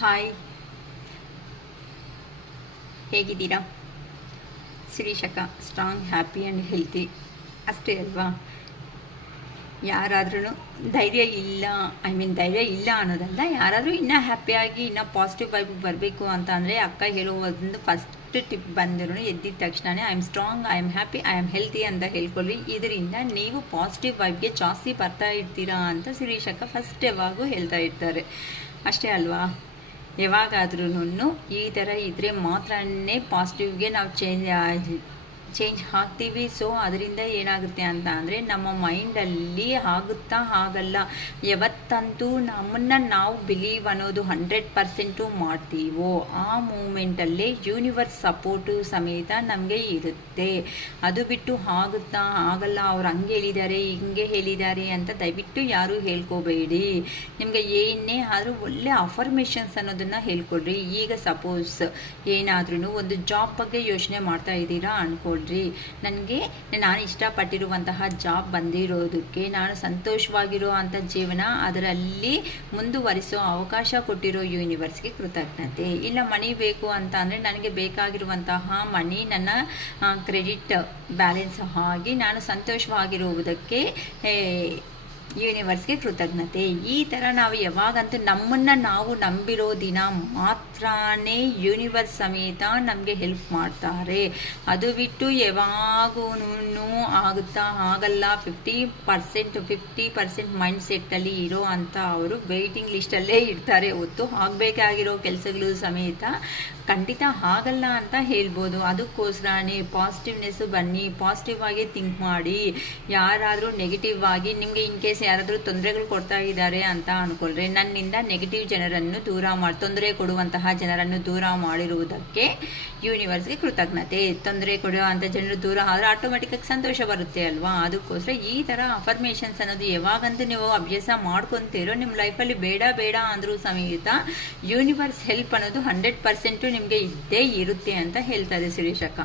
Hi, ಹೇಗಿದ್ದೀರಾ? ಶಿರೀಷಕ್ಕ strong, happy and healthy ಅಷ್ಟೇ ಅಲ್ವಾ? ಯಾರಾದ್ರೂ ಧೈರ್ಯ ಇಲ್ಲ, ಧೈರ್ಯ ಇಲ್ಲ ಅನ್ನೋದಲ್ಲ, ಯಾರಾದರೂ ಇನ್ನೂ ಹ್ಯಾಪಿಯಾಗಿ ಇನ್ನೂ ಪಾಸಿಟಿವ್ ವೈಬ್ ಬರಬೇಕು ಅಂತ ಅಂದರೆ ಅಕ್ಕ ಹೇಳೋ ಒಂದು ಫಸ್ಟ್ ಟಿಪ್ ಬಂದಿರೋ ಎದ್ದಿದ ತಕ್ಷಣವೇ I am strong, I am happy, I am healthy ಅಂತ ಹೇಳ್ಕೊಳ್ಳಿ. ಇದರಿಂದ ನೀವು ಪಾಸಿಟಿವ್ ವೈಬ್ಗೆ ಜಾಸ್ತಿ ಬರ್ತಾ ಇರ್ತೀರಾ ಅಂತ ಶಿರೀಷಕ್ಕ ಫಸ್ಟ್ ಯಾವಾಗೂ ಹೇಳ್ತಾ ಇರ್ತಾರೆ. ಅಷ್ಟೇ ಅಲ್ವಾ? ಯಾವಾಗಾದ್ರೂ ಈ ಥರ ಇದ್ದರೆ ಮಾತ್ರನೇ ಪಾಸಿಟಿವ್ಗೆ ನಾವು ಚೇಂಜ್ ಆಗ್ತೀವಿ. ಸೊ ಅದರಿಂದ ಏನಾಗುತ್ತೆ ಅಂತ ಅಂದರೆ ನಮ್ಮ ಮೈಂಡಲ್ಲಿ ಆಗುತ್ತಾ ಆಗಲ್ಲ. ಯಾವತ್ತಂತೂ ನಮ್ಮನ್ನು ನಾವು ಬಿಲೀವ್ ಅನ್ನೋದು 100% ಮಾಡ್ತೀವೋ ಆ ಮೂಮೆಂಟಲ್ಲೇ ಯೂನಿವರ್ಸ್ ಸಪೋರ್ಟು ಸಮೇತ ನಮಗೆ ಇರುತ್ತೆ. ಅದು ಬಿಟ್ಟು ಆಗುತ್ತಾ ಆಗಲ್ಲ, ಅವ್ರು ಹಂಗೆ ಹೇಳಿದ್ದಾರೆ ಹಿಂಗೆ ಹೇಳಿದ್ದಾರೆ ಅಂತ ದಯವಿಟ್ಟು ಯಾರೂ ಹೇಳ್ಕೋಬೇಡಿ. ನಿಮಗೆ ಏನೇ ಆದರೂ ಒಳ್ಳೆ ಅಫರ್ಮೇಷನ್ಸ್ ಅನ್ನೋದನ್ನು ಹೇಳ್ಕೊಡ್ರಿ. ಈಗ ಸಪೋಸ್ ಏನಾದ್ರೂ ಒಂದು ಜಾಬ್ ಬಗ್ಗೆ ಯೋಚನೆ ಮಾಡ್ತಾ ಇದ್ದೀರಾ ಅಂದ್ಕೊಳ್ರಿ. ನನಗೆ ನಾನು ಇಷ್ಟಪಟ್ಟಿರುವಂತಹ ಜಾಬ್ ಬಂದಿರೋದಕ್ಕೆ, ನಾನು ಸಂತೋಷವಾಗಿರೋ ಅಂಥ ಜೀವನ ಅದರಲ್ಲಿ ಮುಂದುವರಿಸೋ ಅವಕಾಶ ಕೊಟ್ಟಿರೋ ಯೂನಿವರ್ಸ್ಗೆ ಕೃತಜ್ಞತೆ. ಇಲ್ಲ ಮನಿ ಬೇಕು ಅಂತ ಅಂದರೆ ನನಗೆ ಬೇಕಾಗಿರುವಂತಹ ಮನಿ ನನ್ನ ಕ್ರೆಡಿಟ್ ಬ್ಯಾಲೆನ್ಸ್ ಆಗಿ ನಾನು ಸಂತೋಷವಾಗಿರುವುದಕ್ಕೆ ಯೂನಿವರ್ಸ್ಗೆ ಕೃತಜ್ಞತೆ. ಈ ಥರ ನಾವು ಯಾವಾಗಂತೂ ನಮ್ಮನ್ನು ನಾವು ನಂಬಿರೋ ದಿನ ಮಾತ್ರನೇ ಯೂನಿವರ್ಸ್ ಸಮೇತ ನಮಗೆ ಹೆಲ್ಪ್ ಮಾಡ್ತಾರೆ. ಅದು ಬಿಟ್ಟು ಯಾವಾಗೂ ಆಗುತ್ತಾ ಆಗಲ್ಲ 50% ಮೈಂಡ್ ಸೆಟ್ಟಲ್ಲಿ ಇರೋ ಅಂಥ ಅವರು ವೆಯ್ಟಿಂಗ್ ಲಿಸ್ಟಲ್ಲೇ ಇರ್ತಾರೆ ಹೊತ್ತು ಆಗಬೇಕಾಗಿರೋ ಕೆಲಸಗಳು ಸಮೇತ ಖಂಡಿತ ಆಗಲ್ಲ ಅಂತ ಹೇಳ್ಬೋದು. ಅದಕ್ಕೋಸ್ಕರನೇ ಪಾಸಿಟಿವ್ನೆಸ್ಸು ಬನ್ನಿ, ಪಾಸಿಟಿವ್ ಆಗಿ ಥಿಂಕ್ ಮಾಡಿ. ಯಾರಾದರೂ ನೆಗೆಟಿವ್ ಆಗಿ ನಿಮಗೆ ಇನ್ ಕೇಸ್ ಯಾರಾದರೂ ತೊಂದರೆಗಳು ಕೊಡ್ತಾ ಇದ್ದಾರೆ ಅಂತ ಅಂದ್ಕೊಳ್ರಿ, ನನ್ನಿಂದ ನೆಗೆಟಿವ್ ಜನರನ್ನು ತೊಂದರೆ ಕೊಡುವಂತಹ ಜನರನ್ನು ದೂರ ಮಾಡಿರುವುದಕ್ಕೆ ಯೂನಿವರ್ಸ್ಗೆ ಕೃತಜ್ಞತೆ. ತೊಂದರೆ ಕೊಡುವಂಥ ಜನರು ದೂರ ಆದರೆ ಆಟೋಮೆಟಿಕ್ಕಾಗಿ ಸಂತೋಷ ಬರುತ್ತೆ ಅಲ್ವಾ? ಅದಕ್ಕೋಸ್ಕರ ಈ ಥರ ಅಫರ್ಮೇಷನ್ಸ್ ಅನ್ನೋದು ಯಾವಾಗಂತೂ ನೀವು ಅಭ್ಯಾಸ ಮಾಡ್ಕೊತೀರೋ ನಿಮ್ಮ ಲೈಫಲ್ಲಿ ಬೇಡ ಅಂದರೂ ಸಮೇತ ಯೂನಿವರ್ಸ್ ಹೆಲ್ಪ್ ಅನ್ನೋದು 100% ನಿಮಗೆ ಇದ್ದೇ ಇರುತ್ತೆ ಅಂತ ಹೇಳ್ತಾರೆ ಶಿರೀಷಕ್ಕ.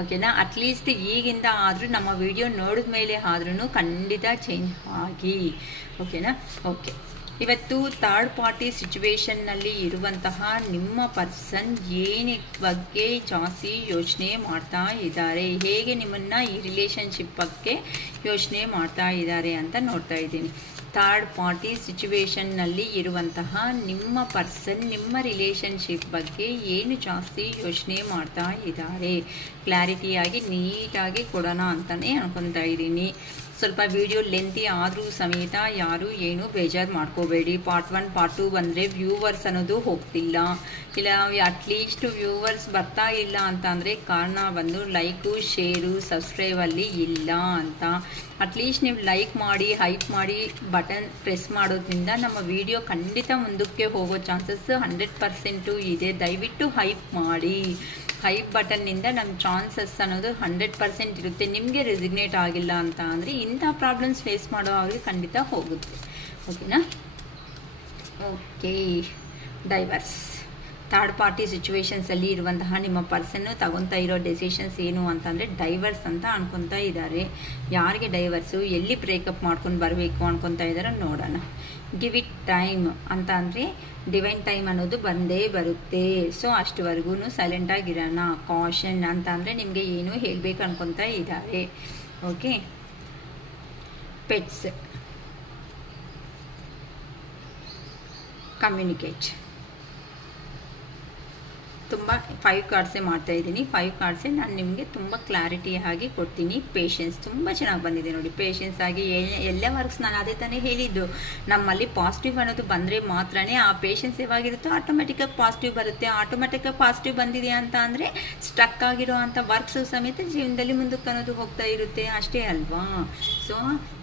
ಓಕೆನಾ? ಅಟ್ಲೀಸ್ಟ್ ಈಗಿಂದ ಆದರೂ ನಮ್ಮ ವಿಡಿಯೋ ನೋಡಿದ ಮೇಲೆ ಆದ್ರೂ ಖಂಡಿತ ಚೇಂಜ್ ಆಗಿ. ಓಕೆನಾ? ಓಕೆ, ಇವತ್ತು ಥರ್ಡ್ ಪಾರ್ಟಿ ಸಿಚುವೇಶನ್ನಲ್ಲಿ ಇರುವಂತಹ ನಿಮ್ಮ ಪರ್ಸನ್ ಏನ ಬಗ್ಗೆ ಜಾಸ್ತಿ ಯೋಚನೆ ಮಾಡ್ತಾ ಇದ್ದಾರೆ, ಹೇಗೆ ನಿಮ್ಮನ್ನು ಈ ರಿಲೇಷನ್ಶಿಪ್ ಬಗ್ಗೆ ಯೋಚನೆ ಮಾಡ್ತಾ ಇದ್ದಾರೆ ಅಂತ ನೋಡ್ತಾ ಇದ್ದೀನಿ. ಥರ್ಡ್ ಪಾರ್ಟಿ ಸಿಚುವೇಶನ್ನಲ್ಲಿ ಇರುವಂತಹ ನಿಮ್ಮ ಪರ್ಸನ್ ನಿಮ್ಮ ರಿಲೇಷನ್ಶಿಪ್ ಬಗ್ಗೆ ಏನು ಜಾಸ್ತಿ ಯೋಚನೆ ಮಾಡ್ತಾ ಇದ್ದಾರೆ, ಕ್ಲಾರಿಟಿಯಾಗಿ ನೀಟಾಗಿ ಕೊಡೋಣ ಅಂತಲೇ ಅನ್ಕೊತಾ ಇದ್ದೀನಿ. ಸ್ವಲ್ಪ ವಿಡಿಯೋ ಲೆಂತಿ ಆದರೂ ಸಮೇತ ಯಾರು ಏನು ಬೇಜಾರು ಮಾಡ್ಕೋಬೇಡಿ. ಪಾರ್ಟ್ 1 ಪಾರ್ಟ್ 2 ಬಂದರೆ ವ್ಯೂವರ್ಸ್ ಅನ್ನೋದು ಹೋಗ್ತಿಲ್ಲ, ಇಲ್ಲ ಅಟ್ಲೀಸ್ಟ್ ವ್ಯೂವರ್ಸ್ ಬರ್ತಾ ಇಲ್ಲ ಅಂತ ಅಂದರೆ ಕಾರಣ ಬಂದು ಲೈಕು ಶೇರು ಸಬ್ಸ್ಕ್ರೈಬಲ್ಲಿ ಇಲ್ಲ ಅಂತ. ಅಟ್ಲೀಸ್ಟ್ ನೀವು ಲೈಕ್ ಮಾಡಿ ಹೈಪ್ ಮಾಡಿ ಬಟನ್ ಪ್ರೆಸ್ ಮಾಡೋದ್ರಿಂದ ನಮ್ಮ ವಿಡಿಯೋ ಖಂಡಿತ ಮುಂದಕ್ಕೆ ಹೋಗೋ ಚಾನ್ಸಸ್ 100% ಇದೆ. ದಯವಿಟ್ಟು ಹೈಪ್ ಮಾಡಿ. ಹೈಪ್ ಬಟನ್ನಿಂದ ನಮ್ಮ ಚಾನ್ಸಸ್ ಅನ್ನೋದು 100% ಇರುತ್ತೆ. ನಿಮಗೆ ರೆಸಿಗ್ನೇಟ್ ಆಗಿಲ್ಲ ಅಂತ ಅಂದರೆ ಇಂಥ ಪ್ರಾಬ್ಲಮ್ಸ್ ಫೇಸ್ ಮಾಡೋ ಅವ್ರಿಗೆ ಖಂಡಿತ ಹೋಗುತ್ತೆ. ಓಕೆನಾ? ಓಕೆ, ಡೈವರ್ಸ್ ಥರ್ಡ್ ಪಾರ್ಟಿ ಸಿಚುವೇಶನ್ಸಲ್ಲಿ ಇರುವಂತಹ ನಿಮ್ಮ ಪರ್ಸನ್ನು ತಗೊತಾ ಇರೋ ಡೆಸಿಷನ್ಸ್ ಏನು ಅಂತಂದರೆ ಡೈವರ್ಸ್ ಅಂತ ಅನ್ಕೊತಾ ಇದ್ದಾರೆ. ಯಾರಿಗೆ ಡೈವರ್ಸು, ಎಲ್ಲಿ ಬ್ರೇಕಪ್ ಮಾಡ್ಕೊಂಡು ಬರಬೇಕು ಅನ್ಕೊತಾ ಇದ್ದಾರೋ ನೋಡೋಣ. ಗಿವ್ ಇಟ್ ಟೈಮ್ ಅಂತ ಅಂದರೆ ಡಿವೈನ್ ಟೈಮ್ ಅನ್ನೋದು ಬಂದೇ ಬರುತ್ತೆ. ಸೊ ಅಷ್ಟುವರೆಗೂ ಸೈಲೆಂಟಾಗಿರೋಣ. ಕಾಷನ್ ಅಂತ ಅಂದರೆ ನಿಮಗೆ ಏನು ಹೇಳಬೇಕು ಅನ್ಕೊತಾ ಇದ್ದಾರೆ. Okay, pets, communicate. ತುಂಬ 5 ಕಾರ್ಡ್ಸೇ ಮಾಡ್ತಾ ಇದ್ದೀನಿ. 5 ಕಾರ್ಡ್ಸೇ ನಾನು ನಿಮಗೆ ತುಂಬ ಕ್ಲಾರಿಟಿ ಆಗಿ ಕೊಡ್ತೀನಿ. ಪೇಷನ್ಸ್ ತುಂಬ ಚೆನ್ನಾಗಿ ಬಂದಿದೆ ನೋಡಿ. ಪೇಷನ್ಸ್ ಆಗಿ ಎಲ್ಲ ವರ್ಕ್ಸ್ ನಾನು ಅದೇ ತಾನೇ ಹೇಳಿದ್ದು, ನಮ್ಮಲ್ಲಿ ಪಾಸಿಟಿವ್ ಅನ್ನೋದು ಬಂದರೆ ಮಾತ್ರನೇ ಆ ಪೇಷನ್ಸ್ ಯಾವಾಗಿರುತ್ತೋ ಆಟೋಮೆಟಿಕ್ಕಾಗಿ ಪಾಸಿಟಿವ್ ಬರುತ್ತೆ. ಆಟೋಮೆಟಿಕ್ಕಾಗಿ ಪಾಸಿಟಿವ್ ಬಂದಿದೆ ಅಂತ ಅಂದರೆ ಸ್ಟ್ರಕ್ ಆಗಿರೋ ಅಂಥ ವರ್ಕ್ಸು ಸಮೇತ ಜೀವನದಲ್ಲಿ ಮುಂದಕ್ಕೆ ಅನ್ನೋದು ಹೋಗ್ತಾ ಇರುತ್ತೆ. ಅಷ್ಟೇ ಅಲ್ವಾ? ಸೊ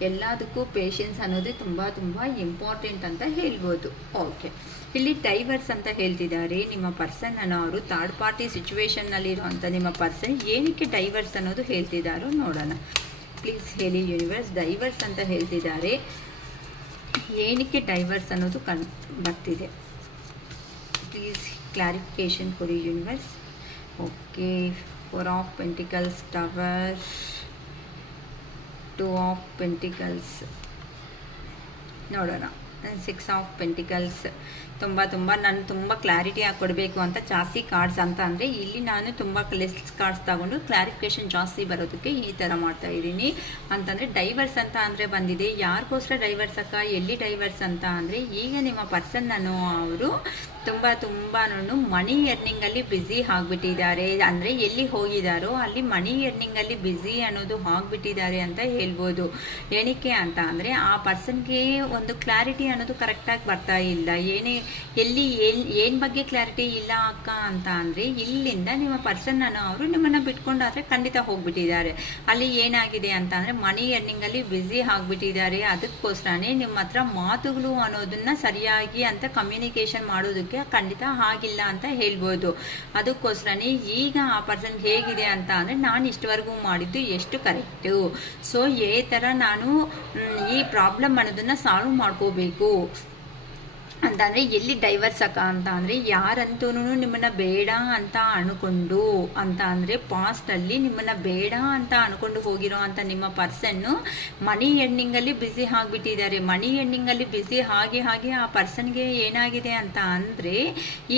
ಎಲ್ಲದಕ್ಕೂ ಪೇಷನ್ಸ್ ಅನ್ನೋದು ತುಂಬ ಇಂಪಾರ್ಟೆಂಟ್ ಅಂತ ಹೇಳ್ಬೋದು. ಓಕೆ, ಇಲ್ಲಿ ಡೈವರ್ಸ್ ಅಂತ ಹೇಳ್ತಿದ್ದಾರೆ. ನಿಮ್ಮ ಪರ್ಸನ್ ಅವರು ಥರ್ಡ್ ಪಾರ್ಟಿ ಸಿಚುವೇಶನ್ನಲ್ಲಿರುವಂಥ ನಿಮ್ಮ ಪರ್ಸನ್ ಏನಕ್ಕೆ ಡೈವರ್ಸ್ ಅನ್ನೋದು ಹೇಳ್ತಿದ್ದಾರೋ ನೋಡೋಣ. ಪ್ಲೀಸ್ ಹೇಳಿ ಯೂನಿವರ್ಸ್. ಡೈವರ್ಸ್ ಅಂತ ಹೇಳ್ತಿದ್ದಾರೆ, ಏನಕ್ಕೆ ಡೈವರ್ಸ್ ಅನ್ನೋದು ಬರ್ತಿದೆ. ಪ್ಲೀಸ್ ಕ್ಲಾರಿಫಿಕೇಶನ್ ಕೊಡಿ universe. Okay, 4 of pentacles, tower, 2 of pentacles ನೋಡೋಣ. 6 ಆಫ್ ಪೆಂಟಿಕಲ್ಸ್. ನಾನು ತುಂಬ ಕ್ಲಾರಿಟಿಯಾಗಿ ಕೊಡಬೇಕು ಅಂತ ಜಾಸ್ತಿ ಕಾರ್ಡ್ಸ್ ಅಂತ ಅಂದರೆ ಇಲ್ಲಿ ನಾನು ತುಂಬ ಲೆಸ್ ಕಾರ್ಡ್ಸ್ ತಗೊಂಡು ಕ್ಲಾರಿಫಿಕೇಶನ್ ಜಾಸ್ತಿ ಬರೋದಕ್ಕೆ ಈ ಥರ ಮಾಡ್ತಾ ಇದ್ದೀನಿ. ಅಂತಂದರೆ ಡೈವರ್ಸ್ ಅಂತ ಅಂದರೆ ಬಂದಿದೆ. ಯಾರಿಗೋಸ್ಕರ ಡೈವರ್ಸ್ ಅಕ್ಕ, ಎಲ್ಲಿ ಡೈವರ್ಸ್ ಅಂತ ಅಂದರೆ ಈಗ ನಿಮ್ಮ ಪರ್ಸನ್ ಅವರು ತುಂಬಾ ಮನಿ ಎರ್ನಿಂಗಲ್ಲಿ ಬ್ಯುಸಿ ಆಗಿಬಿಟ್ಟಿದ್ದಾರೆ. ಅಂದರೆ ಎಲ್ಲಿ ಹೋಗಿದ್ದಾರೋ ಅಲ್ಲಿ ಮನಿ ಎರ್ನಿಂಗಲ್ಲಿ ಬ್ಯುಸಿ ಅನ್ನೋದು ಆಗಿಬಿಟ್ಟಿದ್ದಾರೆ ಅಂತ ಹೇಳ್ಬೋದು. ಏನಕ್ಕೆ ಅಂತ ಅಂದರೆ ಆ ಪರ್ಸನ್ಗೆ ಒಂದು ಕ್ಲಾರಿಟಿ ಅನ್ನೋದು ಕರೆಕ್ಟಾಗಿ ಬರ್ತಾ ಇಲ್ಲ. ಏನು ಬಗ್ಗೆ ಕ್ಲಾರಿಟಿ ಇಲ್ಲ ಅಕ್ಕ ಅಂತ ಅಂದರೆ ಇಲ್ಲಿಂದ ನಿಮ್ಮ ಪರ್ಸನ್ ಅವರು ನಿಮ್ಮನ್ನು ಬಿಟ್ಕೊಂಡಾದರೆ ಖಂಡಿತ ಹೋಗ್ಬಿಟ್ಟಿದ್ದಾರೆ. ಅಲ್ಲಿ ಏನಾಗಿದೆ ಅಂತ ಅಂದರೆ ಮನಿ ಎರ್ನಿಂಗಲ್ಲಿ ಬ್ಯುಸಿ ಆಗಿಬಿಟ್ಟಿದ್ದಾರೆ. ಅದಕ್ಕೋಸ್ಕರನೇ ನಿಮ್ಮ ಹತ್ರ ಮಾತುಗಳು ಅನ್ನೋದನ್ನ ಸರಿಯಾಗಿ ಅಂತ ಕಮ್ಯುನಿಕೇಶನ್ ಮಾಡೋದಕ್ಕೆ ಖಂಡಿತ ಆಗಿಲ್ಲ ಅಂತ ಹೇಳ್ಬೋದು. ಅದಕ್ಕೋಸ್ಕರನೇ ಈಗ ಆ ಪರ್ಸನ್ ಹೇಗಿದೆ ಅಂತ ಅಂದರೆ ನಾನು ಇಷ್ಟವರೆಗೂ ಮಾಡಿದ್ದು ಎಷ್ಟು ಕರೆಕ್ಟು, ಸೊ ಈ ಥರ ನಾನು ಈ ಪ್ರಾಬ್ಲಮ್ ಅನ್ನೋದನ್ನು ಸಾಲ್ವ್ ಮಾಡ್ಕೋಬೇಕು ಅಂತಂದರೆ ಎಲ್ಲಿ ಡೈವರ್ಸ್ ಅಕ್ಕ ಅಂತ ಅಂದರೆ ಯಾರಂತೂ ನಿಮ್ಮನ್ನು ಬೇಡ ಅಂತ ಅನ್ಕೊಂಡು ಅಂತ ಅಂದರೆ ಪಾಸ್ಟಲ್ಲಿ ನಿಮ್ಮನ್ನು ಬೇಡ ಅಂತ ಅನ್ಕೊಂಡು ಹೋಗಿರೋ ಅಂತ ನಿಮ್ಮ ಪರ್ಸನ್ನು ಮನಿ ಎರ್ನಿಂಗಲ್ಲಿ ಬ್ಯುಸಿ ಆಗಿಬಿಟ್ಟಿದ್ದಾರೆ. ಮನಿ ಎರ್ನಿಂಗಲ್ಲಿ ಬ್ಯುಸಿ ಹಾಗೆ ಆ ಪರ್ಸನ್ಗೆ ಏನಾಗಿದೆ ಅಂತ ಅಂದರೆ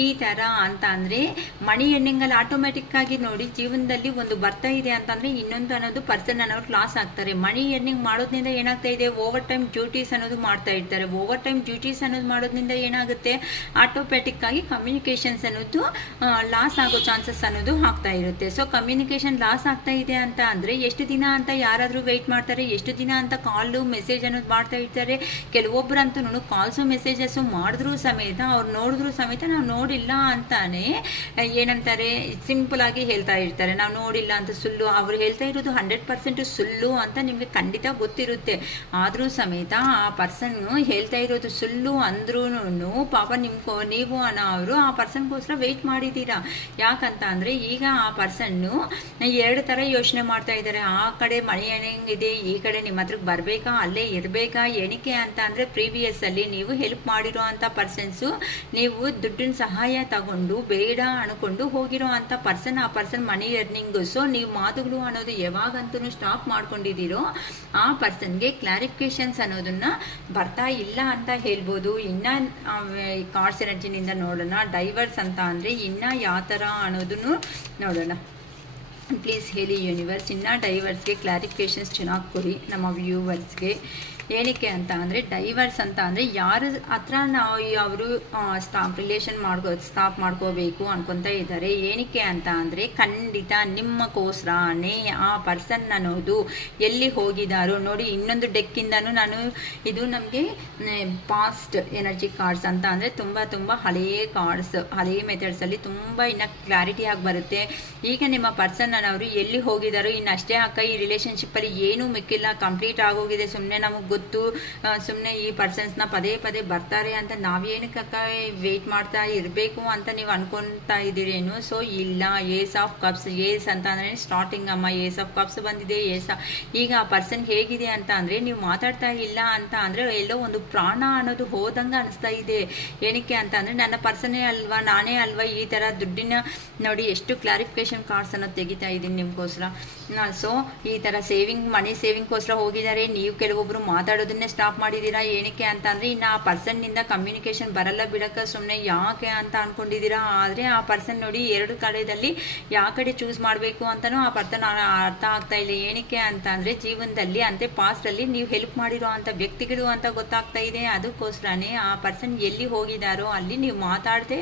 ಈ ಥರ ಅಂತ ಅಂದರೆ ಮನಿ ಎರ್ನಿಂಗಲ್ಲಿ ಆಟೋಮೆಟಿಕ್ಕಾಗಿ ನೋಡಿ ಜೀವನದಲ್ಲಿ ಒಂದು ಬರ್ತಾ ಇದೆ ಅಂತಂದರೆ ಇನ್ನೊಂದು ಅನ್ನೋದು ಪರ್ಸನ್ ಅನ್ನೋರು ಲಾಸ್ ಆಗ್ತಾರೆ. ಮನಿ ಎರ್ನಿಂಗ್ ಮಾಡೋದ್ರಿಂದ ಏನಾಗ್ತಾ ಇದೆ, ಓವರ್ ಟೈಮ್ ಡ್ಯೂಟೀಸ್ ಅನ್ನೋದು ಮಾಡ್ತಾ ಇರ್ತಾರೆ. ಓವರ್ ಟೈಮ್ ಡ್ಯೂಟೀಸ್ ಅನ್ನೋದು ಮಾಡೋದ್ರಿಂದ ಏನಾಗುತ್ತೆ, ಆಟೋಮ್ಯಾಟಿಕ್ ಆಗಿ ಕಮ್ಯುನಿಕೇಶನ್ಸ್ ಅನ್ನೋದು ಲಾಸ್ ಆಗೋ ಚಾನ್ಸಸ್ ಅನ್ನೋದು ಆಗ್ತಾ ಇರುತ್ತೆ. ಸೊ ಕಮ್ಯುನಿಕೇಶನ್ ಲಾಸ್ ಆಗ್ತಾ ಇದೆ ಅಂತ ಅಂದರೆ ಎಷ್ಟು ದಿನ ಅಂತ ಯಾರಾದರೂ ವೆಯ್ಟ್ ಮಾಡ್ತಾರೆ, ಎಷ್ಟು ದಿನ ಅಂತ ಕಾಲು ಮೆಸೇಜ್ ಅನ್ನೋದು ಮಾಡ್ತಾ ಇರ್ತಾರೆ. ಕೆಲವೊಬ್ಬರಂತೂ ಕಾಲ್ಸು ಮೆಸೇಜಸ್ಸು ಮಾಡಿದ್ರೂ ಸಮೇತ ಅವ್ರು ನೋಡಿದ್ರೂ ಸಮೇತ ನಾವು ನೋಡಿಲ್ಲ ಅಂತಾನೆ ಏನಂತಾರೆ ಸಿಂಪಲ್ ಆಗಿ ಹೇಳ್ತಾ ಇರ್ತಾರೆ, ನಾವು ನೋಡಿಲ್ಲ ಅಂತ. ಸುಳ್ಳು ಅವ್ರು ಹೇಳ್ತಾ ಇರೋದು 100% ಸುಳ್ಳು ಅಂತ ನಿಮಗೆ ಖಂಡಿತ ಗೊತ್ತಿರುತ್ತೆ. ಆದರೂ ಸಮೇತ ಆ ಪರ್ಸನ್ ಹೇಳ್ತಾ ಇರೋದು ಸುಳ್ಳು ಅಂದ್ರೂ ಪಾಪ ನೀವು ಅವರು ಆ ಪರ್ಸನ್ಗೋಸ್ಕರ ವೆಯ್ಟ್ ಮಾಡಿದ್ದೀರಾ. ಯಾಕಂತ ಅಂದರೆ ಈಗ ಆ ಪರ್ಸನ್ನು 2 ಥರ ಯೋಚನೆ ಮಾಡ್ತಾ ಇದ್ದಾರೆ. ಆ ಕಡೆ ಮನಿ ಎರ್ನಿಂಗ್ ಇದೆ, ಈ ಕಡೆ ನಿಮ್ಮ ಹತ್ರಕ್ಕೆ ಬರಬೇಕಾ, ಅಲ್ಲೇ ಇರಬೇಕಾ. ಏನಕ್ಕೆ ಅಂತ ಅಂದರೆ ಪ್ರೀವಿಯಸ್ಸಲ್ಲಿ ನೀವು ಹೆಲ್ಪ್ ಮಾಡಿರೋ ಅಂಥ ಪರ್ಸನ್ಸು ನೀವು ದುಡ್ಡಿನ ಸಹಾಯ ತಗೊಂಡು ಬೇಡ ಅನ್ಕೊಂಡು ಹೋಗಿರೋ ಅಂಥ ಪರ್ಸನ್, ಆ ಪರ್ಸನ್ ಮನಿ ಎರ್ನಿಂಗು. ಸೊ ನೀವು ಮಾತುಗಳು ಅನ್ನೋದು ಯಾವಾಗಂತೂ ಸ್ಟಾಪ್ ಮಾಡ್ಕೊಂಡಿದ್ದೀರೋ ಆ ಪರ್ಸನ್ಗೆ ಕ್ಲಾರಿಫಿಕೇಶನ್ಸ್ ಅನ್ನೋದನ್ನ ಬರ್ತಾ ಇಲ್ಲ ಅಂತ ಹೇಳ್ಬೋದು. ಇನ್ನು ಕಾರ್ಡ್ಸ್ ಎನರ್ಜಿನಿಂದ ನೋಡೋಣ ಡೈವರ್ಸ್ ಅಂತ ಅಂದರೆ ಇನ್ನು ಯಾವ ಥರ ಅನ್ನೋದನ್ನು ನೋಡೋಣ. ಪ್ಲೀಸ್ ಹೇಳಿ ಯೂನಿವರ್ಸ್, ಇನ್ನು ಡೈವರ್ಸ್ಗೆ ಕ್ಲಾರಿಫಿಕೇಶನ್ಸ್ ಚೆನ್ನಾಗಿ ಕೊಡಿ ನಮ್ಮ ವ್ಯೂವರ್ಸ್ಗೆ. ಏನಕ್ಕೆ ಅಂತ ಅಂದರೆ ಡೈವರ್ಸ್ ಅಂತ ಅಂದರೆ ಯಾರ ಹತ್ರ ಅವರು ರಿಲೇಷನ್ ಸ್ಟಾಪ್ ಮಾಡ್ಕೋಬೇಕು ಅನ್ಕೊತಾ ಇದ್ದಾರೆ. ಏನಕ್ಕೆ ಅಂತ ಅಂದರೆ ಖಂಡಿತ ನಿಮ್ಮಕ್ಕೋಸ್ಕರನೇ ಆ ಪರ್ಸನ್ ಅನ್ನೋದು ಎಲ್ಲಿ ಹೋಗಿದ್ದಾರೋ ನೋಡಿ. ಇನ್ನೊಂದು ಡೆಕ್ಕಿಂದನೂ ನಾನು ಇದು ನಮಗೆ ಪಾಸ್ಟ್ ಎನರ್ಜಿ ಕಾರ್ಡ್ಸ್ ಅಂತ ಅಂದರೆ ತುಂಬ ಹಳೆಯ ಕಾರ್ಡ್ಸ್, ಹಳೆಯ ಮೆಥಡ್ಸಲ್ಲಿ ತುಂಬ ಇನ್ನು ಕ್ಲಾರಿಟಿಯಾಗಿ ಬರುತ್ತೆ. ಈಗ ನಿಮ್ಮ ಪರ್ಸನ್ ಅನ್ನೋರು ಎಲ್ಲಿ ಹೋಗಿದ್ದಾರೋ ಇನ್ನು ಅಷ್ಟೇ ಅಕ್ಕ, ಈ ರಿಲೇಷನ್ಶಿಪ್ಪಲ್ಲಿ ಏನೂ ಮಿಕ್ಕಿಲ್ಲ, ಕಂಪ್ಲೀಟ್ ಆಗೋಗಿದೆ. ಸುಮ್ಮನೆ ನಮಗೆ ಗೊತ್ತು, ಸುಮ್ಮನೆ ಈ ಪರ್ಸನ್ಸ್ನ ಪದೇ ಬರ್ತಾರೆ ಅಂತ ನಾವೇನಕ್ಕ ವೆಯ್ಟ್ ಮಾಡ್ತಾ ಇರಬೇಕು ಅಂತ ನೀವು ಅನ್ಕೊತಾ ಇದ್ದೀರೇನು. ಸೊ ಇಲ್ಲ, ಏಸ್ ಆಫ್ ಕಪ್ಸ್, ಏಸ್ ಅಂತ ಅಂದರೆ ಸ್ಟಾರ್ಟಿಂಗ್ ಅಮ್ಮ ಏಸ್ ಆಫ್ ಕಪ್ಸ್ ಬಂದಿದೆ. ಈಗ ಆ ಪರ್ಸನ್ ಹೇಗಿದೆ ಅಂತ ಅಂದರೆ ನೀವು ಮಾತಾಡ್ತಾ ಇಲ್ಲ ಅಂತ ಅಂದರೆ ಎಲ್ಲೋ ಒಂದು ಪ್ರಾಣ ಅನ್ನೋದು ಹೋದಂಗೆ ಅನಿಸ್ತಾ ಇದೆ. ಏನಕ್ಕೆ ಅಂತ ಅಂದರೆ ನನ್ನ ಪರ್ಸನ್ನೇ ಅಲ್ವಾ, ನಾನೇ ಅಲ್ವಾ ಈ ಥರ ದುಡ್ಡಿನ ನೋಡಿ ಎಷ್ಟು ಕ್ಲಾರಿಫಿಕೇಶನ್ ಕಾರ್ಡ್ಸ್ ಅನ್ನೋದು ತೆಗಿತಾ ಇದ್ದೀನಿ ನಿಮಗೋಸ್ಕರ. ಸೊ ಈ ಥರ ಮನಿ ಸೇವಿಂಗ್ಗೋಸ್ಕರ ಹೋಗಿದ್ದಾರೆ. ನೀವು ಕೆಲವೊಬ್ಬರು ಮಾತಾಡೋದನ್ನೇ ಸ್ಟಾಪ್ ಮಾಡಿದ್ದೀರಾ. ಏನಕ್ಕೆ ಅಂತ ಅಂದರೆ ಇನ್ನು ಆ ಪರ್ಸನ್ನಿಂದ ಕಮ್ಯುನಿಕೇಶನ್ ಬರಲ್ಲ ಬಿಡಕ್ಕೆ ಸುಮ್ಮನೆ ಯಾಕೆ ಅಂತ ಅಂದ್ಕೊಂಡಿದ್ದೀರಾ. ಆದರೆ ಆ ಪರ್ಸನ್ ನೋಡಿ 2 ಕಡೆಯಲ್ಲಿ ಯಾವ ಕಡೆ ಚೂಸ್ ಮಾಡಬೇಕು ಅಂತಲೂ ಆ ಪರ್ಸನ್ ಅರ್ಥ ಆಗ್ತಾ ಇಲ್ಲ. ಏನಕ್ಕೆ ಅಂತ ಅಂದರೆ ಜೀವನದಲ್ಲಿ ಅಂತೆ ಪಾಸ್ಟಲ್ಲಿ ನೀವು ಹೆಲ್ಪ್ ಮಾಡಿರೋ ಅಂಥ ವ್ಯಕ್ತಿಗಳು ಅಂತ ಗೊತ್ತಾಗ್ತಾ ಇದೆ. ಅದಕ್ಕೋಸ್ಕರನೇ ಆ ಪರ್ಸನ್ ಎಲ್ಲಿ ಹೋಗಿದ್ದಾರೋ ಅಲ್ಲಿ ನೀವು ಮಾತಾಡದೆ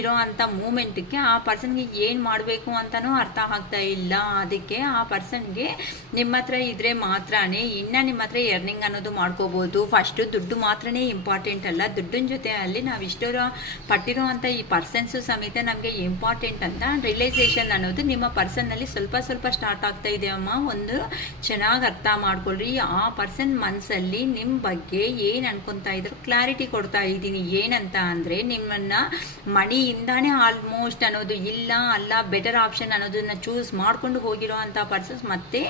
ಇರೋ ಅಂಥ ಮೂಮೆಂಟ್ಗೆ ಆ ಪರ್ಸನ್ಗೆ ಏನು ಮಾಡಬೇಕು ಅಂತಲೂ ಅರ್ಥ ಆಗ್ತಾ ಇಲ್ಲ. ಅದಕ್ಕೆ ಆ ಪರ್ಸನ್ಗೆ ನಿಮ್ಮ ಹತ್ರ ಇದ್ರೆ ಮಾತ್ರನೇ ಇನ್ನು ನಿಮ್ಮ ಹತ್ರ ಎರ್ನಿಂಗ್ ಅನ್ನೋದು ಮಾಡ್ಕೋಬೋದು. ಫಸ್ಟು ದುಡ್ಡು ಮಾತ್ರನೇ ಇಂಪಾರ್ಟೆಂಟ್ ಅಲ್ಲ, ದುಡ್ಡಿನ ಜೊತೆ ಅಲ್ಲಿ ನಾವು ಇಷ್ಟರ ಪಟ್ಟಿರೋ ಅಂಥ ಈ ಪರ್ಸನ್ಸು ಸಮೇತ ನಮಗೆ ಇಂಪಾರ್ಟೆಂಟ್ ಅಂತ ರಿಯಲೈಸೇಷನ್ ಅನ್ನೋದು ನಿಮ್ಮ ಪರ್ಸನ್ನಲ್ಲಿ ಸ್ವಲ್ಪ ಸ್ಟಾರ್ಟ್ ಆಗ್ತಾ ಇದೆ ಅಮ್ಮ. ಒಂದು ಚೆನ್ನಾಗಿ ಅರ್ಥ ಮಾಡ್ಕೊಳ್ರಿ. ಆ ಪರ್ಸನ್ ಮನಸ್ಸಲ್ಲಿ ನಿಮ್ಮ ಬಗ್ಗೆ ಏನು ಅನ್ಕೊತಾ ಇದ್ರು ಕ್ಲಾರಿಟಿ ಕೊಡ್ತಾ ಇದ್ದೀನಿ. ಏನಂತ ಅಂದರೆ ನಿಮ್ಮನ್ನು ಮನಿಯಿಂದಾನೇ ಆಲ್ಮೋಸ್ಟ್ ಅನ್ನೋದು ಇಲ್ಲ ಅಲ್ಲ ಬೆಟರ್ ಆಪ್ಷನ್ ಅನ್ನೋದನ್ನ ಚೂಸ್ ಯೂಸ್ ಮಾಡ್ಕೊಂಡು ಹೋಗಿರೋ ಅಂಥ ಪರ್ಸನ್ಸ್ ಮತ್ತೆ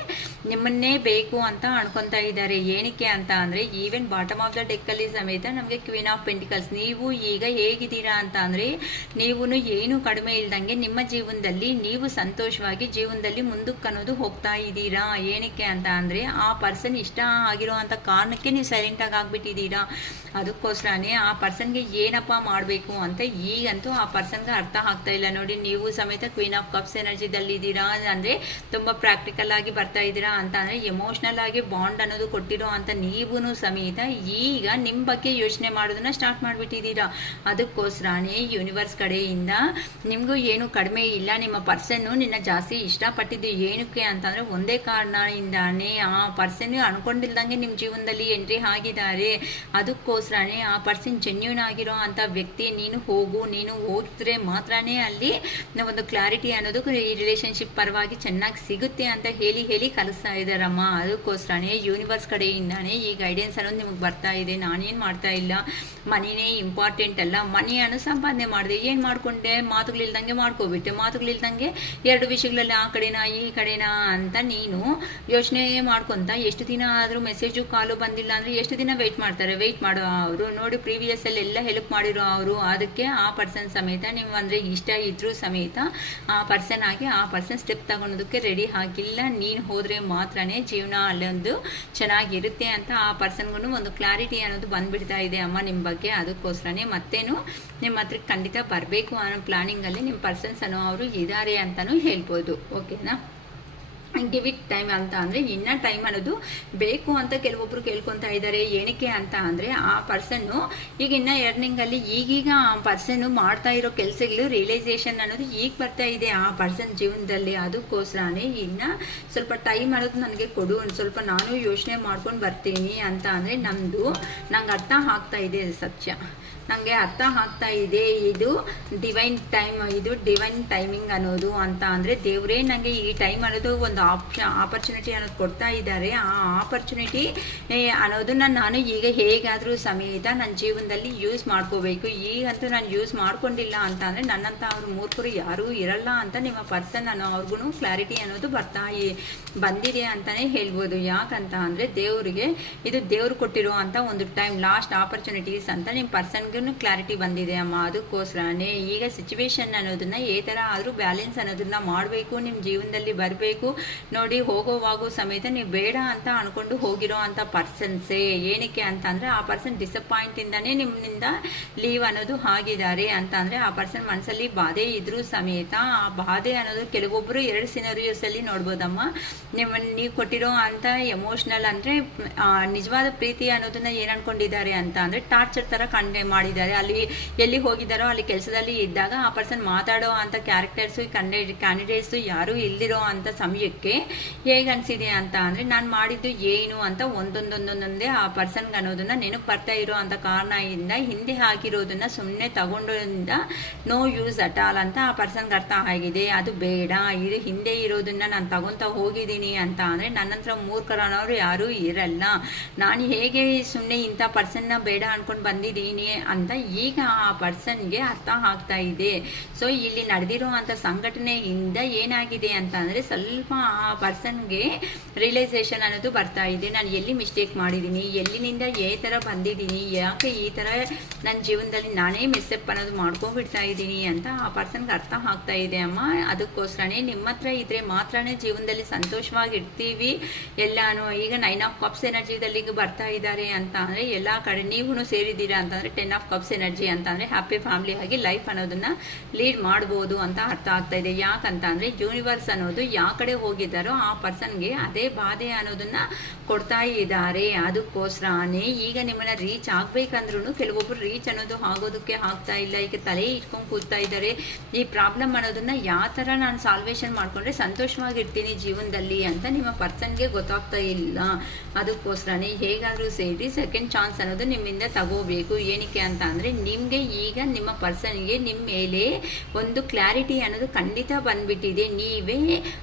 ನಿಮ್ಮನ್ನೇ ಬೇಕು ಅಂತ ಅನ್ಕೊತಾ ಇದ್ದಾರೆ. ಏನಕ್ಕೆ ಅಂತ ಅಂದರೆ ಈವನ್ ಬಾಟಮ್ ಆಫ್ ದ ಡೆಕ್ಕಲ್ಲಿ ಸಮೇತ ನಮಗೆ ಕ್ವೀನ್ ಆಫ್ ಪೆಂಟಿಕಲ್ಸ್. ನೀವು ಈಗ ಹೇಗಿದ್ದೀರಾ ಅಂತ ಅಂದರೆ ನೀವು ಏನು ಕಡಿಮೆ ಇಲ್ದಂಗೆ ನಿಮ್ಮ ಜೀವನದಲ್ಲಿ ನೀವು ಸಂತೋಷವಾಗಿ ಜೀವನದಲ್ಲಿ ಮುಂದಕ್ಕೆ ಅನ್ನೋದು ಹೋಗ್ತಾ ಇದ್ದೀರಾ. ಏನಕ್ಕೆ ಅಂತ ಅಂದರೆ ಆ ಪರ್ಸನ್ ಇಷ್ಟ ಆಗಿರೋ ಅಂಥ ಕಾರಣಕ್ಕೆ ನೀವು ಸೈಲೆಂಟಾಗಿ ಆಗಿಬಿಟ್ಟಿದ್ದೀರಾ. ಅದಕ್ಕೋಸ್ಕರನೇ ಆ ಪರ್ಸನ್ಗೆ ಏನಪ್ಪ ಮಾಡಬೇಕು ಅಂತ ಈಗಂತೂ ಆ ಪರ್ಸನ್ಗೆ ಅರ್ಥ ಆಗ್ತಾ ಇಲ್ಲ. ನೋಡಿ, ನೀವು ಸಮೇತ ಕ್ವೀನ್ ಆಫ್ ಕಪ್ಸ್ ಎನರ್ಜಿದಲ್ಲಿ ಇದ್ದೀರಾ ಅಂದರೆ ತುಂಬ ಪ್ರಾಕ್ಟಿಕಲ್ ಆಗಿ ಬರ್ತಾ ಇದ್ದೀರಾ ಅಂತ ಅಂದರೆ ಎಮೋಷ್ನಲ್ ಆಗಿ ಬಾಂಡ್ ಅನ್ನೋದು ಕೊಟ್ಟಿರೋ ಅಂತ ನೀವೂ ಸಮೇತ ಈಗ ನಿಮ್ಮ ಬಗ್ಗೆ ಯೋಚನೆ ಮಾಡೋದನ್ನ ಸ್ಟಾರ್ಟ್ ಮಾಡಿಬಿಟ್ಟಿದ್ದೀರಾ. ಅದಕ್ಕೋಸ್ಕರನೇ ಯೂನಿವರ್ಸ್ ಕಡೆಯಿಂದ ನಿಮಗೂ ಏನು ಕಡಿಮೆ ಇಲ್ಲ. ನಿಮ್ಮ ಪರ್ಸನ್ನು ನಿನ್ನ ಜಾಸ್ತಿ ಇಷ್ಟಪಟ್ಟಿದ್ದು ಏನಕ್ಕೆ ಅಂತಂದರೆ ಒಂದೇ ಕಾರಣದಿಂದಾನೇ ಆ ಪರ್ಸನ್ ಅನ್ಕೊಂಡಿಲ್ದಂಗೆ ನಿಮ್ಮ ಜೀವನದಲ್ಲಿ ಎಂಟ್ರಿ ಆಗಿದ್ದಾರೆ. ಅದಕ್ಕೋಸ್ಕರನೇ ಆ ಪರ್ಸನ್ ಜೆನ್ಯೂನ್ ಆಗಿರೋ ಅಂಥ ವ್ಯಕ್ತಿ. ನೀನು ಹೋಗು, ನೀನು ಹೋಗಿದ್ರೆ ಮಾತ್ರನೇ ಅಲ್ಲಿ ಒಂದು ಕ್ಲಾರಿಟಿ ಅನ್ನೋದು ಈ ರಿಲೇಷನ್ಶಿಪ್ ಪರವಾಗಿ ಚೆನ್ನಾಗಿ ಸಿಗುತ್ತೆ ಅಂತ ಹೇಳಿ ಕಲಿಸ್ತಾ ಇದ್ದಾರಮ್ಮ. ಅದಕ್ಕೋಸ್ಕರನೇ ಯೂನಿವರ್ಸ್ ಕಡೆಯಿಂದಾನೇ ಈ ಗೈಡೆನ್ಸ್ ಅನ್ನೋದು ನಿಮಗೆ ಬರ್ತಾ ಇದೆ. ನಾನೇನು ಮಾಡ್ತಾ ಇಲ್ಲ, ಮನಿನೇ ಇಂಪಾರ್ಟೆಂಟ್ ಅಲ್ಲ, ಮನಿಯನ್ನು ಸಂಪಾದನೆ ಮಾಡಿದೆ, ಏನು ಮಾಡ್ಕೊಂಡೆ, ಮಾತುಗಳಿಲ್ದಂಗೆ ಮಾಡ್ಕೋಬಿಟ್ಟೆ, ಮಾತುಗಳಿಲ್ದಂಗೆ ಎರಡು ವಿಷಯಗಳಲ್ಲಿ ಆ ಕಡೆನಾ ಈ ಕಡೆನಾ ಅಂತ ನೀನು ಯೋಚನೆ ಮಾಡ್ಕೊತ ಎಷ್ಟು ದಿನ ಆದರೂ ಮೆಸೇಜು ಕಾಲು ಬಂದಿಲ್ಲ ಅಂದರೆ ಎಷ್ಟು ದಿನ ವೆಯ್ಟ್ ಮಾಡ್ತಾರೆ. ವೆಯ್ಟ್ ಮಾಡೋ ಅವರು ನೋಡಿ, ಪ್ರೀವಿಯಸ್ಸಲ್ಲಿ ಎಲ್ಲ ಹೆಲ್ಪ್ ಮಾಡಿರೋ ಅವರು, ಅದಕ್ಕೆ ಆ ಪರ್ಸನ್ ಸಮೇತ ನೀವು ಅಂದರೆ ಇಷ್ಟ ಇದ್ರೂ ಸಮೇತ ಆ ಪರ್ಸನ್ ಆಗಿ ಆ ಪರ್ಸನ್ ಸ್ಟೆಪ್ ತಗೊಳೋದಕ್ಕೆ ರೆಡಿ ಆಗಿಲ್ಲ. ನೀನು ಹೋದರೆ ಮಾತ್ರನೇ ಜೀವನ ಅಲ್ಲೊಂದು ಚೆನ್ನಾಗಿರುತ್ತೆ ಅಂತ ಆ ಪರ್ಸನ್ಗೂ ಒಂದು ಕ್ಲಾರಿಟಿ ಅನ್ನೋದು ಬಂದ್ಬಿಡ್ತಾ ಇದೆ ಅಮ್ಮ ನಿಮ್ಮ ಬಗ್ಗೆ. ಅದಕ್ಕೋಸ್ಕರನೇ ಮತ್ತೇನು ನಿಮ್ಮ ಹತ್ರಕ್ಕೆ ಖಂಡಿತ ಬರಬೇಕು ಅನ್ನೋ ಪ್ಲಾನಿಂಗಲ್ಲಿ ನಿಮ್ಮ ಪರ್ಸನ್ಸ್ ಅನ್ನೋ ಅವರು ಇದ್ದಾರೆ ಅಂತಲೂ ಹೇಳ್ಬೋದು. ಓಕೆನಾ? ಗಿವ್ ಇಟ್ ಟೈಮ್ ಅಂತ ಅಂದರೆ ಇನ್ನೂ ಟೈಮ್ ಅನ್ನೋದು ಬೇಕು ಅಂತ ಕೆಲವೊಬ್ಬರು ಕೇಳ್ಕೊತಾ ಇದ್ದಾರೆ. ಏನಕ್ಕೆ ಅಂತ ಅಂದರೆ ಆ ಪರ್ಸನ್ನು ಈಗ ಇನ್ನೂ ಎರ್ನಿಂಗಲ್ಲಿ ಈಗೀಗ ಆ ಪರ್ಸನ್ನು ಮಾಡ್ತಾ ಇರೋ ಕೆಲಸಗಳು ರಿಯಲೈಸೇಷನ್ ಅನ್ನೋದು ಈಗ ಬರ್ತಾ ಇದೆ ಆ ಪರ್ಸನ್ ಜೀವನದಲ್ಲಿ. ಅದಕ್ಕೋಸ್ಕರನೇ ಇನ್ನು ಸ್ವಲ್ಪ ಟೈಮ್ ಅನ್ನೋದು ನನಗೆ ಕೊಡು, ಒಂದು ಸ್ವಲ್ಪ ನಾನು ಯೋಚನೆ ಮಾಡ್ಕೊಂಡು ಬರ್ತೀನಿ ಅಂತ ಅಂದರೆ ನಂಗೆ ಅರ್ಥ ಆಗ್ತಾ ಇದೆ ಸತ್ಯ, ನನಗೆ ಅರ್ಥ ಆಗ್ತಾ ಇದೆ. ಇದು ಡಿವೈನ್ ಟೈಮಿಂಗ್ ಅನ್ನೋದು ಅಂತ ಅಂದರೆ ದೇವರೇ ನನಗೆ ಈ ಟೈಮ್ ಅನ್ನೋದು ಒಂದು ಆಪರ್ಚುನಿಟಿ ಅನ್ನೋದು ಕೊಡ್ತಾ ಇದ್ದಾರೆ. ಆ ಆಪರ್ಚುನಿಟಿ ಅನ್ನೋದನ್ನ ನಾನು ಈಗ ಹೇಗಾದರೂ ಸಮೇತ ನನ್ನ ಜೀವನದಲ್ಲಿ ಯೂಸ್ ಮಾಡ್ಕೋಬೇಕು. ಈಗಂತೂ ನಾನು ಯೂಸ್ ಮಾಡ್ಕೊಂಡಿಲ್ಲ ಅಂತ ಅಂದರೆ ನನ್ನಂಥ ಅವ್ರ ಮೂರ್ಖರು ಯಾರೂ ಇರಲ್ಲ ಅಂತ ನಿಮ್ಮ ಪರ್ಸನ್ ಅನ್ನೋ ಅವ್ರಿಗೂ ಕ್ಲಾರಿಟಿ ಅನ್ನೋದು ಬಂದಿದೆ ಅಂತಲೇ ಹೇಳ್ಬೋದು. ಯಾಕಂತ ಅಂದರೆ ದೇವರಿಗೆ ಇದು ದೇವ್ರು ಕೊಟ್ಟಿರೋ ಅಂಥ ಒಂದು ಟೈಮ್, ಲಾಸ್ಟ್ ಆಪರ್ಚುನಿಟೀಸ್ ಅಂತ ನಿಮ್ಮ ಪರ್ಸನ್ಗೆ ಕ್ಲಾರಿಟಿ ಬಂದಿದೆ ಅಮ್ಮ. ಅದಕ್ಕೋಸ್ಕರನೇ ಈಗ ಸಿಚುವೇಶನ್ ಅನ್ನೋದನ್ನ ಈ ಥರ ಆದರೂ ಬ್ಯಾಲೆನ್ಸ್ ಅನ್ನೋದನ್ನ ಮಾಡಬೇಕು, ನಿಮ್ಮ ಜೀವನದಲ್ಲಿ ಬರಬೇಕು. ನೋಡಿ, ಹೋಗೋವಾಗೂ ಸಮೇತ ನೀವು ಬೇಡ ಅಂತ ಅನ್ಕೊಂಡು ಹೋಗಿರೋ ಅಂಥ ಪರ್ಸನ್ಸೇ. ಏನಕ್ಕೆ ಅಂತ ಅಂದರೆ ಆ ಪರ್ಸನ್ ಡಿಸಪಾಯಿಂಟಿಂದನೇ ನಿಮ್ಮಿಂದ ಲೀವ್ ಅನ್ನೋದು ಆಗಿದ್ದಾರೆ ಅಂತ ಅಂದರೆ ಆ ಪರ್ಸನ್ ಮನಸ್ಸಲ್ಲಿ ಬಾಧೆ ಇದ್ರೂ ಸಮೇತ ಆ ಬಾಧೆ ಅನ್ನೋದು ಕೆಲವೊಬ್ಬರು 2 ಸಿನಾರಿಯೋಸಲ್ಲಿ ನೋಡ್ಬೋದಮ್ಮ. ನೀವು ಕೊಟ್ಟಿರೋ ಅಂಥ ಎಮೋಷ್ನಲ್ ಅಂದರೆ ನಿಜವಾದ ಪ್ರೀತಿ ಅನ್ನೋದನ್ನ ಏನು ಅನ್ಕೊಂಡಿದ್ದಾರೆ ಅಂತ ಅಂದರೆ ಟಾರ್ಚರ್ ಥರ ಮಾಡಿದ್ದಾರೆ. ಅಲ್ಲಿ ಎಲ್ಲಿ ಹೋಗಿದ್ದಾರೋ ಅಲ್ಲಿ ಕೆಲಸದಲ್ಲಿ ಇದ್ದಾಗ ಆ ಪರ್ಸನ್ ಮಾತಾಡೋ ಅಂಥ ಕ್ಯಾರೆಕ್ಟರ್ಸು ಕ್ಯಾಂಡಿಡೇಟ್ಸು ಯಾರೂ ಇಲ್ದಿರೋ ಅಂಥ ಸಮಯಕ್ಕೆ ಹೇಗೆ ಅನಿಸಿದೆ ಅಂತ ಅಂದರೆ ನಾನು ಮಾಡಿದ್ದು ಏನು ಅಂತ ಒಂದೊಂದೇ ಆ ಪರ್ಸನ್ಗೆ ಅನ್ನೋದನ್ನ ನೆನಪು ಬರ್ತಾ ಇರೋ ಅಂಥ ಕಾರಣದಿಂದ ಹಿಂದೆ ಆಗಿರೋದನ್ನ ಸುಮ್ಮನೆ ತಗೊಂಡೋದ್ರಿಂದ ನೋ ಯೂಸ್ ಅಟ್ ಆಲ್ ಅಂತ ಆ ಪರ್ಸನ್ಗೆ ಅರ್ಥ ಆಗಿದೆ. ಅದು ಬೇಡ, ಇದು ಹಿಂದೆ ಇರೋದನ್ನ ನಾನು ತಗೊತಾ ಹೋಗಿದ್ದೀನಿ ಅಂತ ಅಂದರೆ ನನ್ನ ಹತ್ರ ಮೂರ್ಖರನವರು ಯಾರೂ ಇರಲ್ಲ. ನಾನು ಹೇಗೆ ಸುಮ್ಮನೆ ಇಂಥ ಪರ್ಸನ್ನ ಬೇಡ ಅನ್ಕೊಂಡು ಬಂದಿದ್ದೀನಿ ಅಂತ ಈಗ ಆ ಪರ್ಸನ್ಗೆ ಅರ್ಥ ಆಗ್ತಾ ಇದೆ. ಸೊ ಇಲ್ಲಿ ನಡೆದಿರೋ ಅಂಥ ಸಂಘಟನೆಯಿಂದ ಏನಾಗಿದೆ ಅಂತ ಅಂದರೆ ಸ್ವಲ್ಪ ಆ ಪರ್ಸನ್ಗೆ ರಿಯಲೈಸೇಷನ್ ಅನ್ನೋದು ಬರ್ತಾ ಇದೆ. ನಾನು ಎಲ್ಲಿ ಮಿಸ್ಟೇಕ್ ಮಾಡಿದ್ದೀನಿ, ಎಲ್ಲಿನಿಂದ ಈ ಥರ ಬಂದಿದ್ದೀನಿ, ಯಾಕೆ ಈ ಥರ ನನ್ನ ಜೀವನದಲ್ಲಿ ನಾನೇ ಮಿಸ್ಟೇಕ್ ಅನ್ನೋದು ಮಾಡ್ಕೊಂಡ್ಬಿಡ್ತಾ ಇದ್ದೀನಿ ಅಂತ ಆ ಪರ್ಸನ್ಗೆ ಅರ್ಥ ಆಗ್ತಾ ಇದೆ ಅಮ್ಮ. ಅದಕ್ಕೋಸ್ಕರನೇ ನಿಮ್ಮ ಹತ್ರ ಇದ್ರೆ ಮಾತ್ರನೇ ಜೀವನದಲ್ಲಿ ಸಂತೋಷವಾಗಿರ್ತೀವಿ ಎಲ್ಲಾನು. ಈಗ 9 ಆಫ್ ಕಪ್ಸ್ ಎನರ್ಜಿದಲ್ಲಿ ಬರ್ತಾ ಇದ್ದಾರೆ ಅಂತ ಅಂದರೆ ಎಲ್ಲ ಕಡೆ ನೀವು ಸೇರಿದ್ದೀರಾ ಅಂತಂದರೆ 10 ಆಫ್ ಕಪ್ಸ್ ಎನರ್ಜಿ ಅಂತ ಅಂದರೆ ಹ್ಯಾಪಿ ಫ್ಯಾಮಿಲಿ ಆಗಿ ಲೈಫ್ ಅನ್ನೋದನ್ನ ಲೀಡ್ ಮಾಡ್ಬೋದು ಅಂತ ಅರ್ಥ ಆಗ್ತಾ ಇದೆ. ಯಾಕಂತ ಅಂದರೆ ಯೂನಿವರ್ಸ್ ಅನ್ನೋದು ಯಾವ ಕಡೆ ಹೋಗಿದ್ದಾರೋ ಆ ಪರ್ಸನ್ಗೆ ಅದೇ ಬಾಧೆ ಅನ್ನೋದನ್ನ ಕೊಡ್ತಾ ಇದ್ದಾರೆ. ಅದಕ್ಕೋಸ್ಕರನೇ ಈಗ ನಿಮ್ಮನ್ನ ರೀಚ್ ಆಗ್ಬೇಕಂದ್ರೂ ಕೆಲವೊಬ್ರು ರೀಚ್ ಅನ್ನೋದು ಆಗೋದಕ್ಕೆ ಆಗ್ತಾ ಇಲ್ಲ. ಈಗ ತಲೆ ಇಟ್ಕೊಂಡು ಕೂರ್ತಾ ಇದ್ದಾರೆ. ಈ ಪ್ರಾಬ್ಲಮ್ ಅನ್ನೋದನ್ನ ಯಾವ ಥರ ನಾನು ಸಾಲ್ವೇಷನ್ ಮಾಡ್ಕೊಂಡ್ರೆ ಸಂತೋಷವಾಗಿರ್ತೀನಿ ಜೀವನದಲ್ಲಿ ಅಂತ ನಿಮ್ಮ ಪರ್ಸನ್ಗೆ ಗೊತ್ತಾಗ್ತಾ ಇಲ್ಲ. ಅದಕ್ಕೋಸ್ಕರನೇ ಹೇಗಾದರೂ ಸೇರಿ ಸೆಕೆಂಡ್ ಚಾನ್ಸ್ ಅನ್ನೋದು ನಿಮ್ಮಿಂದ ತಗೋಬೇಕು. ಏನಕ್ಕೆ ಅಂತ ಅಂದರೆ ನಿಮಗೆ ಈಗ ನಿಮ್ಮ ಪರ್ಸನ್ಗೆ ನಿಮ್ಮ ಮೇಲೆ ಒಂದು ಕ್ಲಾರಿಟಿ ಅನ್ನೋದು ಖಂಡಿತ ಬಂದ್ಬಿಟ್ಟಿದೆ. ನೀವೇ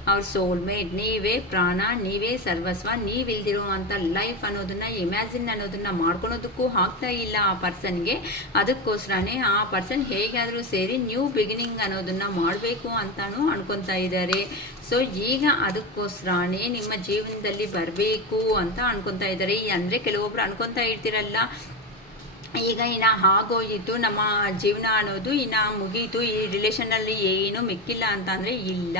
ಅವ್ರ ಸೋಲ್ಮೇಟ್, ನೀವೇ ಪ್ರಾಣ, ನೀವೇ ಸರ್ವಸ್ವ. ನೀವಿಲ್ದಿರುವಂಥ ಲೈಫ್ ಅನ್ನೋದನ್ನ ಇಮ್ಯಾಜಿನ್ ಅನ್ನೋದನ್ನ ಮಾಡ್ಕೊಳೋದಕ್ಕೂ ಆಗ್ತಾ ಇಲ್ಲ ಆ ಪರ್ಸನ್ಗೆ. ಅದಕ್ಕೋಸ್ಕರನೇ ಆ ಪರ್ಸನ್ ಹೇಗಾದರೂ ಸೇರಿ ನ್ಯೂ ಬಿಗಿನಿಂಗ್ ಅನ್ನೋದನ್ನ ಮಾಡಬೇಕು ಅಂತಾನು ಅನ್ಕೊತಾ ಇದ್ದಾರೆ. ಸೊ ಈಗ ಅದಕ್ಕೋಸ್ಕರನೇ ನಿಮ್ಮ ಜೀವನದಲ್ಲಿ ಬರಬೇಕು ಅಂತ ಅನ್ಕೊತಾ ಇದ್ದಾರೆ. ಅಂದರೆ ಕೆಲವೊಬ್ರು ಅನ್ಕೊತಾ ಇರ್ತೀರಲ್ಲ, ಈಗ ಇನ್ನು ಆಗೋಯಿತು ನಮ್ಮ ಜೀವನ ಅನ್ನೋದು, ಇನ್ನು ಮುಗೀತು, ಈ ರಿಲೇಷನಲ್ಲಿ ಏನು ಮಿಕ್ಕಿಲ್ಲ ಅಂತ ಅಂದರೆ ಇಲ್ಲ,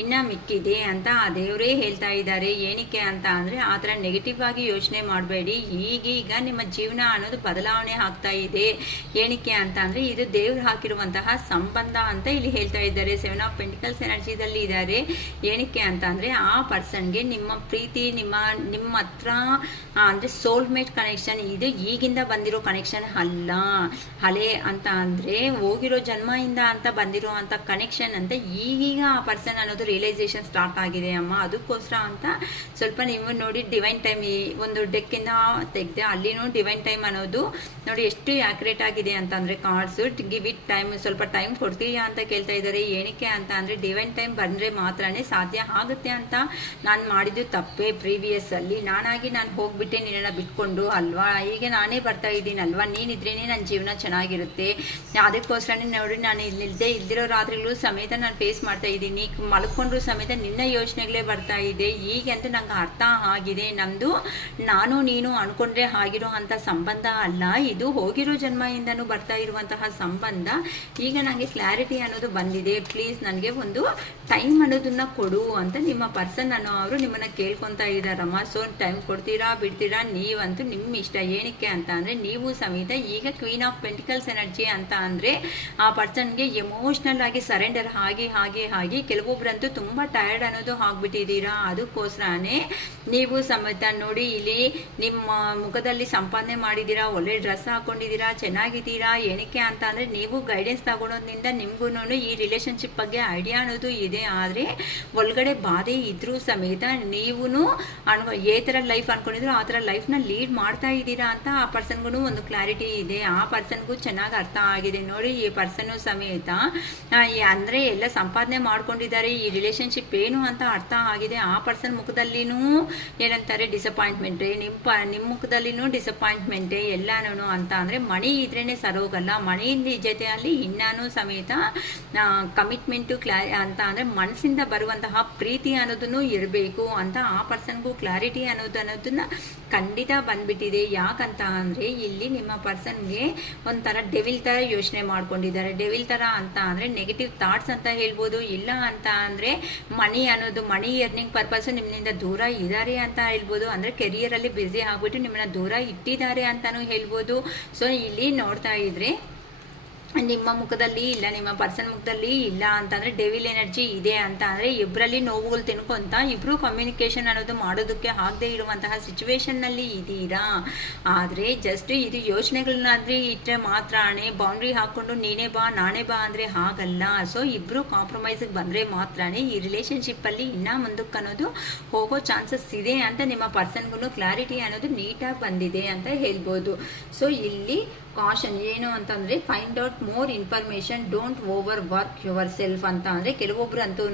ಇನ್ನು ಮಿಕ್ಕಿದೆ ಅಂತ ಆ ದೇವರೇ ಹೇಳ್ತಾ ಇದ್ದಾರೆ. ಏನಕ್ಕೆ ಅಂತ ಅಂದರೆ ಆ ಥರ ನೆಗೆಟಿವ್ ಆಗಿ ಯೋಚನೆ ಮಾಡಬೇಡಿ. ಈಗೀಗ ನಿಮ್ಮ ಜೀವನ ಅನ್ನೋದು ಬದಲಾವಣೆ ಆಗ್ತಾ ಇದೆ. ಏನಕ್ಕೆ ಅಂತ ಅಂದರೆ ಇದು ದೇವ್ರು ಹಾಕಿರುವಂತಹ ಸಂಬಂಧ ಅಂತ ಇಲ್ಲಿ ಹೇಳ್ತಾ ಇದ್ದಾರೆ. 7 ಆಫ್ ಪೆಂಟಿಕಲ್ಸ್ ಎನರ್ಜಿದಲ್ಲಿ ಇದ್ದಾರೆ. ಏನಕ್ಕೆ ಅಂತ ಅಂದರೆ ಆ ಪರ್ಸನ್ಗೆ ನಿಮ್ಮ ಪ್ರೀತಿ, ನಿಮ್ಮ ಹತ್ರ ಅಂದರೆ ಸೋಲ್ಮೇಟ್ ಕನೆಕ್ಷನ್, ಇದು ಈಗಿಂದ ಬಂದಿರೋ ಕನೆಕ್ಷನ್ ಅಲ್ಲ. ಹಳೆ ಅಂತ ಅಂದರೆ ಹೋಗಿರೋ ಜನ್ಮದಿಂದ ಅಂತ ಬಂದಿರೋ ಅಂತ ಕನೆಕ್ಷನ್ ಅಂತ ಈಗೀಗ ಆ ಪರ್ಸನ್ ಅನ್ನೋದು ರಿಯಲೈಸೇಷನ್ ಸ್ಟಾರ್ಟ್ ಆಗಿದೆ ಅಮ್ಮ. ಅದಕ್ಕೋಸ್ಕರ ಅಂತ ಸ್ವಲ್ಪ ನೀವು ನೋಡಿ ಡಿವೈನ್ ಟೈಮ್ ಒಂದು ಡೆಕ್ಕಿಂದ ತೆಗೆದೆ, ಅಲ್ಲಿನೂ ಡಿವೈನ್ ಟೈಮ್ ಅನ್ನೋದು ನೋಡಿ ಎಷ್ಟು ಆಕ್ಯುರೇಟ್ ಆಗಿದೆ ಅಂತ ಅಂದರೆ ಕಾರ್ಡ್ಸ್ ಗಿವ್ ಇಟ್ ಟೈಮ್, ಸ್ವಲ್ಪ ಟೈಮ್ ಕೊಡ್ತೀಯಾ ಅಂತ ಕೇಳ್ತಾ ಇದ್ದಾರೆ. ಏನಕ್ಕೆ ಅಂತ ಅಂದರೆ ಡಿವೈನ್ ಟೈಮ್ ಬಂದರೆ ಮಾತ್ರನೇ ಸಾಧ್ಯ ಆಗುತ್ತೆ ಅಂತ. ನಾನು ಮಾಡಿದ್ದು ತಪ್ಪೇ ಪ್ರೀವಿಯಸ್ ಅಲ್ಲಿ, ನಾನಾಗಿ ನಾನು ಹೋಗ್ಬಿಟ್ಟೆ ನಿನ್ನನ್ನು ಬಿಟ್ಕೊಂಡು ಅಲ್ವಾ, ಈಗ ನಾನೇ ಬರ್ತಾ ಇದ್ದೀನಿ ಅಲ್ವಾ, ನೀನಿದ್ರೇನೆ ನನ್ನ ಜೀವನ ಚೆನ್ನಾಗಿರುತ್ತೆ. ಅದಕ್ಕೋಸ್ಕರನೇ ನೋಡಿ ನಾನು ಇಲ್ದಿರೋ ರಾತ್ರಿಗಳು ಸಮೇತ ನಾನು ಫೇಸ್ ಮಾಡ್ತಾ ಇದ್ದೀನಿ, ಮಲ್ಕೊಂಡ್ರು ಸಮೇತ ನಿನ್ನ ಯೋಚನೆಗಳೇ ಬರ್ತಾ ಇದೆ. ಈಗಂತೂ ನಂಗೆ ಅರ್ಥ ಆಗಿದೆ, ನಮ್ಮದು ನಾನು ನೀನು ಅನ್ಕೊಂಡ್ರೆ ಆಗಿರೋ ಅಂಥ ಸಂಬಂಧ ಅಲ್ಲ, ಇದು ಹೋಗಿರೋ ಜನ್ಮದಿಂದನೂ ಬರ್ತಾ ಇರುವಂತಹ ಸಂಬಂಧ. ಈಗ ನನಗೆ ಕ್ಲಾರಿಟಿ ಅನ್ನೋದು ಬಂದಿದೆ, ಪ್ಲೀಸ್ ನನಗೆ ಒಂದು ಟೈಮ್ ಅನ್ನೋದನ್ನ ಕೊಡು ಅಂತ ನಿಮ್ಮ ಪರ್ಸನ್ ಅನ್ನೋ ಅವರು ನಿಮ್ಮನ್ನು ಕೇಳ್ಕೊತಾ ಇದ್ದಾರಮ್ಮ. ಸೊ ಟೈಮ್ ಕೊಡ್ತೀರಾ ಬಿಡ್ತೀರಾ ನೀವಂತೂ ನಿಮ್ಮ ಇಷ್ಟ. ಏನಕ್ಕೆ ಅಂತ ಅಂದರೆ ನೀವು ಸಮೇತ ಈಗ ಕ್ವೀನ್ ಆಫ್ ಪೆಂಟಿಕಲ್ಸ್ ಎನರ್ಜಿ ಅಂತ ಅಂದರೆ ಆ ಪರ್ಸನ್ಗೆ ಎಮೋಷ್ನಲ್ ಆಗಿ ಸರೆಂಡರ್ ಆಗಿ ಕೆಲವೊಬ್ರಂತೂ ತುಂಬ ಟಯರ್ಡ್ ಅನ್ನೋದು ಆಗ್ಬಿಟ್ಟಿದ್ದೀರಾ. ಅದಕ್ಕೋಸ್ಕರನೇ ನೀವು ಸಮೇತ ನೋಡಿ ಇಲ್ಲಿ ನಿಮ್ಮ ಮುಖದಲ್ಲಿ ಸಂಪಾದನೆ ಮಾಡಿದ್ದೀರಾ, ಒಳ್ಳೆ ಡ್ರೆಸ್ ಹಾಕೊಂಡಿದ್ದೀರಾ, ಚೆನ್ನಾಗಿದ್ದೀರಾ. ಏನಕ್ಕೆ ಅಂತ ಅಂದರೆ ನೀವು ಗೈಡೆನ್ಸ್ ತಗೊಳೋದ್ರಿಂದ ನಿಮ್ಗೂ ಈ ರಿಲೇಷನ್ಶಿಪ್ ಬಗ್ಗೆ ಐಡಿಯಾ ಅನ್ನೋದು ಇದೆ. ಆದರೆ ಒಳಗಡೆ ಬಾಧೆ ಇದ್ರೂ ಸಮೇತ ನೀವು ಏ ಥರ ಲೈಫ್ ಅನ್ಕೊಂಡಿದ್ರು ಆ ಥರ ಲೈಫ್ನ ಲೀಡ್ ಮಾಡ್ತಾ ಇದ್ದೀರಾ ಅಂತ ಆ ಪರ್ಸನ್ಗೂ ಒಂದು ಕ್ಲಾರಿಟಿ ಇದೆ. ಆ ಪರ್ಸನ್ಗೂ ಚೆನ್ನಾಗಿ ಅರ್ಥ ಆಗಿದೆ ನೋಡಿ. ಈ ಪರ್ಸನ್ನು ಸಮೇತ ಅಂದರೆ ಎಲ್ಲ ಸಂಪಾದನೆ ಮಾಡ್ಕೊಂಡಿದ್ದಾರೆ, ಈ ರಿಲೇಷನ್ಶಿಪ್ ಏನು ಅಂತ ಅರ್ಥ ಆಗಿದೆ. ಆ ಪರ್ಸನ್ ಮುಖದಲ್ಲಿನೂ ಏನಂತಾರೆ ಡಿಸಪಾಯಿಂಟ್ಮೆಂಟೇ, ನಿಮ್ಮ ಮುಖದಲ್ಲಿನೂ ಡಿಸಪಾಯಿಂಟ್ಮೆಂಟೇ ಎಲ್ಲನೂ ಅಂತ ಅಂದರೆ ಮಣಿ ಇದ್ರೇ ಸರೋಗಲ್ಲ. ಮಣಿ ಜೊತೆಯಲ್ಲಿ ಇನ್ನೂ ಸಮೇತ ಕಮಿಟ್ಮೆಂಟು ಅಂತ ಅಂದರೆ ಮನಸ್ಸಿಂದ ಬರುವಂತಹ ಪ್ರೀತಿ ಅನ್ನೋದನ್ನು ಇರಬೇಕು ಅಂತ ಆ ಪರ್ಸನ್ಗೂ ಕ್ಲಾರಿಟಿ ಅನ್ನೋದನ್ನ ಖಂಡಿತ ಬಂದ್ಬಿಟ್ಟಿದೆ. ಯಾಕಂತ ಅಂದರೆ ಇಲ್ಲಿ ನಿಮ್ಮ ಪರ್ಸನ್ಗೆ ಒಂಥರ ಡೆವಿಲ್ ಥರ ಯೋಚನೆ ಮಾಡ್ಕೊಂಡಿದ್ದಾರೆ. ಡೆವಿಲ್ ಥರ ಅಂತ ಅಂದರೆ ನೆಗೆಟಿವ್ ಥಾಟ್ಸ್ ಅಂತ ಹೇಳ್ಬೋದು. ಇಲ್ಲ ಅಂತ ಅಂದರೆ ಮನಿ ಅನ್ನೋದು ಮನಿ ಎರ್ನಿಂಗ್ ಪರ್ಪಸ್ ನಿಮ್ಮಿಂದ ದೂರ ಇದ್ದಾರೆ ಅಂತ ಹೇಳ್ಬೋದು. ಅಂದರೆ ಕೆರಿಯರಲ್ಲಿ ಬ್ಯುಸಿ ಆಗಿಬಿಟ್ಟು ನಿಮ್ಮನ್ನ ದೂರ ಇಟ್ಟಿದ್ದಾರೆ ಅಂತಲೂ ಹೇಳ್ಬೋದು. ಸೊ ಇಲ್ಲಿ ನೋಡ್ತಾ ಇದ್ರೆ ನಿಮ್ಮ ಮುಖದಲ್ಲಿ ಇಲ್ಲ, ನಿಮ್ಮ ಪರ್ಸನ್ ಮುಖದಲ್ಲಿ ಇಲ್ಲ ಅಂತಂದರೆ ಡೆವಿಲ್ ಎನರ್ಜಿ ಇದೆ ಅಂತ ಅಂದರೆ ಇಬ್ಬರಲ್ಲಿ ನೋವುಗಳು ತಿನ್ಕೊಂತ ಇಬ್ಬರು ಕಮ್ಯುನಿಕೇಷನ್ ಅನ್ನೋದು ಮಾಡೋದಕ್ಕೆ ಆಗದೆ ಇರುವಂತಹ ಸಿಚುವೇಶನ್ನಲ್ಲಿ ಇದ್ದೀರಾ. ಆದರೆ ಜಸ್ಟ್ ಇದು ಯೋಚನೆಗಳನ್ನಾದ್ರೆ ಇಟ್ಟರೆ ಮಾತ್ರನೇ ಬೌಂಡ್ರಿ ಹಾಕ್ಕೊಂಡು ನೀನೇ ಬಾ ನಾನೇ ಬಾ ಅಂದರೆ ಹಾಗಲ್ಲ. ಸೊ ಇಬ್ಬರು ಕಾಂಪ್ರಮೈಸಿಗೆ ಬಂದರೆ ಮಾತ್ರನೇ ಈ ರಿಲೇಷನ್ಶಿಪ್ಪಲ್ಲಿ ಇನ್ನೂ ಮುಂದಕ್ಕೆ ಅನ್ನೋದು ಹೋಗೋ ಚಾನ್ಸಸ್ ಇದೆ ಅಂತ ನಿಮ್ಮ ಪರ್ಸನ್ಗೂ ಕ್ಲಾರಿಟಿ ಅನ್ನೋದು ನೀಟಾಗಿ ಬಂದಿದೆ ಅಂತ ಹೇಳ್ಬೋದು. ಸೊ ಇಲ್ಲಿ ಕಾಷನ್ ಏನು ಅಂತಂದರೆ find out more information, don't over work your self ಅಂತ ಅಂದರೆ ಕೆಲವೊಬ್ರು ಅಂತೂ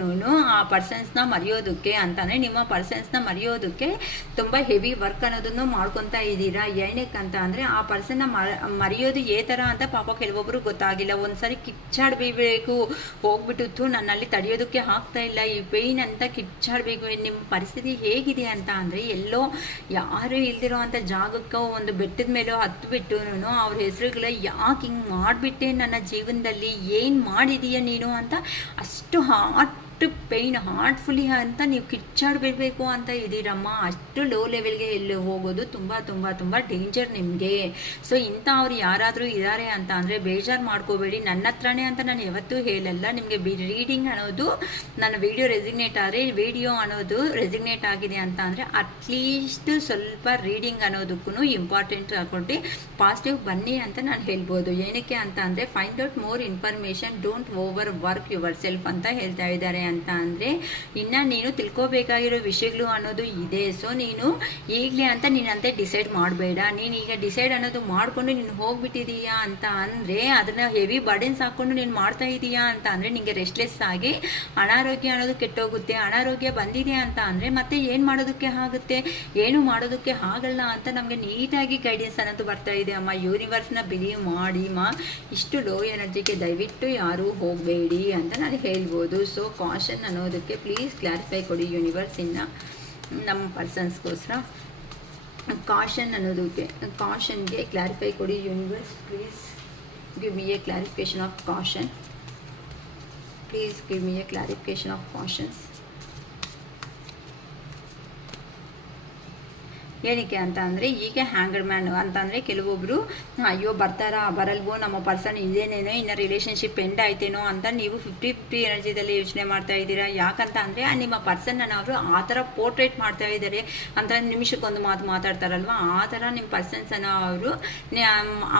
ಆ ಪರ್ಸನ್ಸ್ನ ಮರೆಯೋದಕ್ಕೆ ಅಂತಂದರೆ ನಿಮ್ಮ ಪರ್ಸನ್ಸ್ನ ಮರೆಯೋದಕ್ಕೆ ತುಂಬ ಹೆವಿ ವರ್ಕ್ ಅನ್ನೋದನ್ನು ಮಾಡ್ಕೊತಾ ಇದ್ದೀರಾ. ಏನಕ್ಕೆ ಅಂತ ಅಂದರೆ ಆ ಪರ್ಸನ್ನ ಮರೆಯೋದು ಏ ಥರ ಅಂತ ಪಾಪ ಕೆಲವೊಬ್ರು ಗೊತ್ತಾಗಿಲ್ಲ. ಒಂದ್ಸರಿ ಕಿಚ್ಚಾಡಬೇಕು, ಹೋಗ್ಬಿಟ್ಟು ನನ್ನಲ್ಲಿ ತಡೆಯೋದಕ್ಕೆ ಆಗ್ತಾ ಇಲ್ಲ ಈ ಪೇಯ್ನ್ ಅಂತ ಕಿಚ್ಚಾಡಬೇಕು. ನಿಮ್ಮ ಪರಿಸ್ಥಿತಿ ಹೇಗಿದೆ ಅಂತ ಅಂದರೆ ಎಲ್ಲೋ ಯಾರು ಇಲ್ದಿರೋ ಅಂಥ ಜಾಗಕ್ಕೆ ಒಂದು ಬೆಟ್ಟದ ಮೇಲೋ ಹತ್ಬಿಟ್ಟು ಅವ್ರ ಹೆಸರುಗಳ ಯಾಕೆ ಹಿಂಗೆ ಮಾಡಿಬಿಟ್ಟೆ ನನ್ನ ಜೀವನದಲ್ಲಿ, ಏನು ಮಾಡಿದೀಯ ನೀನು ಅಂತ ಅಷ್ಟು ಹಾರ್ಟ್ ಪೇಯ್ನ್ ಹಾರ್ಟ್ಫುಲಿ ಅಂತ ನೀವು ಕಿಚ್ಚಾಡಬೇಕು ಅಂತ ಇದ್ದೀರಮ್ಮ. ಅಷ್ಟು ಲೋ ಲೆವೆಲ್ಗೆ ಎಲ್ಲಿ ಹೋಗೋದು ತುಂಬ ತುಂಬ ತುಂಬ ಡೇಂಜರ್ ನಿಮಗೆ. ಸೊ ಇಂಥವ್ರು ಯಾರಾದರೂ ಇದ್ದಾರೆ ಅಂತ ಅಂದರೆ ಬೇಜಾರು ಮಾಡ್ಕೋಬೇಡಿ. ನನ್ನ ಹತ್ರನೇ ಅಂತ ನಾನು ಯಾವತ್ತೂ ಹೇಳಲ್ಲ. ನಿಮಗೆ ರೀಡಿಂಗ್ ಅನ್ನೋದು ನನ್ನ ವಿಡಿಯೋ ರೆಸಿಗ್ನೇಟ್ ಆದರೆ ವಿಡಿಯೋ ಅನ್ನೋದು ರೆಸಿಗ್ನೇಟ್ ಆಗಿದೆ ಅಂತ ಅಂದರೆ ಅಟ್ಲೀಸ್ಟ್ ಸ್ವಲ್ಪ ರೀಡಿಂಗ್ ಅನ್ನೋದಕ್ಕೂ ಇಂಪಾರ್ಟೆಂಟ್ ಕೊಟ್ಟು ಪಾಸಿಟಿವ್ ಬನ್ನಿ ಅಂತ ನಾನು ಹೇಳ್ಬೋದು. ಏನಕ್ಕೆ ಅಂತ ಅಂದರೆ find out more information, don't over work your self ಅಂತ ಹೇಳ್ತಾ ಇದ್ದಾರೆ ಅಂತ ಅಂದರೆ ಇನ್ನು ನೀನು ತಿಳ್ಕೊಬೇಕಾಗಿರೋ ವಿಷಯಗಳು ಅನ್ನೋದು ಇದೆ. ಸೊ ನೀನು ಈಗಲೇ ಅಂತ ನೀನಂತೆ ಡಿಸೈಡ್ ಮಾಡಬೇಡ. ನೀನು ಈಗ ಡಿಸೈಡ್ ಅನ್ನೋದು ಮಾಡಿಕೊಂಡು ನೀನು ಹೋಗ್ಬಿಟ್ಟಿದೀಯಾ ಅಂತ ಅಂದರೆ ಅದನ್ನು ಹೆವಿ ಬರ್ಡನ್ಸ್ ಹಾಕ್ಕೊಂಡು ನೀನು ಮಾಡ್ತಾ ಇದೀಯಾ ಅಂತ ಅಂದರೆ ನಿಮಗೆ ರೆಸ್ಟ್ಲೆಸ್ ಆಗಿ ಅನಾರೋಗ್ಯ ಅನ್ನೋದು ಕೆಟ್ಟೋಗುತ್ತೆ. ಅನಾರೋಗ್ಯ ಬಂದಿದೆ ಅಂತ ಅಂದರೆ ಮತ್ತೆ ಏನು ಮಾಡೋದಕ್ಕೆ ಆಗುತ್ತೆ, ಏನು ಮಾಡೋದಕ್ಕೆ ಆಗಲ್ಲ ಅಂತ ನಮಗೆ ನೀಟಾಗಿ ಗೈಡೆನ್ಸ್ ಅನ್ನೋದು ಬರ್ತಾ ಇದೆ ಅಮ್ಮ. ಯೂನಿವರ್ಸ್ನ ಬಿಲೀವ್ ಮಾಡಿ ಇಷ್ಟು ಲೋ ಎನರ್ಜಿಗೆ ದಯವಿಟ್ಟು ಯಾರೂ ಹೋಗಬೇಡಿ ಅಂತ ನಾನು ಹೇಳ್ಬೋದು. ಸೊ ಕಾಷನ್ ಅನ್ನೋದಕ್ಕೆ ಪ್ಲೀಸ್ ಕ್ಲಾರಿಫೈ ಕೊಡಿ ಯೂನಿವರ್ಸ್. ಇನ್ನು ನಮ್ಮ ಪರ್ಸನ್ಸ್ಗೋಸ್ಕರ ಕಾಷನ್ ಅನ್ನೋದಕ್ಕೆ ಕಾಷನ್ಗೆ ಕ್ಲಾರಿಫೈ ಕೊಡಿ universe. Please give me a clarification of caution. Please give me a clarification of cautions. ಏನಕ್ಕೆ ಅಂತ ಅಂದರೆ ಈಗ ಹ್ಯಾಂಗರ್ ಮ್ಯಾನ್ ಅಂತಂದರೆ ಕೆಲವೊಬ್ಬರು ಅಯ್ಯೋ ಬರ್ತಾರಾ ಬರಲ್ವೋ, ನಮ್ಮ ಪರ್ಸನ್ ಇದೇನೇನೋ, ಇನ್ನು ರಿಲೇಷನ್ಶಿಪ್ ಎಂಡ್ ಆಯ್ತೇನೋ ಅಂತ ನೀವು 50-50 ಎನರ್ಜಿದಲ್ಲಿ ಯೋಚನೆ ಮಾಡ್ತಾ ಇದ್ದೀರಾ. ಯಾಕಂತ ಅಂದರೆ ನಿಮ್ಮ ಪರ್ಸನ್ನ ಅವರು ಆ ಥರ ಪೋರ್ಟ್ರೇಟ್ ಮಾಡ್ತಾ ಇದ್ದಾರೆ ಅಂತ ನಿಮಿಷಕ್ಕೊಂದು ಮಾತು ಮಾತಾಡ್ತಾರಲ್ವ, ಆ ಥರ ನಿಮ್ಮ ಪರ್ಸನ್ಸನ್ನು ಅವರು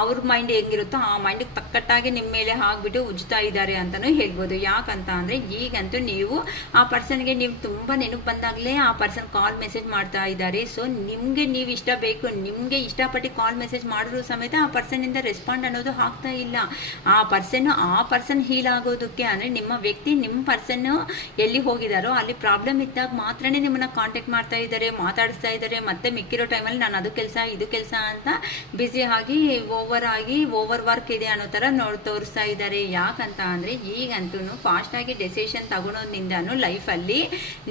ಅವ್ರ ಮೈಂಡ್ ಹೆಂಗಿರುತ್ತೋ ಆ ಮೈಂಡಿಗೆ ತಕ್ಕಟ್ಟಾಗಿ ನಿಮ್ಮ ಮೇಲೆ ಹಾಕ್ಬಿಟ್ಟು ಉಜ್ತಾ ಇದ್ದಾರೆ ಅಂತಲೂ ಹೇಳ್ಬೋದು. ಯಾಕಂತ ಅಂದರೆ ಈಗಂತೂ ನೀವು ಆ ಪರ್ಸನ್ಗೆ ನೀವು ತುಂಬ ನೆನಪು ಬಂದಾಗಲೇ ಆ ಪರ್ಸನ್ ಕಾಲ್ ಮೆಸೇಜ್ ಮಾಡ್ತಾ ಇದ್ದಾರೆ. ಸೊ ನಿಮ್ಗೆ ನೀವು ಇಷ್ಟ ಬೇಕು, ನಿಮಗೆ ಇಷ್ಟಪಟ್ಟು ಕಾಲ್ ಮೆಸೇಜ್ ಮಾಡಿದ್ರು ಸಮೇತ ಆ ಪರ್ಸನ್ನಿಂದ ರೆಸ್ಪಾಂಡ್ ಅನ್ನೋದು ಆಗ್ತಾ ಇಲ್ಲ. ಆ ಪರ್ಸನ್ ಹೀಲ್ ಆಗೋದಕ್ಕೆ ಅಂದರೆ ನಿಮ್ಮ ವ್ಯಕ್ತಿ ನಿಮ್ಮ ಪರ್ಸನ್ನು ಎಲ್ಲಿ ಹೋಗಿದಾರೋ ಅಲ್ಲಿ ಪ್ರಾಬ್ಲಮ್ ಇದ್ದಾಗ ಮಾತ್ರನೇ ನಿಮ್ಮನ್ನು ಕಾಂಟ್ಯಾಕ್ಟ್ ಮಾಡ್ತಾ ಇದ್ದಾರೆ, ಮಾತಾಡಿಸ್ತಾ ಇದ್ದಾರೆ. ಮತ್ತೆ ಮಿಕ್ಕಿರೋ ಟೈಮಲ್ಲಿ ನಾನು ಅದು ಕೆಲಸ ಇದು ಕೆಲಸ ಅಂತ ಬ್ಯುಸಿ ಆಗಿ ಓವರ್ ವರ್ಕ್ ಇದೆ ಅನ್ನೋ ಥರ ತೋರಿಸ್ತಾ ಇದ್ದಾರೆ. ಯಾಕಂತ ಅಂದರೆ ಈಗಂತೂ ಫಾಸ್ಟಾಗಿ ಡೆಸಿಷನ್ ತಗೊಳೋದ್ರಿಂದನೂ ಲೈಫಲ್ಲಿ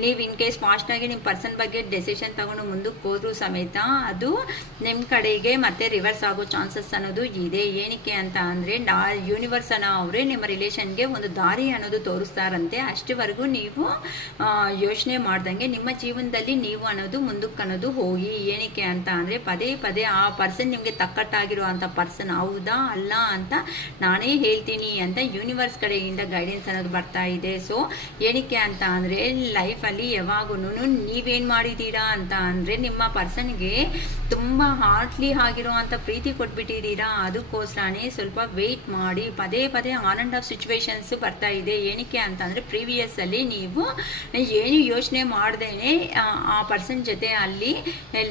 ನೀವು ಇನ್ ಕೇಸ್ ಫಾಸ್ಟಾಗಿ ನಿಮ್ಮ ಪರ್ಸನ್ ಬಗ್ಗೆ ಡೆಸಿಷನ್ ತಗೊಂಡು ಮುಂದಕ್ಕೆ ಹೋದ್ರೂ ಸಮೇತ ಅದು ನಿಮ್ಮ ಕಡೆಗೆ ಮತ್ತೆ ರಿವರ್ಸ್ ಆಗೋ ಚಾನ್ಸಸ್ ಅನ್ನೋದು ಇದೆ. ಏನಕ್ಕೆ ಅಂತ ಅಂದರೆ ಯೂನಿವರ್ಸ್ ಅನ್ನೋ ಅವರೇ ನಿಮ್ಮ ರಿಲೇಷನ್ಗೆ ಒಂದು ದಾರಿ ಅನ್ನೋದು ತೋರಿಸ್ತಾರಂತೆ. ಅಷ್ಟವರೆಗೂ ನೀವು ಯೋಚನೆ ಮಾಡ್ದಂಗೆ ನಿಮ್ಮ ಜೀವನದಲ್ಲಿ ನೀವು ಅನ್ನೋದು ಮುಂದಕ್ಕೆ ಅನ್ನೋದು ಹೋಗಿ. ಏನಕ್ಕೆ ಅಂತ ಅಂದರೆ ಪದೇ ಪದೇ ಆ ಪರ್ಸನ್ ನಿಮಗೆ ತಕ್ಕಟ್ಟಾಗಿರೋ ಅಂಥ ಪರ್ಸನ್ ಹೌದಾ ಅಲ್ಲ ಅಂತ ನಾನೇ ಹೇಳ್ತೀನಿ ಅಂತ ಯೂನಿವರ್ಸ್ ಕಡೆಯಿಂದ ಗೈಡೆನ್ಸ್ ಅನ್ನೋದು ಬರ್ತಾ ಇದೆ. ಸೊ ಏನಕ್ಕೆ ಅಂತ ಅಂದರೆ ಲೈಫಲ್ಲಿ ಯಾವಾಗೂ ನೀವೇನು ಮಾಡಿದ್ದೀರಾ ಅಂತ ಅಂದರೆ ನಿಮ್ಮ ಪರ್ಸನ್ಗೆ ತುಂಬ ಹಾರ್ಟ್ಲಿ ಆಗಿರೋ ಅಂಥ ಪ್ರೀತಿ ಕೊಟ್ಬಿಟ್ಟಿದ್ದೀರಾ. ಅದಕ್ಕೋಸ್ಕರನೇ ಸ್ವಲ್ಪ ವೆಯ್ಟ್ ಮಾಡಿ. ಪದೇ ಪದೇ ಆನ್ ಆ್ಯಂಡ್ ಆಫ್ ಸಿಚುವೇಶನ್ಸು ಬರ್ತಾ ಇದೆ. ಏನಕ್ಕೆ ಅಂತ ಅಂದರೆ ಪ್ರೀವಿಯಸ್ಸಲ್ಲಿ ನೀವು ಏನು ಯೋಚನೆ ಮಾಡ್ದೇನೆ ಆ ಪರ್ಸನ್ ಜೊತೆ ಅಲ್ಲಿ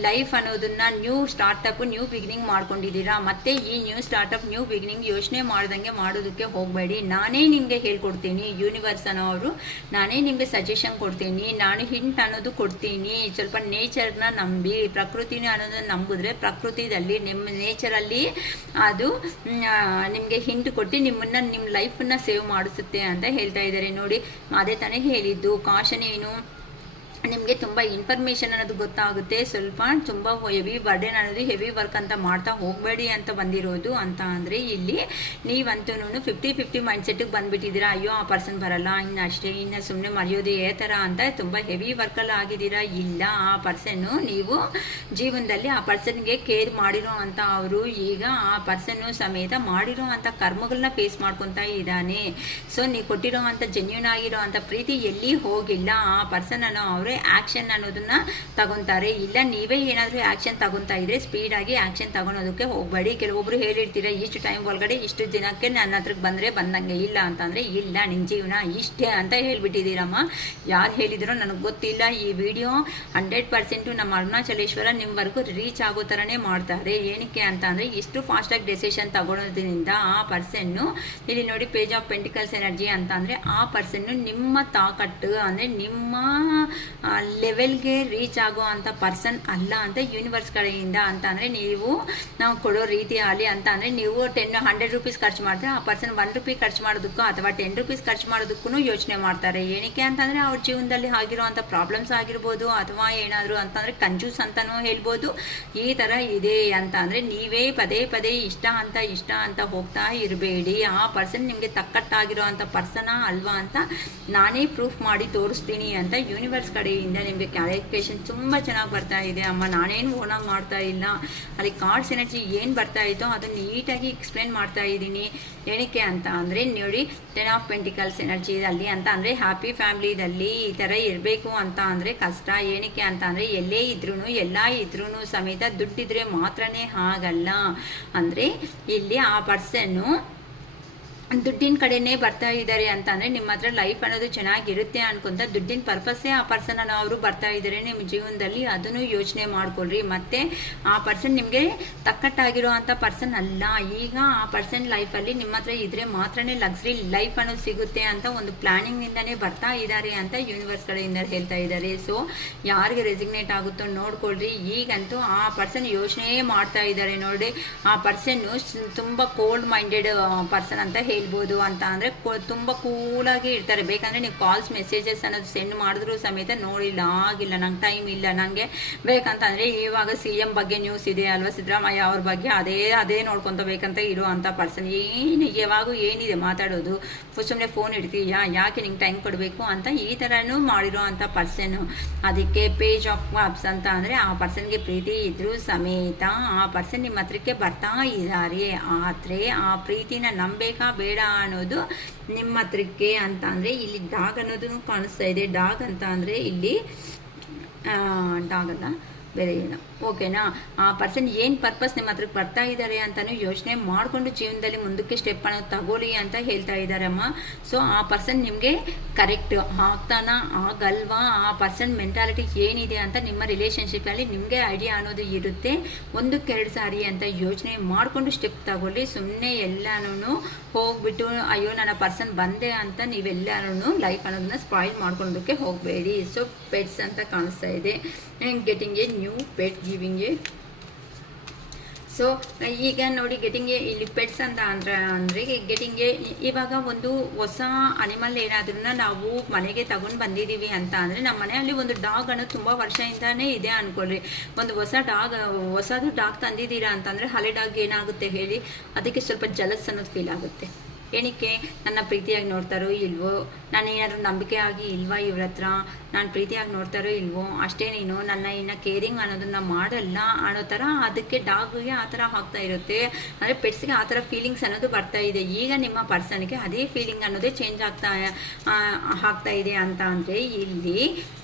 ಲೈಫ್ ಅನ್ನೋದನ್ನ ನ್ಯೂ ಸ್ಟಾರ್ಟಪ್ ನ್ಯೂ ಬಿಗಿನಿಂಗ್ ಮಾಡ್ಕೊಂಡಿದ್ದೀರಾ. ಮತ್ತೆ ಈ ನ್ಯೂ ಸ್ಟಾರ್ಟಪ್ ನ್ಯೂ ಬಿಗಿನಿಂಗ್ ಯೋಚನೆ ಮಾಡ್ದಂಗೆ ಮಾಡೋದಕ್ಕೆ ಹೋಗಬೇಡಿ. ನಾನೇ ನಿಮಗೆ ಹೇಳ್ಕೊಡ್ತೀನಿ, ಯೂನಿವರ್ಸ್ ಅನ್ನೋರು ನಾನೇ ನಿಮಗೆ ಸಜೆಷನ್ ಕೊಡ್ತೀನಿ, ನಾನು ಹಿಂಟ್ ಅನ್ನೋದು ಕೊಡ್ತೀನಿ. ಸ್ವಲ್ಪ ನೇಚರ್ನ ನಂಬಿ, ಪ್ರಕೃತಿನ ಅನ್ನೋದನ್ನ ನಂಬಿದ್ರೆ ಪ್ರಕೃತಿಯಲ್ಲಿ ನಿಮ್ಮ ನೇಚರಲ್ಲಿ ಅದು ನಿಮಗೆ ಹಿಂಟ್ ಕೊಟ್ಟು ನಿಮ್ಮ ಲೈಫನ್ನು ಸೇವ್ ಮಾಡಿಸುತ್ತೆ ಅಂತ ಹೇಳ್ತಾ ಇದ್ದಾರೆ. ನೋಡಿ ಅದೇ ತಾನೇ ಹೇಳಿದ್ದು. ಕಾಷನ್ ಏನು, ನಿಮಗೆ ತುಂಬ ಇನ್ಫಾರ್ಮೇಷನ್ ಅನ್ನೋದು ಗೊತ್ತಾಗುತ್ತೆ. ಸ್ವಲ್ಪ ತುಂಬ ಹೆವಿ ಬರ್ಡನ್ ಅನ್ನೋದು ಹೆವಿ ವರ್ಕ್ ಅಂತ ಮಾಡ್ತಾ ಹೋಗಬೇಡಿ ಅಂತ ಬಂದಿರೋದು. ಅಂತ ಅಂದರೆ ಇಲ್ಲಿ ನೀವಂತೂ 50-50 ಮೈಂಡ್ಸೆಟ್ಟಿಗೆ ಬಂದುಬಿಟ್ಟಿದ್ದೀರಾ. ಅಯ್ಯೋ ಆ ಪರ್ಸನ್ ಬರಲ್ಲ, ಇನ್ನು ಅಷ್ಟೇ, ಇನ್ನು ಸುಮ್ಮನೆ ಮರೆಯೋದು ಏ ಥರ ಅಂತ ತುಂಬ ಹೆವಿ ವರ್ಕಲ್ಲಿ ಆಗಿದ್ದೀರಾ. ಇಲ್ಲ, ಆ ಪರ್ಸನ್ನು ನೀವು ಜೀವನದಲ್ಲಿ ಆ ಪರ್ಸನ್ಗೆ ಕೇರ್ ಮಾಡಿರೋ ಅಂತ ಅವರು ಈಗ ಆ ಪರ್ಸನ್ನು ಸಮೇತ ಮಾಡಿರೋ ಅಂಥ ಕರ್ಮಗಳನ್ನ ಫೇಸ್ ಮಾಡ್ಕೊತಾ ಇದ್ದಾನೆ. ಸೊ ನೀವು ಕೊಟ್ಟಿರೋ ಅಂಥ ಜೆನ್ಯೂನ್ ಆಗಿರೋ ಅಂಥ ಪ್ರೀತಿ ಎಲ್ಲಿ ಹೋಗಿಲ್ಲ. ಆ ಪರ್ಸನ್ ಅನ್ನೋ ಅವರು ಆಕ್ಷನ್ ಅನ್ನೋದನ್ನ ತಗೊಂತಾರೆ. ಇಲ್ಲ ನೀವೇ ಏನಾದರೂ ಆಕ್ಷನ್ ತಗೊಂತಾ ಇದ್ರೆ ಸ್ಪೀಡಾಗಿ ಆಕ್ಷನ್ ತಗೊಳೋದಕ್ಕೆ ಹೋಗಬೇಡಿ. ಕೆಲವೊಬ್ರು ಹೇಳಿರ್ತೀರಾ ಇಷ್ಟು ಟೈಮ್ ಒಳಗಡೆ ಇಷ್ಟು ದಿನಕ್ಕೆ ನನ್ನ ಹತ್ರಕ್ಕೆ ಬಂದರೆ ಬಂದಂಗೆ, ಇಲ್ಲ ಅಂತಂದರೆ ಇಲ್ಲ, ನಿಮ್ಮ ಜೀವನ ಇಷ್ಟೇ ಅಂತ ಹೇಳ್ಬಿಟ್ಟಿದ್ದೀರಮ್ಮ. ಯಾರು ಹೇಳಿದ್ರೋ ನನಗೆ ಗೊತ್ತಿಲ್ಲ. ಈ ವಿಡಿಯೋ 100% ನಮ್ಮ ಅರುಣಾಚಲೇಶ್ವರ ನಿಮ್ಮವರೆಗೂ ರೀಚ್ ಆಗೋ ಥರನೇ ಮಾಡ್ತಾರೆ. ಏನಕ್ಕೆ ಅಂತ ಅಂದರೆ ಇಷ್ಟು ಫಾಸ್ಟಾಗಿ ಡೆಸಿಷನ್ ತಗೊಳೋದ್ರಿಂದ ಆ ಪರ್ಸನ್ನು ಇಲ್ಲಿ ನೋಡಿ ಪೇಜ್ ಆಫ್ ಪೆಂಟಿಕಲ್ಸ್ ಎನರ್ಜಿ ಅಂತ ಅಂದರೆ ಆ ಪರ್ಸನ್ನು ನಿಮ್ಮ ತಾಕಟ್ಟು ಅಂದರೆ ನಿಮ್ಮ ಲೆವೆಲ್ಗೆ ರೀಚ್ ಆಗೋ ಅಂಥ ಪರ್ಸನ್ ಅಲ್ಲ ಅಂತ ಯೂನಿವರ್ಸ್ ಕಡೆಯಿಂದ. ಅಂತ ಅಂದರೆ ನಾವು ಕೊಡೋ ರೀತಿಯಲ್ಲಿ ಅಂತ ಅಂದರೆ ನೀವು 100 ರೂಪೀಸ್ ಖರ್ಚು ಮಾಡಿದ್ರೆ ಆ ಪರ್ಸನ್ 1 ರೂಪಿ ಖರ್ಚು ಮಾಡೋದಕ್ಕೂ ಅಥವಾ 10 ರೂಪೀಸ್ ಖರ್ಚು ಮಾಡೋದಕ್ಕೂ ಯೋಚನೆ ಮಾಡ್ತಾರೆ. ಏನಕ್ಕೆ ಅಂತಂದರೆ ಅವ್ರ ಜೀವನದಲ್ಲಿ ಆಗಿರೋ ಅಂಥ ಪ್ರಾಬ್ಲಮ್ಸ್ ಆಗಿರ್ಬೋದು ಅಥವಾ ಏನಾದರೂ ಅಂತಂದರೆ ಕಂಜೂಸ್ ಅಂತಲೂ ಹೇಳ್ಬೋದು. ಈ ಥರ ಇದೆ ಅಂತ ಅಂದರೆ ನೀವೇ ಪದೇ ಪದೇ ಇಷ್ಟ ಅಂತ ಹೋಗ್ತಾ ಇರಬೇಡಿ. ಆ ಪರ್ಸನ್ ನಿಮಗೆ ತಕ್ಕಟ್ಟಾಗಿರೋ ಅಂಥ ಪರ್ಸನ ಅಲ್ವಾ ಅಂತ ನಾನೇ ಪ್ರೂಫ್ ಮಾಡಿ ತೋರಿಸ್ತೀನಿ ಅಂತ ಯೂನಿವರ್ಸ್ ಕಡೆಯಿಂದ ನಿಮಗೆ ಕ್ಲಾರಿಫಿಕೇಶನ್ ತುಂಬ ಚೆನ್ನಾಗಿ ಬರ್ತಾ ಇದೆ ಅಮ್ಮ. ನಾನೇನು ಓನಾಗಿ ಮಾಡ್ತಾ ಇಲ್ಲ, ಅಲ್ಲಿ ಕಾರ್ಡ್ಸ್ ಎನರ್ಜಿ ಏನು ಬರ್ತಾ ಇತ್ತೋ ಅದನ್ನು ನೀಟಾಗಿ ಎಕ್ಸ್ಪ್ಲೇನ್ ಮಾಡ್ತಾ ಇದ್ದೀನಿ. ಏನಕ್ಕೆ ಅಂತ ಅಂದರೆ ನೋಡಿ 10 ಆಫ್ ಪೆಂಟಿಕಲ್ಸ್ ಎನರ್ಜಿ ಅಲ್ಲಿ ಅಂತ ಅಂದರೆ ಹ್ಯಾಪಿ ಫ್ಯಾಮಿಲಿದಲ್ಲಿ ಈ ಥರ ಇರಬೇಕು ಅಂತ ಅಂದರೆ ಕಷ್ಟ. ಏನಕ್ಕೆ ಅಂತ ಅಂದರೆ ಎಲ್ಲೇ ಇದ್ರೂ ಎಲ್ಲ ಇದ್ರೂ ಸಮೇತ ದುಡ್ಡಿದ್ರೆ ಮಾತ್ರನೇ ಆಗಲ್ಲ. ಅಂದರೆ ಇಲ್ಲಿ ಆ ಪರ್ಸನ್ನು ದುಡ್ಡಿನ ಕಡೆನೇ ಬರ್ತಾ ಇದ್ದಾರೆ ಅಂತ ಅಂದರೆ ನಿಮ್ಮ ಹತ್ರ ಲೈಫ್ ಅನ್ನೋದು ಚೆನ್ನಾಗಿರುತ್ತೆ ಅನ್ಕೊಂತ ದುಡ್ಡಿನ ಪರ್ಪಸ್ಸೇ ಆ ಪರ್ಸನನ್ನು ಅವರು ಬರ್ತಾ ಇದ್ದಾರೆ ನಿಮ್ಮ ಜೀವನದಲ್ಲಿ, ಅದನ್ನು ಯೋಚನೆ ಮಾಡ್ಕೊಳ್ರಿ. ಮತ್ತು ಆ ಪರ್ಸನ್ ನಿಮಗೆ ತಕ್ಕಟ್ಟಾಗಿರೋ ಅಂಥ ಪರ್ಸನ್ ಅಲ್ಲ. ಈಗ ಆ ಪರ್ಸನ್ ಲೈಫಲ್ಲಿ ನಿಮ್ಮ ಹತ್ರ ಇದ್ರೆ ಮಾತ್ರನೇ ಲಕ್ಸುರಿ ಲೈಫ್ ಅನ್ನೋದು ಸಿಗುತ್ತೆ ಅಂತ ಒಂದು ಪ್ಲಾನಿಂಗ್ನಿಂದನೇ ಬರ್ತಾ ಇದ್ದಾರೆ ಅಂತ ಯೂನಿವರ್ಸ್ ಕಡೆಯಿಂದ ಹೇಳ್ತಾ ಇದ್ದಾರೆ. ಸೊ ಯಾರಿಗೆ ರೆಸಿಗ್ನೇಟ್ ಆಗುತ್ತೋ ನೋಡ್ಕೊಳ್ರಿ. ಈಗಂತೂ ಆ ಪರ್ಸನ್ ಯೋಚನೆ ಮಾಡ್ತಾ ಇದ್ದಾರೆ ನೋಡಿ. ಆ ಪರ್ಸನ್ನು ತುಂಬ ಕೋಲ್ಡ್ ಮೈಂಡೆಡ್ ಪರ್ಸನ್ ಅಂತ ಹೇಳ್ಬೋದು. ಅಂತ ಅಂದರೆ ತುಂಬ ಕೂಲಾಗಿ ಇರ್ತಾರೆ. ಬೇಕಂದರೆ ನೀವು ಕಾಲ್ಸ್ ಮೆಸೇಜಸ್ ಅನ್ನೋದು ಸೆಂಡ್ ಮಾಡಿದ್ರು ಸಮೇತ ನೋಡಿಲ್ಲ, ಆಗಿಲ್ಲ, ನಂಗೆ ಟೈಮ್ ಇಲ್ಲ, ನನಗೆ ಬೇಕಂತಂದರೆ ಇವಾಗ CM ಬಗ್ಗೆ ನ್ಯೂಸ್ ಇದೆ ಅಲ್ವಾ, ಸಿದ್ದರಾಮಯ್ಯ ಅವ್ರ ಬಗ್ಗೆ ಅದೇ ನೋಡ್ಕೊತ ಬೇಕಂತ ಇರೋ ಅಂಥ ಪರ್ಸನ್. ಯಾವಾಗ ಏನಿದೆ ಮಾತಾಡೋದು, ಸುಮ್ಮನೆ ಫೋನ್ ಇಡ್ತೀಯಾ, ಯಾಕೆ ನಿಂಗೆ ಟೈಮ್ ಕೊಡಬೇಕು ಅಂತ ಈ ಥರನೂ ಮಾಡಿರೋ ಅಂಥ ಪರ್ಸನ್ನು. ಅದಕ್ಕೆ ಪೇಜ್ ಆಫ್ ವಾಪ್ಸ್ ಅಂತ ಅಂದರೆ ಆ ಪರ್ಸನ್ಗೆ ಪ್ರೀತಿ ಇದ್ರೂ ಸಮೇತ ಆ ಪರ್ಸನ್ ನಿಮ್ಮ ಹತ್ರಕ್ಕೆ ಬರ್ತಾ ಇದ್ದಾರೆ. ಆದರೆ ಆ ಪ್ರೀತಿನ ನಂಬೇಕಾ ಬೇಡ ಅನ್ನೋದು ನಿಮ್ಮ ಹತ್ರಕ್ಕೆ ಅಂತ ಅಂದರೆ ಇಲ್ಲಿ ಡಾಗ್ ಅನ್ನೋದನ್ನು ಕಾಣಿಸ್ತಾ ಇದೆ. ಡಾಗ್ ಅಂತ ಅಂದರೆ ಇಲ್ಲಿ ಡಾಗ್ ಅಲ್ಲ, ಬೇರೆ ಏನು, ಓಕೆನಾ. ಆ ಪರ್ಸನ್ ಏನು ಪರ್ಪಸ್ ನಿಮ್ಮ ಹತ್ರಕ್ಕೆ ಬರ್ತಾ ಇದ್ದಾರೆ ಅಂತಲೂ ಯೋಚನೆ ಮಾಡಿಕೊಂಡು ಜೀವನದಲ್ಲಿ ಮುಂದಕ್ಕೆ ಸ್ಟೆಪ್ ಅನ್ನೋದು ತಗೊಳ್ಳಿ ಅಂತ ಹೇಳ್ತಾ ಇದ್ದಾರೆ ಅಮ್ಮ. ಸೊ ಆ ಪರ್ಸನ್ ನಿಮಗೆ ಕರೆಕ್ಟ್ ಆಗ್ತಾನ ಆಗಲ್ವಾ, ಆ ಪರ್ಸನ್ ಮೆಂಟಾಲಿಟಿ ಏನಿದೆ ಅಂತ ನಿಮ್ಮ ರಿಲೇಷನ್ಶಿಪ್ಪಲ್ಲಿ ನಿಮಗೆ ಐಡಿಯಾ ಅನ್ನೋದು ಇರುತ್ತೆ. 1-2 ಸಾರಿ ಅಂತ ಯೋಚನೆ ಮಾಡಿಕೊಂಡು ಸ್ಟೆಪ್ ತಗೊಳ್ಳಿ. ಸುಮ್ಮನೆ ಎಲ್ಲನೂ ಹೋಗ್ಬಿಟ್ಟು ಅಯ್ಯೋ ನನ್ನ ಪರ್ಸನ್ ಬಂದೆ ಅಂತ ನೀವೆಲ್ಲರೂ ಲೈಫ್ ಅನ್ನೋದನ್ನ ಸ್ಪಾಯಿಲ್ ಮಾಡ್ಕೊಳ್ಳೋದಕ್ಕೆ ಹೋಗಬೇಡಿ. ಸೊ ಪೆಟ್ಸ್ ಅಂತ ಕಾಣಿಸ್ತಾ ಇದೆ. Getting A new pet, giving A. So ಈಗ ನೋಡಿ ಗೆಟಿಂಗ್ ಎ ಇಲ್ಲಿ ಪೆಟ್ಸ್ ಅಂತ ಅಂದರೆ ಗೆಟಿಂಗ್ ಎ ಇವಾಗ ಒಂದು ಹೊಸ ಅನಿಮಲ್ ಏನಾದ್ರೂ ನಾವು ಮನೆಗೆ ತಗೊಂಡು ಬಂದಿದ್ದೀವಿ ಅಂತ ಅಂದರೆ ನಮ್ಮ ಮನೆಯಲ್ಲಿ ಒಂದು ಡಾಗ್ ಅನ್ನೋದು ತುಂಬ ವರ್ಷದಿಂದನೇ ಇದೆ ಅಂದ್ಕೊಳ್ರಿ. ಒಂದು ಹೊಸದು ಡಾಗ್ ತಂದಿದ್ದೀರಾ ಅಂತಂದರೆ ಹಳೆ ಡಾಗ್ ಏನಾಗುತ್ತೆ ಹೇಳಿ, ಅದಕ್ಕೆ ಸ್ವಲ್ಪ ಜಲಸ್ ಅನ್ನೋದು ಫೀಲ್ ಆಗುತ್ತೆ. ಏನಕ್ಕೆ, ನನ್ನ ಪ್ರೀತಿಯಾಗಿ ನೋಡ್ತಾರೋ ಇಲ್ವೋ, ನಾನು ಏನಾದರೂ ನಂಬಿಕೆ ಆಗಿ ಇಲ್ವಾ ಇವ್ರ ಹತ್ರ, ನಾನು ಪ್ರೀತಿಯಾಗಿ ನೋಡ್ತಾರೋ ಇಲ್ವೋ, ಅಷ್ಟೇ ನೀನು ನನ್ನ ಇನ್ನು ಕೇರಿಂಗ್ ಅನ್ನೋದನ್ನ ಮಾಡಲ್ಲ ಅನ್ನೋ ಥರ ಅದಕ್ಕೆ ಡಾಗ್ಗೆ ಆ ಥರ ಆಗ್ತಾ ಇರುತ್ತೆ. ಅಂದರೆ ಪೆಟ್ಸ್ಗೆ ಆ ಥರ ಫೀಲಿಂಗ್ಸ್ ಅನ್ನೋದು ಬರ್ತಾ ಇದೆ. ಈಗ ನಿಮ್ಮ ಪರ್ಸನ್ಗೆ ಅದೇ ಫೀಲಿಂಗ್ ಅನ್ನೋದೇ ಚೇಂಜ್ ಆಗ್ತಾ ಇದೆ ಅಂತ ಅಂದರೆ ಇಲ್ಲಿ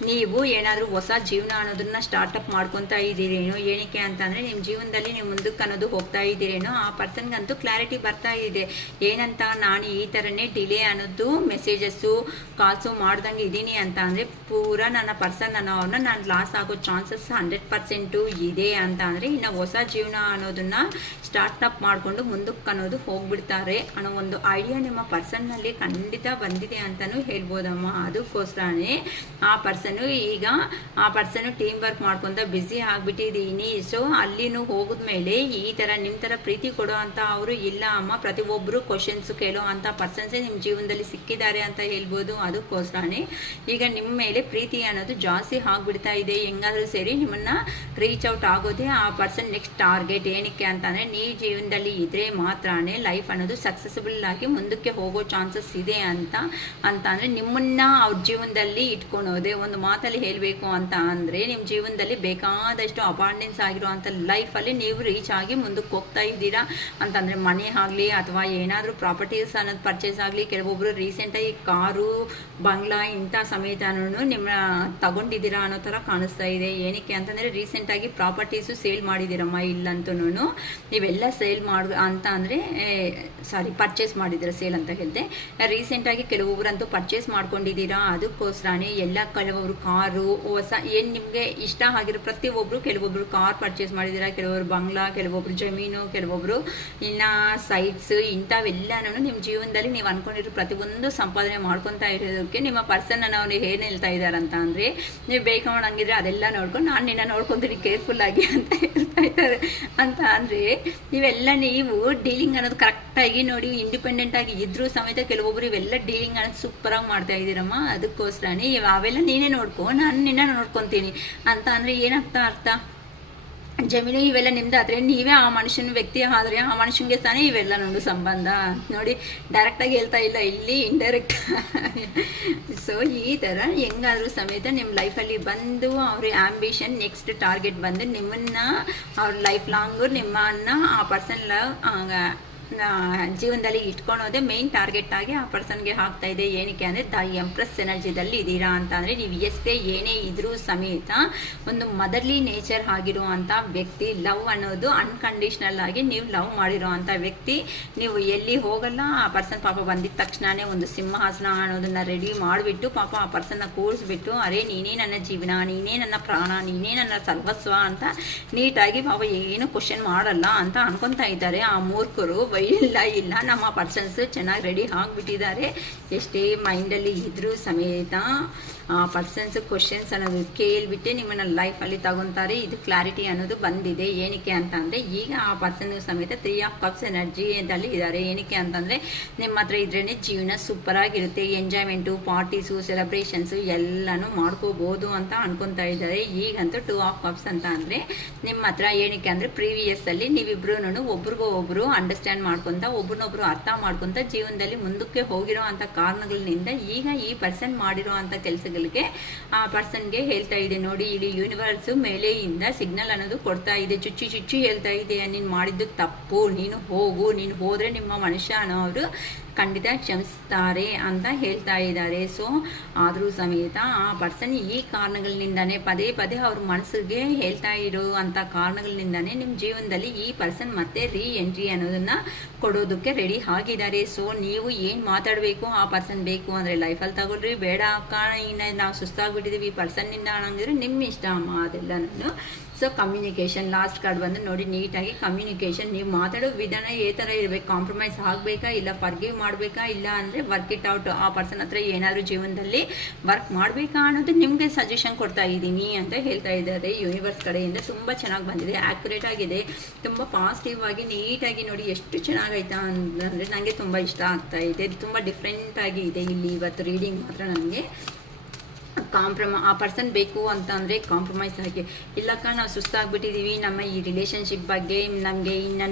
ನೀವು ಏನಾದರೂ ಹೊಸ ಜೀವನ ಅನ್ನೋದನ್ನ ಸ್ಟಾರ್ಟಪ್ ಮಾಡ್ಕೊತಾ ಇದ್ದೀರೇನೋ. ಏನಕ್ಕೆ ಅಂತಂದರೆ ನಿಮ್ಮ ಜೀವನದಲ್ಲಿ ನೀವು ಮುಂದಕ್ಕೆ ಅನ್ನೋದು ಹೋಗ್ತಾ ಇದ್ದೀರೇನೋ. ಆ ಪರ್ಸನ್ಗಂತೂ ಕ್ಲಾರಿಟಿ ಬರ್ತಾ ಇದೆ. ಏನಂತ, ನಾನು ಈ ಥರನೇ ಡಿಲೇ ಅನ್ನೋದು ಮೆಸೇಜಸ್ಸು ಕಾಲ್ಸು ಮಾಡ್ದಂಗೆ ಇದ್ದೀನಿ ಅಂತ ಅಂದರೆ ಪೂರಾ ನನ್ನ ಪರ್ಸನ್ ಅನ್ನೋವ್ರನ್ನ ನಾನು ಲಾಸ್ ಆಗೋ ಚಾನ್ಸಸ್ 100% ಇದೆ ಅಂತ ಅಂದರೆ ಇನ್ನು ಹೊಸ ಜೀವನ ಅನ್ನೋದನ್ನ ಸ್ಟಾರ್ಟಪ್ ಮಾಡಿಕೊಂಡು ಮುಂದಕ್ಕೆ ಅನ್ನೋದು ಹೋಗ್ಬಿಡ್ತಾರೆ ಅನ್ನೋ ಒಂದು ಐಡಿಯಾ ನಿಮ್ಮ ಪರ್ಸನ್ನಲ್ಲಿ ಖಂಡಿತ ಬಂದಿದೆ ಅಂತಲೂ ಹೇಳ್ಬೋದಮ್ಮ. ಅದಕ್ಕೋಸ್ಕರನೇ ಆ ಪರ್ಸನ್ನು ಟೀಮ್ ವರ್ಕ್ ಮಾಡ್ಕೊತ ಬ್ಯುಸಿ ಆಗಿಬಿಟ್ಟಿದ್ದೀನಿ. ಸೊ ಅಲ್ಲಿನೂ ಹೋಗಿದ್ಮೇಲೆ ಈ ಥರ ನಿಮ್ಮ ಥರ ಪ್ರೀತಿ ಕೊಡೋ ಅಂತ ಅವರು ಇಲ್ಲ ಅಮ್ಮ. ಪ್ರತಿಯೊಬ್ಬರು ಕ್ವಶನ್ಸ್ ಕೇಳೋ ಅಂಥ ಪರ್ಸನ್ಸೇ ನಿಮ್ಮ ಜೀವನದಲ್ಲಿ ಸಿಕ್ಕಿದ್ದಾರೆ ಅಂತ ಹೇಳ್ಬೋದು. ಅದಕ್ಕೋಸ್ಕರನೇ ಈಗ ನಿಮ್ಮ ಮೇಲೆ ಪ್ರೀತಿ ಅನ್ನೋದು ಜಾಸ್ತಿ ಆಗಿಬಿಡ್ತಾ ಇದೆ. ಹೆಂಗಾದರೂ ಸರಿ ನಿಮ್ಮನ್ನು ರೀಚ್ ಔಟ್ ಆಗೋದೇ ಆ ಪರ್ಸನ್ ನೆಕ್ಸ್ಟ್ ಟಾರ್ಗೆಟ್. ಏನಕ್ಕೆ ಅಂತಂದರೆ ನೀವು ಜೀವನದಲ್ಲಿ ಇದ್ರೆ ಮಾತ್ರನೇ ಲೈಫ್ ಅನ್ನೋದು ಸಕ್ಸಸ್ಫುಲ್ ಆಗಿ ಮುಂದಕ್ಕೆ ಹೋಗೋ ಚಾನ್ಸಸ್ ಇದೆ ಅಂತ ಅಂದರೆ ನಿಮ್ಮನ್ನ ಅವ್ರ ಜೀವನದಲ್ಲಿ ಇಟ್ಕೊಳೋದೆ. ಒಂದು ಮಾತಲ್ಲಿ ಹೇಳಬೇಕು ಅಂತ ಅಂದರೆ ನಿಮ್ಮ ಜೀವನದಲ್ಲಿ ಬೇಕಾದಷ್ಟು ಅಬಾಂಡೆನ್ಸ್ ಆಗಿರೋ ಅಂಥ ಲೈಫಲ್ಲಿ ನೀವು ರೀಚ್ ಆಗಿ ಮುಂದಕ್ಕೆ ಹೋಗ್ತಾ ಇದ್ದೀರಾ ಅಂತಂದರೆ ಮನೆ ಆಗಲಿ ಅಥವಾ ಏನಾದರೂ ಪ್ರಾಪರ್ಟೀಸ್ ಅನ್ನೋದು ಪರ್ಚೇಸ್ ಆಗಲಿ, ಕೆಲವೊಬ್ಬರು ರೀಸೆಂಟಾಗಿ ಕಾರು ಬಂಗ್ಲಾ ಇಂಥ ಸಮೇತನೂ ನಿಮ್ಮ ತಗೊಂಡಿದ್ದೀರಾ ಅನ್ನೋ ಥರ ಕಾಣಿಸ್ತಾ ಇದೆ. ಏನಕ್ಕೆ ಅಂತಂದರೆ ರೀಸೆಂಟಾಗಿ ಪ್ರಾಪರ್ಟೀಸು ಸೇಲ್ ಮಾಡಿದ್ದೀರಮ್ಮ. ಇಲ್ಲಂತೂ ನೀವೆಲ್ಲ ಸೇಲ್ ಅಂತ ಅಂದರೆ ಪರ್ಚೇಸ್ ಮಾಡಿದ್ದೀರ, ಸೇಲ್ ಅಂತ ಹೇಳಿದೆ. ರೀಸೆಂಟಾಗಿ ಕೆಲವೊಬ್ಬರಂತೂ ಪರ್ಚೇಸ್ ಮಾಡ್ಕೊಂಡಿದ್ದೀರಾ. ಅದಕ್ಕೋಸ್ಕರನೇ ಕೆಲವೊಬ್ರು ಕಾರು ಹೊಸ ಏನು ನಿಮಗೆ ಇಷ್ಟ ಆಗಿರೋ ಕೆಲವೊಬ್ರು ಕಾರ್ ಪರ್ಚೇಸ್ ಮಾಡಿದ್ದೀರಾ, ಕೆಲವೊಬ್ರು ಬಂಗ್ಲಾ, ಕೆಲವೊಬ್ರು ಜಮೀನು, ಕೆಲವೊಬ್ರು ಇನ್ನು ಸೈಟ್ಸ್, ಇಂಥವೆಲ್ಲನೂ ನಿಮ್ಮ ಜೀವನದಲ್ಲಿ ನೀವು ಅಂದ್ಕೊಂಡಿರೋ ಪ್ರತಿಯೊಂದು ಸಂಪಾದನೆ ಮಾಡ್ಕೊತಾ ಇರೋದಕ್ಕೆ ನಿಮ್ಮ ಪರ್ಸನ್ ಅವ್ರು ಏನು ಹೇಳ್ತಾ ಇದ್ದಾರೆ ಅಂತ ಅಂದರೆ ನೀವು ಬೇಕಂಗಿದ್ರೆ ಅದೆಲ್ಲ ನೋಡ್ಕೊಂಡು ನಾನು ನಿನ್ನ ನೋಡ್ಕೊತೀನಿ ಕೇರ್ಫುಲ್ಲಾಗಿ ಅಂತ ಹೇಳ್ತಾ ಇದ್ದಾರೆ. ಅಂತ ಅಂದರೆ ನೀವು ಡೀಲಿಂಗ್ ಅನ್ನೋದು ಕರೆಕ್ಟಾಗಿ ನೋಡಿ ಇಂಡಿಪೆಂಡೆಂಟ್ ಆಗಿ ಇದ್ರೂ ಸಮೇತ ಕೆಲವೊಬ್ರು ಇವೆಲ್ಲ ಡೀಲಿಂಗ್ ಅನ್ನೋದು ಸೂಪರಾಗಿ ಮಾಡ್ತಾ ಇದ್ದೀರಮ್ಮ. ಅದಕ್ಕೋಸ್ಕರನೇ ಅವೆಲ್ಲ ನೀನೇ ನೋಡ್ಕೊ, ನಾನು ನಿನ್ನ ನೋಡ್ಕೊತೀನಿ ಅಂತ ಅಂದರೆ ಏನಾಗ್ತಾ ಅರ್ಥ, ಜಮೀನು ಇವೆಲ್ಲ ನಿಮ್ದಾದರೆ ನೀವೇ ಆ ಮನುಷ್ಯನ ವ್ಯಕ್ತಿ ಆದರೆ ಆ ಮನುಷ್ಯನಿಗೆ ತಾನೇ ಇವೆಲ್ಲ ನೋಡು ಸಂಬಂಧ. ನೋಡಿ ಡೈರೆಕ್ಟಾಗಿ ಹೇಳ್ತಾ ಇಲ್ಲ, ಇಲ್ಲಿ ಇಂಡೈರೆಕ್ಟ್. ಸೊ ಈ ಥರ ಹೆಂಗಾದರೂ ಸಮೇತ ನಿಮ್ಮ ಲೈಫಲ್ಲಿ ಬಂದು ಅವ್ರ ಆ್ಯಂಬಿಷನ್ ನೆಕ್ಸ್ಟ್ ಟಾರ್ಗೆಟ್ ಬಂದು ನಿಮ್ಮನ್ನು ಅವ್ರ ಲೈಫ್ ಲಾಂಗು ನಿಮ್ಮನ್ನು ಆ ಪರ್ಸನ್ ಜೀವನದಲ್ಲಿ ಇಟ್ಕೊಳೋದೇ ಮೇನ್ ಟಾರ್ಗೆಟ್ ಆಗಿ ಆ ಪರ್ಸನ್ಗೆ ಆಗ್ತಾ ಇದೆ. ಏನಕ್ಕೆ ಅಂದರೆ ದ ಎಂಪ್ರೆಸ್ ಎನರ್ಜಿದಲ್ಲಿ ಇದ್ದೀರಾ ಅಂತ ಅಂದರೆ ನೀವು ಎಷ್ಟೇ ಏನೇ ಇದ್ರೂ ಸಮೇತ ಒಂದು ಮದರ್ಲಿ ನೇಚರ್ ಆಗಿರುವಂಥ ವ್ಯಕ್ತಿ. ಲವ್ ಅನ್ನೋದು ಅನ್ಕಂಡೀಷ್ನಲ್ ಆಗಿ ನೀವು ಲವ್ ಮಾಡಿರೋ ಅಂಥ ವ್ಯಕ್ತಿ. ನೀವು ಎಲ್ಲಿ ಹೋಗಲ್ಲ, ಆ ಪರ್ಸನ್ ಪಾಪ ಬಂದಿದ್ದ ತಕ್ಷಣವೇ ಒಂದು ಸಿಂಹಾಸನ ಅನ್ನೋದನ್ನು ರೆಡಿ ಮಾಡಿಬಿಟ್ಟು ಪಾಪ ಆ ಪರ್ಸನ್ನ ಕೂರಿಸ್ಬಿಟ್ಟು ಅರೆ ನೀನೇ ನನ್ನ ಜೀವನ, ನೀನೇ ನನ್ನ ಪ್ರಾಣ, ನೀನೇ ನನ್ನ ಸರ್ವಸ್ವ ಅಂತ ನೀಟಾಗಿ ಪಾಪ ಏನು ಕ್ವಶನ್ ಮಾಡಲ್ಲ ಅಂತ ಅನ್ಕೊತಾ ಇದ್ದಾರೆ ಆ ಮೂರ್ಖರು. ಇಲ್ಲ ನಮ್ಮ ಪರ್ಸನ್ಸ್ ಚೆನ್ನಾಗಿ ರೆಡಿ ಆಗಿಬಿಟ್ಟಿದ್ದಾರೆ. ಎಷ್ಟೇ ಮೈಂಡಲ್ಲಿ ಇದ್ರೂ ಸಮೇತ ಆ ಪರ್ಸನ್ಸ್ ಕ್ವಶನ್ಸ್ ಅನ್ನೋದು ಕೇಳಿಬಿಟ್ಟೆ ನಿಮ್ಮನ್ನ ಲೈಫಲ್ಲಿ ತಗೊತಾರೆ. ಇದು ಕ್ಲಾರಿಟಿ ಅನ್ನೋದು ಬಂದಿದೆ. ಏನಕ್ಕೆ ಅಂತ ಅಂದರೆ ಈಗ ಆ ಪರ್ಸನ್ ಸಮೇತ 3 ಆಫ್ ಕಪ್ಸ್ ಎನರ್ಜಿಯಲ್ಲಿ ಇದ್ದಾರೆ. ಏನಕ್ಕೆ ಅಂತಂದರೆ ನಿಮ್ಮ ಹತ್ರ ಇದ್ರೇ ಜೀವನ ಸೂಪರಾಗಿರುತ್ತೆ. ಎಂಜಾಯ್ಮೆಂಟು, ಪಾರ್ಟೀಸು, ಸೆಲೆಬ್ರೇಷನ್ಸು ಎಲ್ಲನೂ ಮಾಡ್ಕೋಬೋದು ಅಂತ ಅನ್ಕೊತಾ ಇದ್ದಾರೆ. ಈಗಂತೂ 2 ಆಫ್ ಕಪ್ಸ್ ಅಂತ ಅಂದರೆ ನಿಮ್ಮ ಹತ್ರ ಏನಕ್ಕೆ ಅಂದರೆ ಪ್ರೀವಿಯಸ್ಸಲ್ಲಿ ನೀವಿಬ್ರು ಒಬ್ರಿಗೊಬ್ರು ಅಂಡರ್ಸ್ಟ್ಯಾಂಡ್ ಮಾಡ್ಕೊತ, ಒಬ್ರನ್ನೊಬ್ರು ಅರ್ಥ ಮಾಡ್ಕೊತ ಜೀವನದಲ್ಲಿ ಮುಂದಕ್ಕೆ ಹೋಗಿರೋ ಅಂಥ ಕಾರಣಗಳಿಂದ ಈಗ ಈ ಪರ್ಸನ್ ಮಾಡಿರೋ ಅಂಥ ಕೆಲಸಗಳಿಗೆ ಆ ಪರ್ಸನ್ಗೆ ಹೇಳ್ತಾ ಇದೆ ನೋಡಿ, ಇಲ್ಲಿ ಯೂನಿವರ್ಸು ಮೇಲೆಯಿಂದ ಸಿಗ್ನಲ್ ಅನ್ನೋದು ಕೊಡ್ತಾ ಇದೆ. ಚುಚ್ಚಿ ಹೇಳ್ತಾ ಇದೆ, ನೀನು ಮಾಡಿದ್ದು ತಪ್ಪು, ನೀನು ಹೋಗು, ನೀನು ಹೋದರೆ ನಿಮ್ಮ ಮನುಷ್ಯ ಅನ್ನೋರು ಖಂಡಿತ ಕ್ಷಮಿಸ್ತಾರೆ ಅಂತ ಹೇಳ್ತಾ ಇದ್ದಾರೆ. ಸೊ ಆದರೂ ಸಮೇತ ಆ ಪರ್ಸನ್ ಈ ಕಾರಣಗಳಿಂದಾನೇ ಪದೇ ಅವ್ರ ಮನಸ್ಸಿಗೆ ಹೇಳ್ತಾ ಇರುವಂಥ ಕಾರಣಗಳಿಂದಾನೇ ನಿಮ್ಮ ಜೀವನದಲ್ಲಿ ಈ ಪರ್ಸನ್ ಮತ್ತೆ ಎಂಟ್ರಿ ಅನ್ನೋದನ್ನು ಕೊಡೋದಕ್ಕೆ ರೆಡಿ ಆಗಿದ್ದಾರೆ. ಸೊ ನೀವು ಏನು ಮಾತಾಡಬೇಕು, ಆ ಪರ್ಸನ್ ಬೇಕು ಅಂದರೆ ಲೈಫಲ್ಲಿ ತಗೊಳ್ರಿ, ಬೇಡ ಅಕ್ಕ ಇನ್ನು ನಾವು ಸುಸ್ತಾಗ್ಬಿಟ್ಟಿದ್ದೀವಿ ಈ ಪರ್ಸನ್ನಿಂದ ಅನ್ನೋಂಗಿದ್ರೆ ನಿಮ್ಮ ಇಷ್ಟ ಅಮ್ಮ, ಅದೆಲ್ಲ ನಾನು. ಸೊ ಕಮ್ಯುನಿಕೇಷನ್ ಲಾಸ್ಟ್ ಕಾರ್ಡ್ ಬಂದು ನೋಡಿ, ನೀಟಾಗಿ ಕಮ್ಯುನಿಕೇಷನ್, ನೀವು ಮಾತಾಡೋ ವಿಧಾನ ಯಾವ ಥರ ಇರಬೇಕು, ಕಾಂಪ್ರಮೈಸ್ ಆಗಬೇಕಾ ಇಲ್ಲ ಫರ್ಗಿವ್ ಮಾಡಬೇಕಾ ಇಲ್ಲ ಅಂದರೆ ವರ್ಕ್ ಇಟ್ ಔಟ್, ಆ ಪರ್ಸನ್ ಹತ್ರ ಏನಾದರೂ ಜೀವನದಲ್ಲಿ ವರ್ಕ್ ಮಾಡಬೇಕಾ ಅನ್ನೋದು ನಿಮಗೆ ಸಜೆಷನ್ ಕೊಡ್ತಾ ಇದ್ದೀನಿ ಅಂತ ಹೇಳ್ತಾ ಇದ್ದಾರೆ. ಯೂನಿವರ್ಸ್ ಕಡೆಯಿಂದ ತುಂಬ ಚೆನ್ನಾಗಿ ಬಂದಿದೆ, ಆ್ಯಕ್ಯುರೇಟ್ ಆಗಿದೆ, ತುಂಬ ಪಾಸಿಟಿವ್ ಆಗಿ ನೀಟಾಗಿ ನೋಡಿ ಎಷ್ಟು ಚೆನ್ನಾಗೈತಾ ಅಂದರೆ ನನಗೆ ತುಂಬ ಇಷ್ಟ ಆಗ್ತಾ ಇದೆ. ತುಂಬ ಡಿಫ್ರೆಂಟ್ ಆಗಿ ಇದೆ ಇಲ್ಲಿ ಇವತ್ತು ರೀಡಿಂಗ್ ಮಾತ್ರ ನನಗೆ. ಆ ಪರ್ಸನ್ ಬೇಕು ಅಂತ ಅಂದರೆ ಕಾಂಪ್ರಮೈಸ್ ಆಗಿ, ಇಲ್ಲಕ್ಕ ನಾವು ಸುಸ್ತಾಗ್ಬಿಟ್ಟಿದ್ದೀವಿ ನಮ್ಮ ಈ ರಿಲೇಷನ್ಶಿಪ್ ಬಗ್ಗೆ, ನಮಗೆ ಇನ್ನು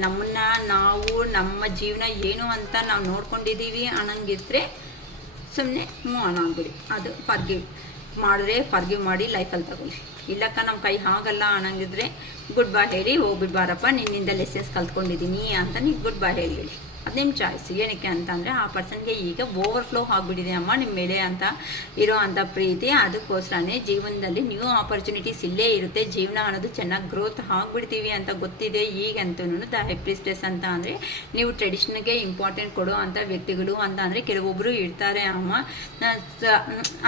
ನಾವು ನಮ್ಮ ಜೀವನ ಏನು ಅಂತ ನಾವು ನೋಡ್ಕೊಂಡಿದ್ದೀವಿ ಅನ್ನಂಗಿದ್ರೆ ಸುಮ್ಮನೆ ಮೂವ್ ಆನ್ ಆಗ್ಬಿಡಿ. ಅದು ಫರ್ಗಿವ್ ಮಾಡಿದ್ರೆ ಫರ್ಗಿವ್ ಮಾಡಿ ಲೈಫಲ್ಲಿ ತಗೊಳ್ಳಿ. ಇಲ್ಲಕ್ಕ ನಮ್ಮ ಕೈ ಆಗಲ್ಲ ಅನ್ನಂಗಿದ್ರೆ ಗುಡ್ ಬೈ ಹೇಳಿ ಹೋಗ್ಬಿಡ್ಬಾರಪ್ಪ, ನಿನ್ನಿಂದ ಲೆಸನ್ಸ್ ಕಲ್ತ್ಕೊಂಡಿದ್ದೀನಿ ಅಂತ ನೀವು ಗುಡ್ ಬೈ ಹೇಳಿ. ಅದು ನಿಮ್ಮ ಚಾಯ್ಸ್. ಏನಕ್ಕೆ ಅಂತಂದರೆ ಆ ಪರ್ಸನ್ಗೆ ಈಗ ಓವರ್ಫ್ಲೋ ಆಗಿಬಿಟ್ಟಿದೆ ಅಮ್ಮ ನಿಮ್ಮ ಮೇಲೆ ಅಂತ ಇರೋ ಅಂಥ ಪ್ರೀತಿ. ಅದಕ್ಕೋಸ್ಕರನೇ ಜೀವನದಲ್ಲಿ ನ್ಯೂ ಆಪರ್ಚುನಿಟೀಸ್ ಇಲ್ಲೇ ಇರುತ್ತೆ. ಜೀವನ ಅನ್ನೋದು ಚೆನ್ನಾಗಿ ಗ್ರೋತ್ ಆಗಿಬಿಡ್ತೀವಿ ಅಂತ ಗೊತ್ತಿದೆ. ಈಗಂತೂ ದ ಹೆಪ್ರಿಸ್ಟೆಸ್ ಅಂತ ಅಂದರೆ ನೀವು ಟ್ರೆಡಿಷನ್ಗೆ ಇಂಪಾರ್ಟೆಂಟ್ ಕೊಡೋ ಅಂಥ ವ್ಯಕ್ತಿಗಳು ಅಂತ ಅಂದರೆ ಕೆಲವೊಬ್ಬರು ಇರ್ತಾರೆ ಅಮ್ಮ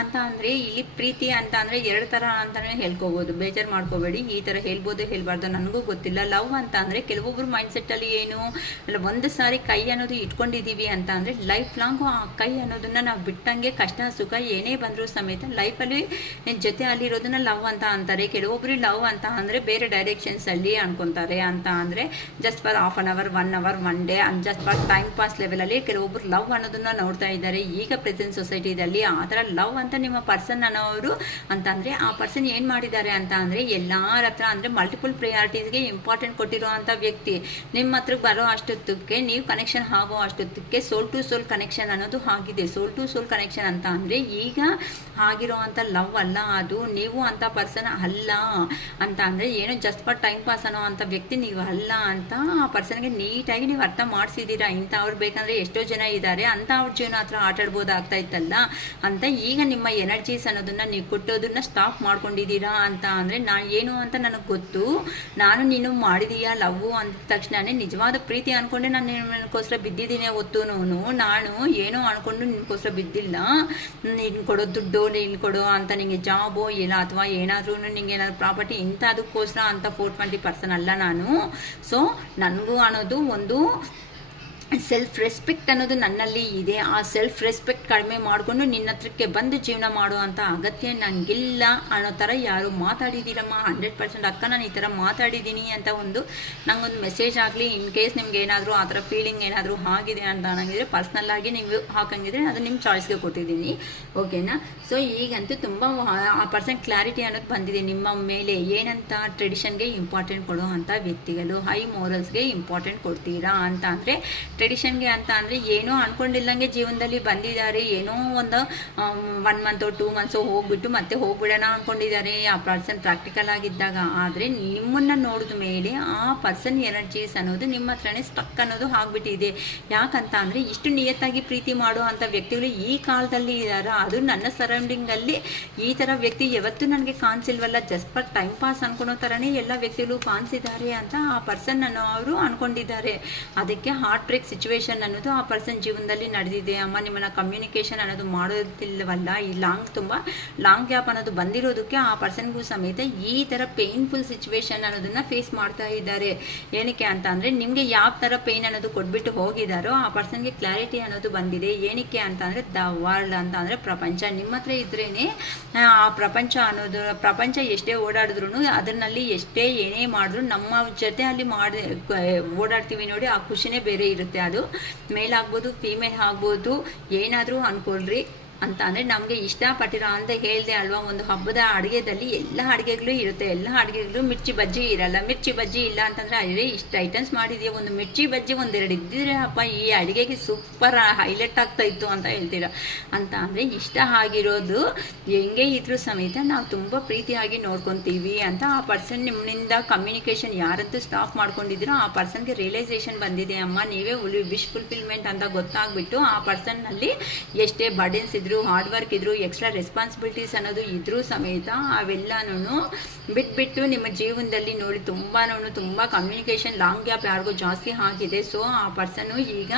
ಅಂತ ಅಂದರೆ ಇಲ್ಲಿ ಪ್ರೀತಿ ಅಂತ ಅಂದರೆ 2 ಥರ ಅಂತಲೇ ಹೇಳ್ಕೊಬೋದು, ಬೇಜಾರು ಮಾಡ್ಕೋಬೇಡಿ. ಈ ಥರ ಹೇಳ್ಬೋದು ಹೇಳ್ಬಾರ್ದು ನನಗೂ ಗೊತ್ತಿಲ್ಲ. ಲವ್ ಅಂತ ಅಂದರೆ ಕೆಲವೊಬ್ಬರು ಮೈಂಡ್ಸೆಟ್ಟಲ್ಲಿ ಏನು ಅಲ್ಲ, ಒಂದು ಸಾರಿ ಕೈ ಅನ್ನೋದು ಇಟ್ಕೊಂಡಿದ್ದೀವಿ ಅಂತ ಅಂದರೆ ಲೈಫ್ ಲಾಂಗು ಆ ಕೈ ಅನ್ನೋದನ್ನು ನಾವು ಬಿಟ್ಟಂಗೆ ಕಷ್ಟ ಸುಖ ಏನೇ ಬಂದರೂ ಸಮೇತ ಲೈಫಲ್ಲಿ ಜೊತೆ ಅಲ್ಲಿರೋದನ್ನ ಲವ್ ಅಂತ ಅಂತಾರೆ. ಕೆಲವೊಬ್ಬರು ಲವ್ ಅಂತ ಅಂದರೆ ಬೇರೆ ಡೈರೆಕ್ಷನ್ಸಲ್ಲಿ ಅನ್ಕೊತಾರೆ. ಅಂತ ಅಂದರೆ just for half an hour 1 hour 1 day just for time pass ಲೆವೆಲಲ್ಲಿ ಕೆಲವೊಬ್ಬರು ಲವ್ ಅನ್ನೋದನ್ನು ನೋಡ್ತಾ ಇದ್ದಾರೆ ಈಗ ಪ್ರೆಸೆಂಟ್ ಸೊಸೈಟಿದಲ್ಲಿ. ಆ ಥರ ಲವ್ ಅಂತ ನಿಮ್ಮ ಪರ್ಸನ್ ಅನ್ನೋರು ಅಂತ ಅಂದರೆ ಆ ಪರ್ಸನ್ ಏನು ಮಾಡಿದ್ದಾರೆ ಅಂತ ಅಂದರೆ ಎಲ್ಲರ ಹತ್ರ ಅಂದರೆ ಮಲ್ಟಿಪಲ್ ಪ್ರಯಾರಿಟೀಸ್ಗೆ ಇಂಪಾರ್ಟೆಂಟ್ ಕೊಟ್ಟಿರೋ ಅಂಥ ವ್ಯಕ್ತಿ. ನಿಮ್ಮ ಹತ್ರಕ್ಕೆ ಬರೋ ಅಷ್ಟೊತ್ತಕ್ಕೆ ನೀವು ಕನೆಕ್ಷನ್ ಆಗೋ ಅಷ್ಟೊತ್ತಕ್ಕೆ ಸೋಲ್ ಟು ಸೋಲ್ ಕನೆಕ್ಷನ್ ಅನ್ನೋದು ಆಗಿದೆ. ಸೋಲ್ ಟು ಸೋಲ್ ಕನೆಕ್ಷನ್ ಅಂತ ಅಂದರೆ ಈಗ ಆಗಿರೋ ಅಂಥ ಲವ್ ಅಲ್ಲ, ಅದು ನೀವು ಅಂಥ ಪರ್ಸನ್ ಅಲ್ಲ ಅಂತ ಅಂದರೆ ಏನು ಜಸ್ಟ್ ಫಾರ್ ಟೈಮ್ ಪಾಸ್ ಅನ್ನೋ ಅಂಥ ವ್ಯಕ್ತಿ ನೀವು ಅಲ್ಲ ಅಂತ ಆ ಪರ್ಸನ್ಗೆ ನೀಟಾಗಿ ನೀವು ಅರ್ಥ ಮಾಡಿಸಿದ್ದೀರಾ. ಇಂಥವ್ರು ಬೇಕಂದರೆ ಎಷ್ಟೋ ಜನ ಇದ್ದಾರೆ, ಅಂತ ಅವ್ರ ಜೀವನ ಹತ್ರ ಆಟಾಡ್ಬೋದಾಗ್ತಾ ಇತ್ತಲ್ಲ ಅಂತ ಈಗ ನಿಮ್ಮ ಎನರ್ಜೀಸ್ ಅನ್ನೋದನ್ನು ನೀವು ಕೊಟ್ಟೋದನ್ನ ಸ್ಟಾಪ್ ಮಾಡ್ಕೊಂಡಿದ್ದೀರಾ. ಅಂತ ಅಂದರೆ ನಾನು ಏನು ಅಂತ ನನಗೆ ಗೊತ್ತು, ನಾನು ನೀನು ಮಾಡಿದೀಯಾ ಲವ್ ಅಂದ ತಕ್ಷಣವೇ ನಿಜವಾದ ಪ್ರೀತಿ ಅಂದ್ಕೊಂಡೆ ನಾನು ನಿನಗೋಸ್ಕರ ಬಿದ್ದಿದ್ದೀನಿ. ಹೊತ್ತು ನಾನು ಏನೋ ಅಂದ್ಕೊಂಡು ನಿನಗೋಸ್ಕರ ಬಿದ್ದಿಲ್ಲ. ನೀನು ಕೊಡೋ ದುಡ್ಡು, ನೀನು ಕೊಡೋ ಅಂತ ನಿಮಗೆ ಜಾಬೋ ಇಲ್ಲ ಅಥವಾ ಏನಾದರೂ ನಿಂಗೆ ಏನಾದ್ರು ಪ್ರಾಪರ್ಟಿ ಇಂಥದಕ್ಕೋಸ್ಕರ ಅಂತ 420 ಪರ್ಸನ್ ಅಲ್ಲ ನಾನು. ಸೊ ನನಗೂ ಅನ್ನೋದು ಒಂದು ಸೆಲ್ಫ್ ರೆಸ್ಪೆಕ್ಟ್ ಅನ್ನೋದು ನನ್ನಲ್ಲಿ ಇದೆ. ಆ ಸೆಲ್ಫ್ ರೆಸ್ಪೆಕ್ಟ್ ಕಡಿಮೆ ಮಾಡಿಕೊಂಡು ನಿನ್ನ ಹತ್ರಕ್ಕೆ ಬಂದು ಜೀವನ ಮಾಡೋ ಅಂಥ ಅಗತ್ಯ ನನಗಿಲ್ಲ ಅನ್ನೋ ಥರ ಯಾರು ಮಾತಾಡಿದ್ದೀರಮ್ಮ 100% ಅಕ್ಕ ನಾನು ಈ ಥರ ಮಾತಾಡಿದ್ದೀನಿ ಅಂತ ಒಂದು ನಂಗೊಂದು ಮೆಸೇಜ್ ಆಗಲಿ. ಇನ್ ಕೇಸ್ ನಿಮ್ಗೆ ಏನಾದರೂ ಆ ಥರ ಫೀಲಿಂಗ್ ಏನಾದರೂ ಆಗಿದೆ ಅಂತ ಅನ್ನಂಗಿದ್ರೆ ಪರ್ಸ್ನಲ್ಲಾಗಿ ನೀವು ಹಾಕಂಗಿದ್ರೆ ಅದು ನಿಮ್ಮ ಚಾಯ್ಸ್ಗೆ ಕೊಟ್ಟಿದ್ದೀನಿ, ಓಕೆನಾ. ಸೊ ಈಗಂತೂ ತುಂಬ ಆ ಪರ್ಸನ್ ಕ್ಲಾರಿಟಿ ಅನ್ನೋದು ಬಂದಿದೆ ನಿಮ್ಮ ಮೇಲೆ. ಏನಂತ ಟ್ರೆಡಿಷನ್ಗೆ ಇಂಪಾರ್ಟೆಂಟ್ ಕೊಡೋ ಅಂಥ ವ್ಯಕ್ತಿಗಳು, ಹೈ ಮೋರಲ್ಸ್ಗೆ ಇಂಪಾರ್ಟೆಂಟ್ ಕೊಡ್ತೀರಾ ಅಂತ ಅಂದರೆ ಟ್ರೆಡಿಷನ್ಗೆ ಅಂತ ಅಂದರೆ ಏನೋ ಅಂದ್ಕೊಂಡಿಲ್ಲಂಗೆ ಜೀವನದಲ್ಲಿ ಬಂದಿದ್ದಾರೆ, ಏನೋ ಒಂದು 1 ಮಂತ್ 2 ಮಂತ್ಸು ಹೋಗ್ಬಿಟ್ಟು ಮತ್ತೆ ಹೋಗ್ಬಿಡೋಣ ಅಂದ್ಕೊಂಡಿದ್ದಾರೆ ಆ ಪರ್ಸನ್ ಪ್ರಾಕ್ಟಿಕಲ್ ಆಗಿದ್ದಾಗ. ಆದರೆ ನಿಮ್ಮನ್ನು ನೋಡಿದ ಮೇಲೆ ಆ ಪರ್ಸನ್ ಎನರ್ಜೀಸ್ ಅನ್ನೋದು ನಿಮ್ಮ ಹತ್ರನೇ ಸ್ಟಕ್ ಅನ್ನೋದು ಆಗಿಬಿಟ್ಟಿದೆ. ಯಾಕಂತ ಅಂದರೆ ಇಷ್ಟು ನಿಯತ್ತಾಗಿ ಪ್ರೀತಿ ಮಾಡೋ ಅಂಥ ವ್ಯಕ್ತಿಗಳು ಈ ಕಾಲದಲ್ಲಿ ಇದ್ದಾರೆ. ಅದು ನನ್ನ ಸರೌಂಡಿಂಗಲ್ಲಿ ಈ ಥರ ವ್ಯಕ್ತಿ ಯಾವತ್ತೂ ನನಗೆ ಕಾಣಿಸಿಲ್ವಲ್ಲ, ಜಸ್ಟ್ ಫಾರ್ ಟೈಮ್ ಪಾಸ್ ಅನ್ಕೊಳೋ ಥರನೇ ಎಲ್ಲ ವ್ಯಕ್ತಿಗಳು ಕಾಣಿಸಿದ್ದಾರೆ ಅಂತ ಆ ಪರ್ಸನ್ ಅನ್ನು ಅವರು ಅಂದ್ಕೊಂಡಿದ್ದಾರೆ. ಅದಕ್ಕೆ ಹಾರ್ಟ್ ಬ್ರೇಕ್ ಸಿಚುವೇಶನ್ ಅನ್ನೋದು ಆ ಪರ್ಸನ್ ಜೀವನದಲ್ಲಿ ನಡೆದಿದೆ. ಅಮ್ಮ ನಿಮ್ಮನ್ನ ಕಮ್ಯುನಿಕೇಷನ್ ಅನ್ನೋದು ಮಾಡೋದಿಲ್ಲವಲ್ಲ, ಈ ತುಂಬ ಲಾಂಗ್ ಗ್ಯಾಪ್ ಅನ್ನೋದು ಬಂದಿರೋದಕ್ಕೆ ಆ ಪರ್ಸನ್ಗೂ ಸಮೇತ ಈ ಥರ ಪೇನ್ಫುಲ್ ಸಿಚುವೇಶನ್ ಅನ್ನೋದನ್ನ ಫೇಸ್ ಮಾಡ್ತಾ ಇದ್ದಾರೆ. ಏನಕ್ಕೆ ಅಂತ ಅಂದರೆ ನಿಮಗೆ ಯಾವ ಥರ ಪೇನ್ ಅನ್ನೋದು ಕೊಟ್ಬಿಟ್ಟು ಹೋಗಿದ್ದಾರೋ ಆ ಪರ್ಸನ್ಗೆ ಕ್ಲಾರಿಟಿ ಅನ್ನೋದು ಬಂದಿದೆ. ಏನಕ್ಕೆ ಅಂತ ಅಂದರೆ ದ ವರ್ಲ್ಡ್ ಅಂತ ಅಂದರೆ ಪ್ರಪಂಚ ನಿಮ್ಮ ಹತ್ರ ಇದ್ರೇನೆ ಆ ಪ್ರಪಂಚ ಅನ್ನೋದು, ಪ್ರಪಂಚ ಎಷ್ಟೇ ಓಡಾಡಿದ್ರು ಅದರಲ್ಲಿ ಎಷ್ಟೇ ಏನೇ ಮಾಡಿದ್ರು ನಮ್ಮ ಜೊತೆ ಅಲ್ಲಿ ಓಡಾಡ್ತೀವಿ ನೋಡಿ, ಆ ಖುಷಿನೇ ಬೇರೆ ಇರುತ್ತೆ. ಅದು ಮೇಲ್ ಆಗ್ಬೋದು ಫೀಮೇಲ್ ಆಗ್ಬೋದು ಏನಾದರೂ ಅನ್ಕೊಳ್ರಿ ಅಂತ ಅಂದರೆ ನಮಗೆ ಇಷ್ಟಪಟ್ಟಿರೋ ಅಂತ ಹೇಳಿದೆ ಅಲ್ವಾ, ಒಂದು ಹಬ್ಬದ ಅಡುಗೆದಲ್ಲಿ ಎಲ್ಲ ಅಡುಗೆಗಳು ಇರುತ್ತೆ, ಎಲ್ಲ ಅಡುಗೆಗಳು ಮಿರ್ಚಿ ಬಜ್ಜಿ ಇರಲ್ಲ. ಮಿರ್ಚಿ ಬಜ್ಜಿ ಇಲ್ಲ ಅಂತಂದರೆ ಅದೇ ಇಷ್ಟು ಐಟಮ್ಸ್ ಮಾಡಿದೆಯಾ, ಒಂದು ಮಿರ್ಚಿ ಬಜ್ಜಿ ಒಂದೆರಡು ಇದ್ದಿದ್ರೆ ಅಪ್ಪ ಈ ಅಡುಗೆಗೆ ಸೂಪರ್ ಹೈಲೈಟ್ ಆಗ್ತಾ ಇತ್ತು ಅಂತ ಹೇಳ್ತೀರ. ಅಂತ ಅಂದರೆ ಇಷ್ಟ ಆಗಿರೋದು ಹೆಂಗೆ ಇದ್ರೂ ಸಮೇತ ನಾವು ತುಂಬ ಪ್ರೀತಿಯಾಗಿ ನೋಡ್ಕೊತೀವಿ ಅಂತ ಆ ಪರ್ಸನ್ ನಿಮ್ಮಿಂದ ಕಮ್ಯುನಿಕೇಷನ್ ಯಾರಂತೂ ಸ್ಟಾಪ್ ಮಾಡ್ಕೊಂಡಿದ್ದೀರೋ ಆ ಪರ್ಸನ್ಗೆ ರಿಯಲೈಸೇಷನ್ ಬಂದಿದೆ. ಅಮ್ಮ ನೀವೇ ವಿಶ್ ಫುಲ್ಫಿಲ್ಮೆಂಟ್ ಅಂತ ಗೊತ್ತಾಗ್ಬಿಟ್ಟು ಆ ಪರ್ಸನ್ನಲ್ಲಿ ಎಷ್ಟೇ ಬರ್ಡನ್ಸ್ ಇದ್ರು, ಹಾರ್ಡ್ ವರ್ಕ್ ಇದ್ರು, ಎಕ್ಸ್ಟ್ರಾ ರೆಸ್ಪಾನ್ಸಿಬಿಲಿಟೀಸ್ ಅನ್ನೋದು ಇದ್ರೂ ಸಮೇತ ಅವೆಲ್ಲನೂ ಬಿಟ್ಬಿಟ್ಟು ನಿಮ್ಮ ಜೀವನದಲ್ಲಿ ನೋಡಿ ತುಂಬ ಕಮ್ಯುನಿಕೇಷನ್ ಲಾಂಗ್ ಗ್ಯಾಪ್ ಯಾರಿಗೂ ಜಾಸ್ತಿ ಆಗಿದೆ. ಸೊ ಆ ಪರ್ಸನ್ನು ಈಗ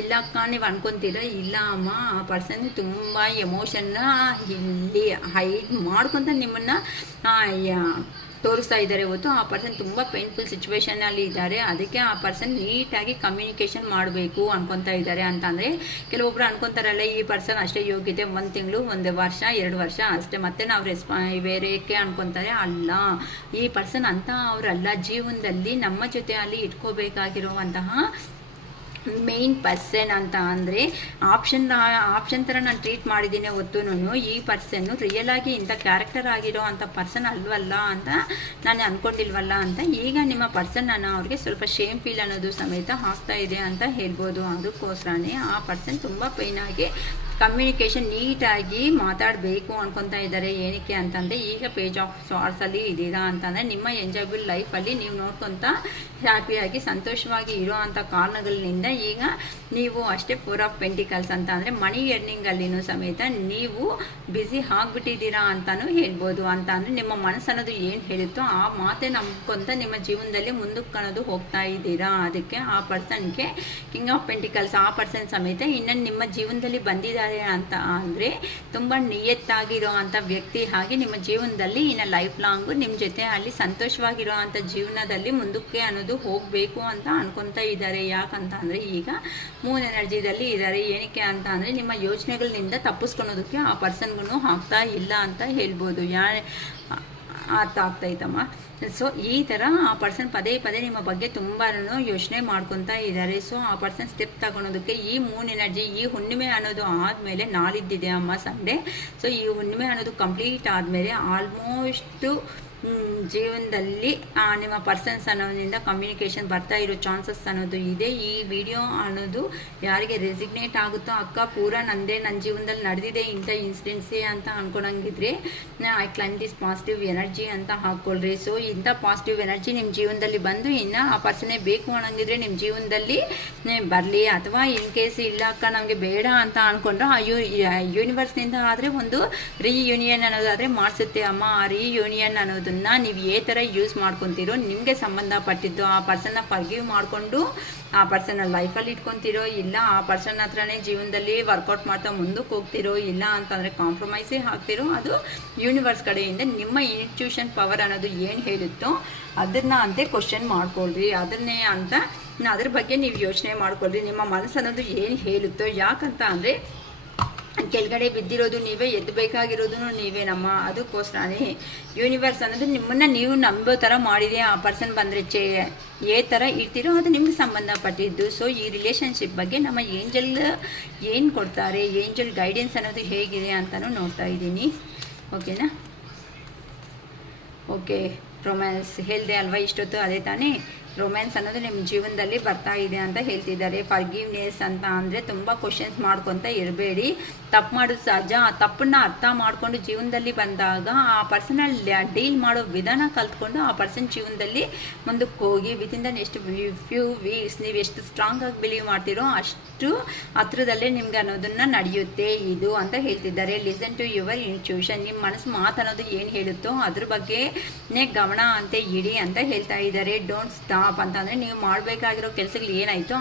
ಇಲ್ಲ ಅಕ್ಕ ನೀವು ಅನ್ಕೊಂತೀರ, ಇಲ್ಲ ಅಮ್ಮ ಆ ಪರ್ಸನ್ ತುಂಬ ಎಮೋಷನ್ನ ಇಲ್ಲಿ ಹೈಡ್ ಮಾಡ್ಕೊತ ನಿಮ್ಮನ್ನು ತೋರಿಸ್ತಾ ಇದ್ದಾರೆ. ಹೊತ್ತು ಆ ಪರ್ಸನ್ ತುಂಬ ಪೇನ್ಫುಲ್ ಸಿಚುವೇಶನಲ್ಲಿ ಇದ್ದಾರೆ. ಅದಕ್ಕೆ ಆ ಪರ್ಸನ್ ನೀಟಾಗಿ ಕಮ್ಯುನಿಕೇಷನ್ ಮಾಡಬೇಕು ಅನ್ಕೊತಾ ಇದ್ದಾರೆ. ಅಂತ ಅಂದರೆ ಕೆಲವೊಬ್ರು ಅನ್ಕೊತಾರಲ್ಲ ಈ ಪರ್ಸನ್ ಅಷ್ಟೇ ಯೋಗ್ಯತೆ 1 ತಿಂಗಳು 1 ವರ್ಷ 2 ವರ್ಷ ಅಷ್ಟೇ, ಮತ್ತೆ ನಾವು ಬೇರೆಕ್ಕೆ ಅನ್ಕೊತಾರೆ. ಅಲ್ಲ, ಈ ಪರ್ಸನ್ ಅಂತ ಅವರಲ್ಲ. ಜೀವನದಲ್ಲಿ ನಮ್ಮ ಜೊತೆ ಅಲ್ಲಿ ಇಟ್ಕೋಬೇಕಾಗಿರುವಂತಹ ಮೇನ್ ಪರ್ಸನ್ ಅಂತ ಅಂದರೆ ಆಪ್ಷನ್ ಥರ ನಾನು ಟ್ರೀಟ್ ಮಾಡಿದ್ದೀನಿ. ಹೊತ್ತುನು ಈ ಪರ್ಸನ್ನು ರಿಯಲ್ ಆಗಿ ಇಂಥ ಕ್ಯಾರೆಕ್ಟರ್ ಆಗಿರೋ ಅಂಥ ಪರ್ಸನ್ ಅಲ್ವಲ್ಲ ಅಂತ ನಾನು ಅಂದ್ಕೊಂಡಿಲ್ವಲ್ಲ ಅಂತ ಈಗ ನಿಮ್ಮ ಪರ್ಸನ್ ಅವ್ರಿಗೆ ಸ್ವಲ್ಪ ಶೇಮ್ ಫೀಲ್ ಅನ್ನೋದು ಸಮೇತ ಆಗ್ತಾ ಇದೆ ಅಂತ ಹೇಳ್ಬೋದು. ಅದಕ್ಕೋಸ್ಕರನೇ ಆ ಪರ್ಸನ್ ತುಂಬ ಪೇನಾಗಿ ಕಮ್ಯುನಿಕೇಷನ್ ನೀಟಾಗಿ ಮಾತಾಡಬೇಕು ಅನ್ಕೊತಾ ಇದ್ದಾರೆ. ಏನಕ್ಕೆ ಅಂತಂದರೆ ಈಗ ಪೇಜ್ ಆಫ್ ಸಾರ್ಟ್ಸಲ್ಲಿ ಇದ್ದೀರಾ ಅಂತಂದರೆ ನಿಮ್ಮ ಎಂಜಾಯಬಲ್ ಲೈಫಲ್ಲಿ ನೀವು ನೋಡ್ಕೊತ ಹ್ಯಾಪಿಯಾಗಿ ಸಂತೋಷವಾಗಿ ಇರೋ ಅಂಥ ಕಾರಣಗಳಿಂದ ಈಗ ನೀವು ಅಷ್ಟೇ 4 ಆಫ್ ಪೆಂಟಿಕಲ್ಸ್ ಅಂತ ಅಂದರೆ ಮನಿ ಎರ್ನಿಂಗಲ್ಲಿನೂ ಸಮೇತ ನೀವು ಬ್ಯುಸಿ ಆಗಿಬಿಟ್ಟಿದ್ದೀರಾ ಅಂತಲೂ ಹೇಳ್ಬೋದು. ಅಂತ ಅಂದರೆ ನಿಮ್ಮ ಮನಸ್ಸು ಅನ್ನೋದು ಏನು ಹೇಳುತ್ತೋ ಆ ಮಾತೆ ನಂಬ್ಕೊಂತ ನಿಮ್ಮ ಜೀವನದಲ್ಲಿ ಮುಂದಕ್ಕೆ ಅನ್ನೋದು ಹೋಗ್ತಾ ಇದ್ದೀರಾ. ಅದಕ್ಕೆ ಆ ಪರ್ಸನ್ಗೆ ಕಿಂಗ್ ಆಫ್ ಪೆಂಟಿಕಲ್ಸ್ ಆ ಪರ್ಸನ್ ಸಮೇತ ಇನ್ನು ನಿಮ್ಮ ಜೀವನದಲ್ಲಿ ಬಂದಿದ್ದಾರೆ ಅಂತ ಅಂದರೆ ತುಂಬ ನಿಯತ್ತಾಗಿರೋ ಅಂಥ ವ್ಯಕ್ತಿ. ಹಾಗೆ ನಿಮ್ಮ ಜೀವನದಲ್ಲಿ ಇನ್ನು ಲೈಫ್ ಲಾಂಗು ನಿಮ್ಮ ಜೊತೆ ಅಲ್ಲಿ ಸಂತೋಷವಾಗಿರೋ ಅಂಥ ಜೀವನದಲ್ಲಿ ಮುಂದಕ್ಕೆ ಅನ್ನೋದು ಹೋಗಬೇಕು ಅಂತ ಅನ್ಕೊತಾ ಇದ್ದಾರೆ. ಯಾಕಂತ ಅಂದರೆ ಈಗ ಮೂನ್ ಎನರ್ಜಿದಲ್ಲಿ ಇದ್ದಾರೆ. ಏನಕ್ಕೆ ಅಂತ ಅಂದರೆ ನಿಮ್ಮ ಯೋಚನೆಗಳಿಂದ ತಪ್ಪಿಸ್ಕೊಳೋದಕ್ಕೆ ಆ ಪರ್ಸನ್ಗೂ ಆಗ್ತಾ ಇಲ್ಲ ಅಂತ ಹೇಳ್ಬೋದು. ಅರ್ಥ ಆಗ್ತಾಯಿತ್ತಮ್ಮ. ಸೊ ಈ ಥರ ಆ ಪರ್ಸನ್ ಪದೇ ನಿಮ್ಮ ಬಗ್ಗೆ ತುಂಬಾ ಯೋಚನೆ ಮಾಡ್ಕೊತಾ ಇದ್ದಾರೆ. ಸೊ ಆ ಪರ್ಸನ್ ಸ್ಟೆಪ್ ತಗೊಳೋದಕ್ಕೆ ಈ ಮೂನ್ ಎನರ್ಜಿ ಈ ಹುಣ್ಣಿಮೆ ಅನ್ನೋದು ಆದಮೇಲೆ ನಾಳಿದ್ದಿದೆ ಅಮ್ಮ ಸಂಡೇ. ಸೊ ಈ ಹುಣ್ಣಿಮೆ ಅನ್ನೋದು ಕಂಪ್ಲೀಟ್ ಆದಮೇಲೆ ಆಲ್ಮೋಸ್ಟು ಜೀವನದಲ್ಲಿ ನಿಮ್ಮ ಪರ್ಸನ್ಸ್ ಅನ್ನೋದ್ರಿಂದ ಕಮ್ಯುನಿಕೇಷನ್ ಬರ್ತಾ ಇರೋ ಚಾನ್ಸಸ್ ಅನ್ನೋದು ಇದೆ. ಈ ವಿಡಿಯೋ ಅನ್ನೋದು ಯಾರಿಗೆ ರೆಸಿಗ್ನೇಟ್ ಆಗುತ್ತೋ ಅಕ್ಕ ಪೂರ ನಂದೇ, ನನ್ನ ಜೀವನದಲ್ಲಿ ನಡೆದಿದೆ ಇಂಥ ಇನ್ಸಿಡೆನ್ಸೇ ಅಂತ ಅನ್ಕೊಳಂಗಿದ್ರೆ I claim this positive energy ಅಂತ ಹಾಕ್ಕೊಳ್ರಿ. ಸೊ ಇಂಥ ಪಾಸಿಟಿವ್ ಎನರ್ಜಿ ನಿಮ್ಮ ಜೀವನದಲ್ಲಿ ಬಂದು ಇನ್ನು ಆ ಪರ್ಸನ್ನೇ ಬೇಕು ಅನ್ನಂಗಿದ್ರೆ ನಿಮ್ಮ ಜೀವನದಲ್ಲಿ ಬರಲಿ. ಅಥವಾ ಇನ್ ಕೇಸ್ ಇಲ್ಲ ಅಕ್ಕ ನಮಗೆ ಬೇಡ ಅಂತ ಅಂದ್ಕೊಂಡ್ರೆ ಆ ಯೂನಿವರ್ಸ್ನಿಂದ ಆದರೆ ಒಂದು ರೀಯೂನಿಯನ್ ಅನ್ನೋದಾದರೆ ಮಾಡಿಸುತ್ತೆ ಅಮ್ಮ. ಆ ರೀಯೂನಿಯನ್ ಅನ್ನೋದು ನೀವು ಏ ಥರ ಯೂಸ್ ಮಾಡ್ಕೊತೀರೋ ನಿಮಗೆ ಸಂಬಂಧಪಟ್ಟಿದ್ದು ಆ ಪರ್ಸನ್ನ ಫರ್ಗಿವ್ ಮಾಡಿಕೊಂಡು ಆ ಪರ್ಸನ್ನ ಲೈಫಲ್ಲಿ ಇಟ್ಕೊತೀರೋ, ಇಲ್ಲ ಆ ಪರ್ಸನ್ ಹತ್ರನೇ ಜೀವನದಲ್ಲಿ ವರ್ಕೌಟ್ ಮಾಡ್ತಾ ಮುಂದಕ್ಕೆ ಹೋಗ್ತಿರೋ, ಇಲ್ಲ ಅಂತಂದರೆ ಕಾಂಪ್ರಮೈಸೇ ಆಗ್ತಿರೋ, ಅದು ಯೂನಿವರ್ಸ್ ಕಡೆಯಿಂದ ನಿಮ್ಮ ಇನ್ಟ್ಯೂಷನ್ ಪವರ್ ಅನ್ನೋದು ಏನು ಹೇಳುತ್ತೋ ಅದನ್ನು ಅಂತೆ ಕ್ವಶನ್ ಮಾಡ್ಕೊಳ್ರಿ. ಅದನ್ನೇ ಅಂತ ಅದ್ರ ಬಗ್ಗೆ ನೀವು ಯೋಚನೆ ಮಾಡ್ಕೊಳ್ರಿ. ನಿಮ್ಮ ಮನಸ್ಸು ಅನ್ನೋದು ಏನು ಹೇಳುತ್ತೋ. ಯಾಕಂತ ಅಂದರೆ ಕೆಳಗಡೆ ಬಿದ್ದಿರೋದು ನೀವೇ, ಎದ್ದಬೇಕಾಗಿರೋದು ನೀವೇ ನಮ್ಮ. ಅದಕ್ಕೋಸ್ಕರನೇ ಯೂನಿವರ್ಸ್ ಅನ್ನೋದು ನಿಮ್ಮನ್ನು ನೀವು ನಂಬೋ ಥರ ಮಾಡಿದೆ. ಆ ಪರ್ಸನ್ ಬಂದರೆ ಏ ಥರ ಇರ್ತೀರೋ ಅದು ನಿಮ್ಗೆ ಸಂಬಂಧಪಟ್ಟಿದ್ದು. ಸೊ ಈ ರಿಲೇಷನ್ಶಿಪ್ ಬಗ್ಗೆ ನಮ್ಮ ಏಂಜಲ್ ಏನು ಕೊಡ್ತಾರೆ, ಏಂಜಲ್ ಗೈಡೆನ್ಸ್ ಅನ್ನೋದು ಹೇಗಿದೆ ಅಂತಲೂ ನೋಡ್ತಾ ಇದ್ದೀನಿ. ಓಕೆನಾ? ಓಕೆ, ರೊಮ್ಯಾನ್ಸ್ ಹೇಳಿದೆ ಅಲ್ವಾ ಇಷ್ಟೊತ್ತು, ಅದೇ ತಾನೇ. ರೊಮ್ಯಾನ್ಸ್ ಅನ್ನೋದು ನಿಮ್ಮ ಜೀವನದಲ್ಲಿ ಬರ್ತಾ ಇದೆ ಅಂತ ಹೇಳ್ತಿದ್ದಾರೆ. ಫರ್ಗಿವ್ನೆಸ್ ಅಂತ ಅಂದರೆ ತುಂಬ ಕ್ವಶನ್ಸ್ ಮಾಡ್ಕೊತ ಇರಬೇಡಿ. ತಪ್ಪು ಮಾಡೋದು ಸಹಜ. ಆ ತಪ್ಪನ್ನ ಅರ್ಥ ಮಾಡಿಕೊಂಡು ಜೀವನದಲ್ಲಿ ಬಂದಾಗ ಆ ಪರ್ಸನಲ್ ಡೀಲ್ ಮಾಡೋ ವಿಧಾನ ಕಲ್ತ್ಕೊಂಡು ಆ ಪರ್ಸನ್ ಜೀವನದಲ್ಲಿ ಮುಂದಕ್ಕೆ ಹೋಗಿ within the next few weeks ನೀವು ಎಷ್ಟು ಸ್ಟ್ರಾಂಗ್ ಆಗಿ ಬಿಲೀವ್ ಮಾಡ್ತೀರೋ ಅಷ್ಟು ಹತ್ರದಲ್ಲೇ ನಿಮ್ಗೆ ಅನ್ನೋದನ್ನ ನಡೆಯುತ್ತೆ ಇದು ಅಂತ ಹೇಳ್ತಿದ್ದಾರೆ. Listen to your intuition. ನಿಮ್ಮ ಮನಸ್ಸು ಮಾತನ್ನೋದು ಏನು ಹೇಳುತ್ತೋ ಅದ್ರ ಬಗ್ಗೆನೇ ಗಮನ ಅಂತ ಇಡಿ ಅಂತ ಹೇಳ್ತಾ ಇದ್ದಾರೆ. ಡೋಂಟ್ ಸ್ಟಾಪ್ ಅಂತಂದರೆ ನೀವು ಮಾಡಬೇಕಾಗಿರೋ ಕೆಲಸಗಳು ಏನಾಯಿತು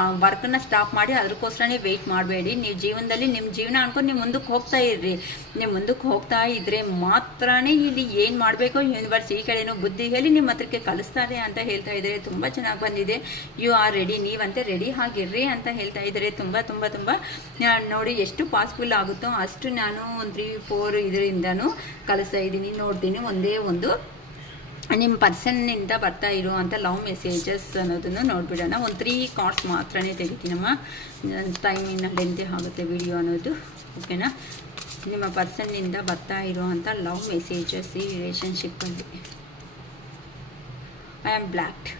ಆ ವರ್ಕನ್ನು ಸ್ಟಾಪ್ ಮಾಡಿ ಅದಕ್ಕೋಸ್ಕರನೇ ವೆಯ್ಟ್ ಮಾಡಬೇಡಿ. ನೀವು ಜೀವನದಲ್ಲಿ ನಿಮ್ಮ ಜೀವನ ಅನ್ಕೊಂಡು ನೀವು ಮುಂದಕ್ಕೆ ಹೋಗ್ತಾ ಇರ್ರಿ. ನೀವು ಮುಂದಕ್ಕೆ ಹೋಗ್ತಾ ಇದ್ರೆ ಮಾತ್ರನೇ ಇಲ್ಲಿ ಏನು ಮಾಡಬೇಕೋ ಯೂನಿವರ್ಸ್ ಈ ಕಡೆನೂ ಬುದ್ಧಿ ಹೇಳಿ ನಿಮ್ಮ ಹತ್ರಕ್ಕೆ ಕಲಿಸ್ತಾರೆ ಅಂತ ಹೇಳ್ತಾ ಇದ್ದಾರೆ. ತುಂಬ ಚೆನ್ನಾಗಿ ಬಂದಿದೆ. You are ready. ನೀವಂತೆ ರೆಡಿ ಆಗಿರ್ರಿ ಅಂತ ಹೇಳ್ತಾ ಇದ್ದಾರೆ. ತುಂಬ ತುಂಬ ತುಂಬ ನೋಡಿ ಎಷ್ಟು ಪಾಸಿಬಲ್ ಆಗುತ್ತೋ ಅಷ್ಟು ನಾನು 3-4 ಇದರಿಂದನೂ ಕಲಿಸ್ತಾ ಇದ್ದೀನಿ. ನೋಡ್ತೀನಿ ಒಂದೇ ಒಂದು ನಿಮ್ಮ ಪರ್ಸನ್ನಿಂದ ಬರ್ತಾ ಇರುವಂಥ ಲವ್ ಮೆಸೇಜಸ್ ಅನ್ನೋದನ್ನು ನೋಡಿಬಿಡೋಣ. ಒಂದು 3 ಕಾರ್ಡ್ಸ್ ಮಾತ್ರನೇ ತೆಗಿತೀನಮ್ಮ. ಟೈಮಿನ ಲೆಂತೆ ಆಗುತ್ತೆ ವಿಡಿಯೋ ಅನ್ನೋದು. ಓಕೆನಾ? ನಿಮ್ಮ ಪರ್ಸನ್ನಿಂದ ಬರ್ತಾ ಇರುವಂಥ ಲವ್ ಮೆಸೇಜಸ್ ಈ ರಿಲೇಷನ್ಶಿಪ್ಪಲ್ಲಿ. I am ಬ್ಲ್ಯಾಕ್ಡ್.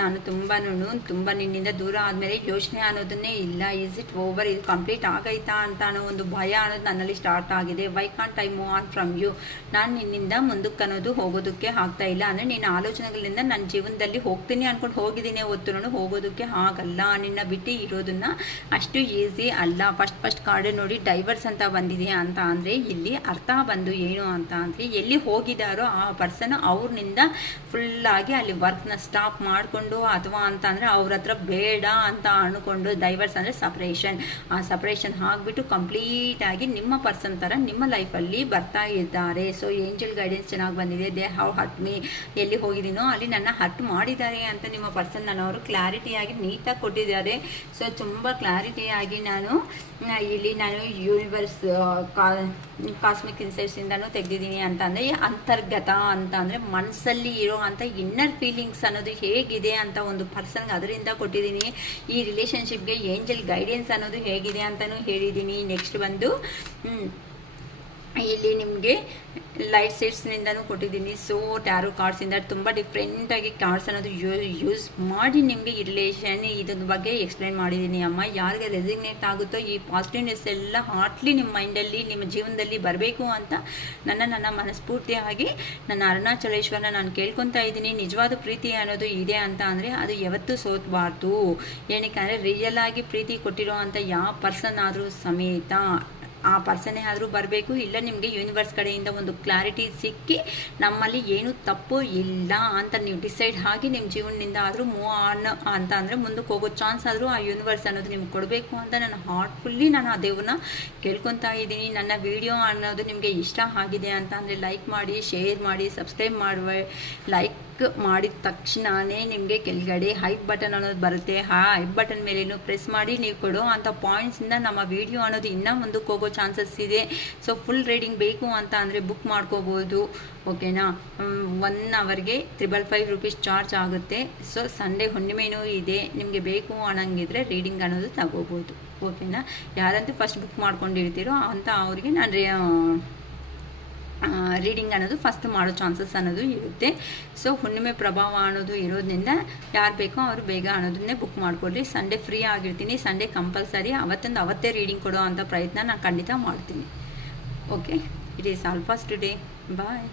ನಾನು ತುಂಬ ನಿನ್ನಿಂದ ದೂರ ಆದಮೇಲೆ ಯೋಚನೆ ಅನ್ನೋದನ್ನೇ ಇಲ್ಲ. Is it over? ಇದು ಕಂಪ್ಲೀಟ್ ಆಗೈತಾ ಅಂತ ಅನ್ನೋ ಒಂದು ಭಯ ಅನ್ನೋದು ನನ್ನಲ್ಲಿ ಸ್ಟಾರ್ಟ್ ಆಗಿದೆ. Why can't I move on from you? ನಾನು ನಿನ್ನಿಂದ ಮುಂದಕ್ಕೆ ಅನ್ನೋದು ಹೋಗೋದಕ್ಕೆ ಆಗ್ತಾ ಇಲ್ಲ. ಅಂದರೆ ನಿನ್ನ ಆಲೋಚನೆಗಳಿಂದ ನನ್ನ ಜೀವನದಲ್ಲಿ ಹೋಗ್ತೀನಿ ಅಂದ್ಕೊಂಡು ಹೋಗಿದ್ದೀನಿ, ಹೊತ್ತು ಹೋಗೋದಕ್ಕೆ ಆಗಲ್ಲ. ನಿನ್ನ ಬಿಟ್ಟು ಇರೋದನ್ನ ಅಷ್ಟು ಈಸಿ ಅಲ್ಲ. ಫಸ್ಟ್ ಕಾರ್ಡ್ ನೋಡಿ ಡೈವರ್ಸ್ ಅಂತ ಬಂದಿದೆ ಅಂತ ಅಂದರೆ ಇಲ್ಲಿ ಅರ್ಥ ಬಂದು ಏನು ಅಂತ ಅಂದರೆ ಎಲ್ಲಿ ಹೋಗಿದ್ದಾರೋ ಆ ಪರ್ಸನ್ ಅವ್ರನಿಂದ ಫುಲ್ಲಾಗಿ ಅಲ್ಲಿ ವರ್ಕ್ನ ಸ್ಟಾಪ್ ಮಾಡಿಕೊಂಡು ಅಥವಾ ಅಂತ ಅಂದರೆ ಅವ್ರ ಹತ್ರ ಬೇಡ ಅಂತ ಅಂದ್ಕೊಂಡು ಡೈವರ್ಸ್ ಅಂದರೆ ಸಪ್ರೇಷನ್. ಆ ಸಪ್ರೇಷನ್ ಆಗಿಬಿಟ್ಟು ಕಂಪ್ಲೀಟಾಗಿ ನಿಮ್ಮ ಪರ್ಸನ್ ಥರ ನಿಮ್ಮ ಲೈಫಲ್ಲಿ ಬರ್ತಾ ಇದ್ದಾರೆ. ಸೊ ಏಂಜಲ್ ಗೈಡೆನ್ಸ್ ಚೆನ್ನಾಗಿ ಬಂದಿದೆ. They have hurt me. ಎಲ್ಲಿ ಹೋಗಿದ್ದೀನೋ ಅಲ್ಲಿ ನನ್ನ ಹರ್ಟ್ ಮಾಡಿದ್ದಾರೆ ಅಂತ ನಿಮ್ಮ ಪರ್ಸನ್ ನನ್ನವರು ಕ್ಲಾರಿಟಿಯಾಗಿ ನೀಟಾಗಿ ಕೊಟ್ಟಿದ್ದಾರೆ. ಸೊ ತುಂಬ ಕ್ಲಾರಿಟಿಯಾಗಿ ನಾನು ಯೂನಿವರ್ಸ್ ಕಾಸ್ಮಿಕ್ ಇನ್ಸೈಟ್ಸಿಂದನೂ ತೆಗೆದಿದ್ದೀನಿ ಅಂತ ಅಂದರೆ ಅಂತರ್ಗತ ಅಂತ ಅಂದರೆ ಮನಸ್ಸಲ್ಲಿ ಇರೋ ಅಂಥ ಇನ್ನರ್ ಫೀಲಿಂಗ್ಸ್ ಅನ್ನೋದು ಹೇಗಿದೆ ಅಂತ ಒಂದು ಪರ್ಸನ್ಗೆ ಅದರಿಂದ ಕೊಟ್ಟಿದ್ದೀನಿ. ಈ ರಿಲೇಷನ್ಶಿಪ್ಗೆ ಏಂಜಲ್ ಗೈಡೆನ್ಸ್ ಅನ್ನೋದು ಹೇಗಿದೆ ಅಂತಲೂ ಹೇಳಿದ್ದೀನಿ. ನೆಕ್ಸ್ಟ್ ಬಂದು ಇಲ್ಲಿ ನಿಮಗೆ ಲೈಟ್ ಸೆಟ್ಸ್ನಿಂದನೂ ಕೊಟ್ಟಿದ್ದೀನಿ. ಸೊ ಟ್ಯಾರೋ ಕಾರ್ಡ್ಸಿಂದ ತುಂಬ ಡಿಫ್ರೆಂಟಾಗಿ ಕಾರ್ಡ್ಸ್ ಅನ್ನೋದು ಯೂಸ್ ಮಾಡಿ ನಿಮಗೆ ಈ ರಿಲೇಷನ್ ಇದೊಂದು ಬಗ್ಗೆ ಎಕ್ಸ್ಪ್ಲೈನ್ ಮಾಡಿದ್ದೀನಿ ಅಮ್ಮ. ಯಾರಿಗೆ ರೆಸಿಗ್ನೇಟ್ ಆಗುತ್ತೋ ಈ ಪಾಸಿಟಿವ್ನೆಸ್ ಎಲ್ಲ ಹಾರ್ಟ್ಲಿ ನಿಮ್ಮ ಮೈಂಡಲ್ಲಿ ನಿಮ್ಮ ಜೀವನದಲ್ಲಿ ಬರಬೇಕು ಅಂತ ನನ್ನ ಮನಸ್ಫೂರ್ತಿಯಾಗಿ ನನ್ನ ಅರುಣಾಚಲೇಶ್ವರನ ನಾನು ಕೇಳ್ಕೊತಾ ಇದ್ದೀನಿ. ನಿಜವಾದ ಪ್ರೀತಿ ಅನ್ನೋದು ಇದೆ ಅಂತ ಅಂದರೆ ಅದು ಯಾವತ್ತೂ ಸೋತ್ಬಾರ್ದು. ಏನಕ್ಕೆ ಅಂದರೆ ರಿಯಲ್ ಆಗಿ ಪ್ರೀತಿ ಕೊಟ್ಟಿರೋ ಅಂಥ ಯಾವ ಪರ್ಸನ್ ಆದರೂ ಸಮೇತ ಆ ಪರ್ಸನ್ನೇ ಆದರೂ ಬರಬೇಕು. ಇಲ್ಲ ನಿಮಗೆ ಯೂನಿವರ್ಸ್ ಕಡೆಯಿಂದ ಒಂದು ಕ್ಲಾರಿಟಿ ಸಿಕ್ಕಿ ನಮ್ಮಲ್ಲಿ ಏನೂ ತಪ್ಪು ಇಲ್ಲ ಅಂತ ನೀವು ಡಿಸೈಡ್ ಆಗಿ ನಿಮ್ಮ ಜೀವನದಿಂದ ಆದರೂ ಮೂವ್ ಆನ್ ಅಂತ ಅಂದರೆ ಮುಂದಕ್ಕೆ ಹೋಗೋ ಚಾನ್ಸ್ ಆದರೂ ಆ ಯೂನಿವರ್ಸ್ ಅನ್ನೋದು ನಿಮ್ಗೆ ಕೊಡಬೇಕು ಅಂತ ನಾನು ಹಾರ್ಟ್ಫುಲ್ಲಿ ನಾನು ಆ ದೇವ್ರನ್ನ ಕೇಳ್ಕೊತಾ ಇದ್ದೀನಿ. ನನ್ನ ವಿಡಿಯೋ ಅನ್ನೋದು ನಿಮಗೆ ಇಷ್ಟ ಆಗಿದೆ ಅಂತ ಅಂದರೆ ಲೈಕ್ ಮಾಡಿ, ಶೇರ್ ಮಾಡಿ, ಸಬ್ಸ್ಕ್ರೈಬ್ ಮಾಡುವ. ಲೈಕ್ ಮಾಡಿದ ತಕ್ಷಣವೇ ನಿಮಗೆ ಕೆಳಗಡೆ ಹೈಪ್ ಬಟನ್ ಅನ್ನೋದು ಬರುತ್ತೆ. ಆ ಹೈಪ್ ಬಟನ್ ಮೇಲೇನು ಪ್ರೆಸ್ ಮಾಡಿ ನೀವು ಕೊಡೋ ಅಂಥ ಪಾಯಿಂಟ್ಸಿಂದ ನಮ್ಮ ವಿಡಿಯೋ ಅನ್ನೋದು ಇನ್ನೂ ಮುಂದಕ್ಕೆ ಹೋಗೋ ಚಾನ್ಸಸ್ ಇದೆ. ಸೊ ಫುಲ್ ರೀಡಿಂಗ್ ಬೇಕು ಅಂತ ಅಂದರೆ ಬುಕ್ ಮಾಡ್ಕೋಬೋದು. ಓಕೆನಾ? 1 ಅವರ್ಗೆ 555 ರೂಪೀಸ್ ಚಾರ್ಜ್ ಆಗುತ್ತೆ. ಸೊ ಸಂಡೇ ಹುಣ್ಣಿಮೆನೂ ಇದೆ. ನಿಮಗೆ ಬೇಕು ಅನ್ನಂಗಿದ್ರೆ ರೀಡಿಂಗ್ ಅನ್ನೋದು ತಗೋಬೋದು. ಓಕೆನಾ? ಯಾರಂತೂ ಫಸ್ಟ್ ಬುಕ್ ಮಾಡ್ಕೊಂಡಿರ್ತೀರೋ ಅಂತ ಅವರಿಗೆ ನಾನು ರೀಡಿಂಗ್ ಅನ್ನೋದು ಫಸ್ಟ್ ಮಾಡೋ ಚಾನ್ಸಸ್ ಅನ್ನೋದು ಇರುತ್ತೆ. ಸೊ ಹುಣ್ಣಿಮೆ ಪ್ರಭಾವ ಅನ್ನೋದು ಇರೋದ್ರಿಂದ ಯಾರು ಬೇಕೋ ಅವರು ಬೇಗ ಅನ್ನೋದನ್ನೇ ಬುಕ್ ಮಾಡ್ಕೊಳ್ರಿ. ಸಂಡೇ ಫ್ರೀ ಆಗಿರ್ತೀನಿ. ಸಂಡೇ ಕಂಪಲ್ಸರಿ ಅವತ್ತೇ ರೀಡಿಂಗ್ ಕೊಡೋ ಅಂಥ ಪ್ರಯತ್ನ ನಾನು ಖಂಡಿತ ಮಾಡ್ತೀನಿ. Okay, it is all for today. Bye.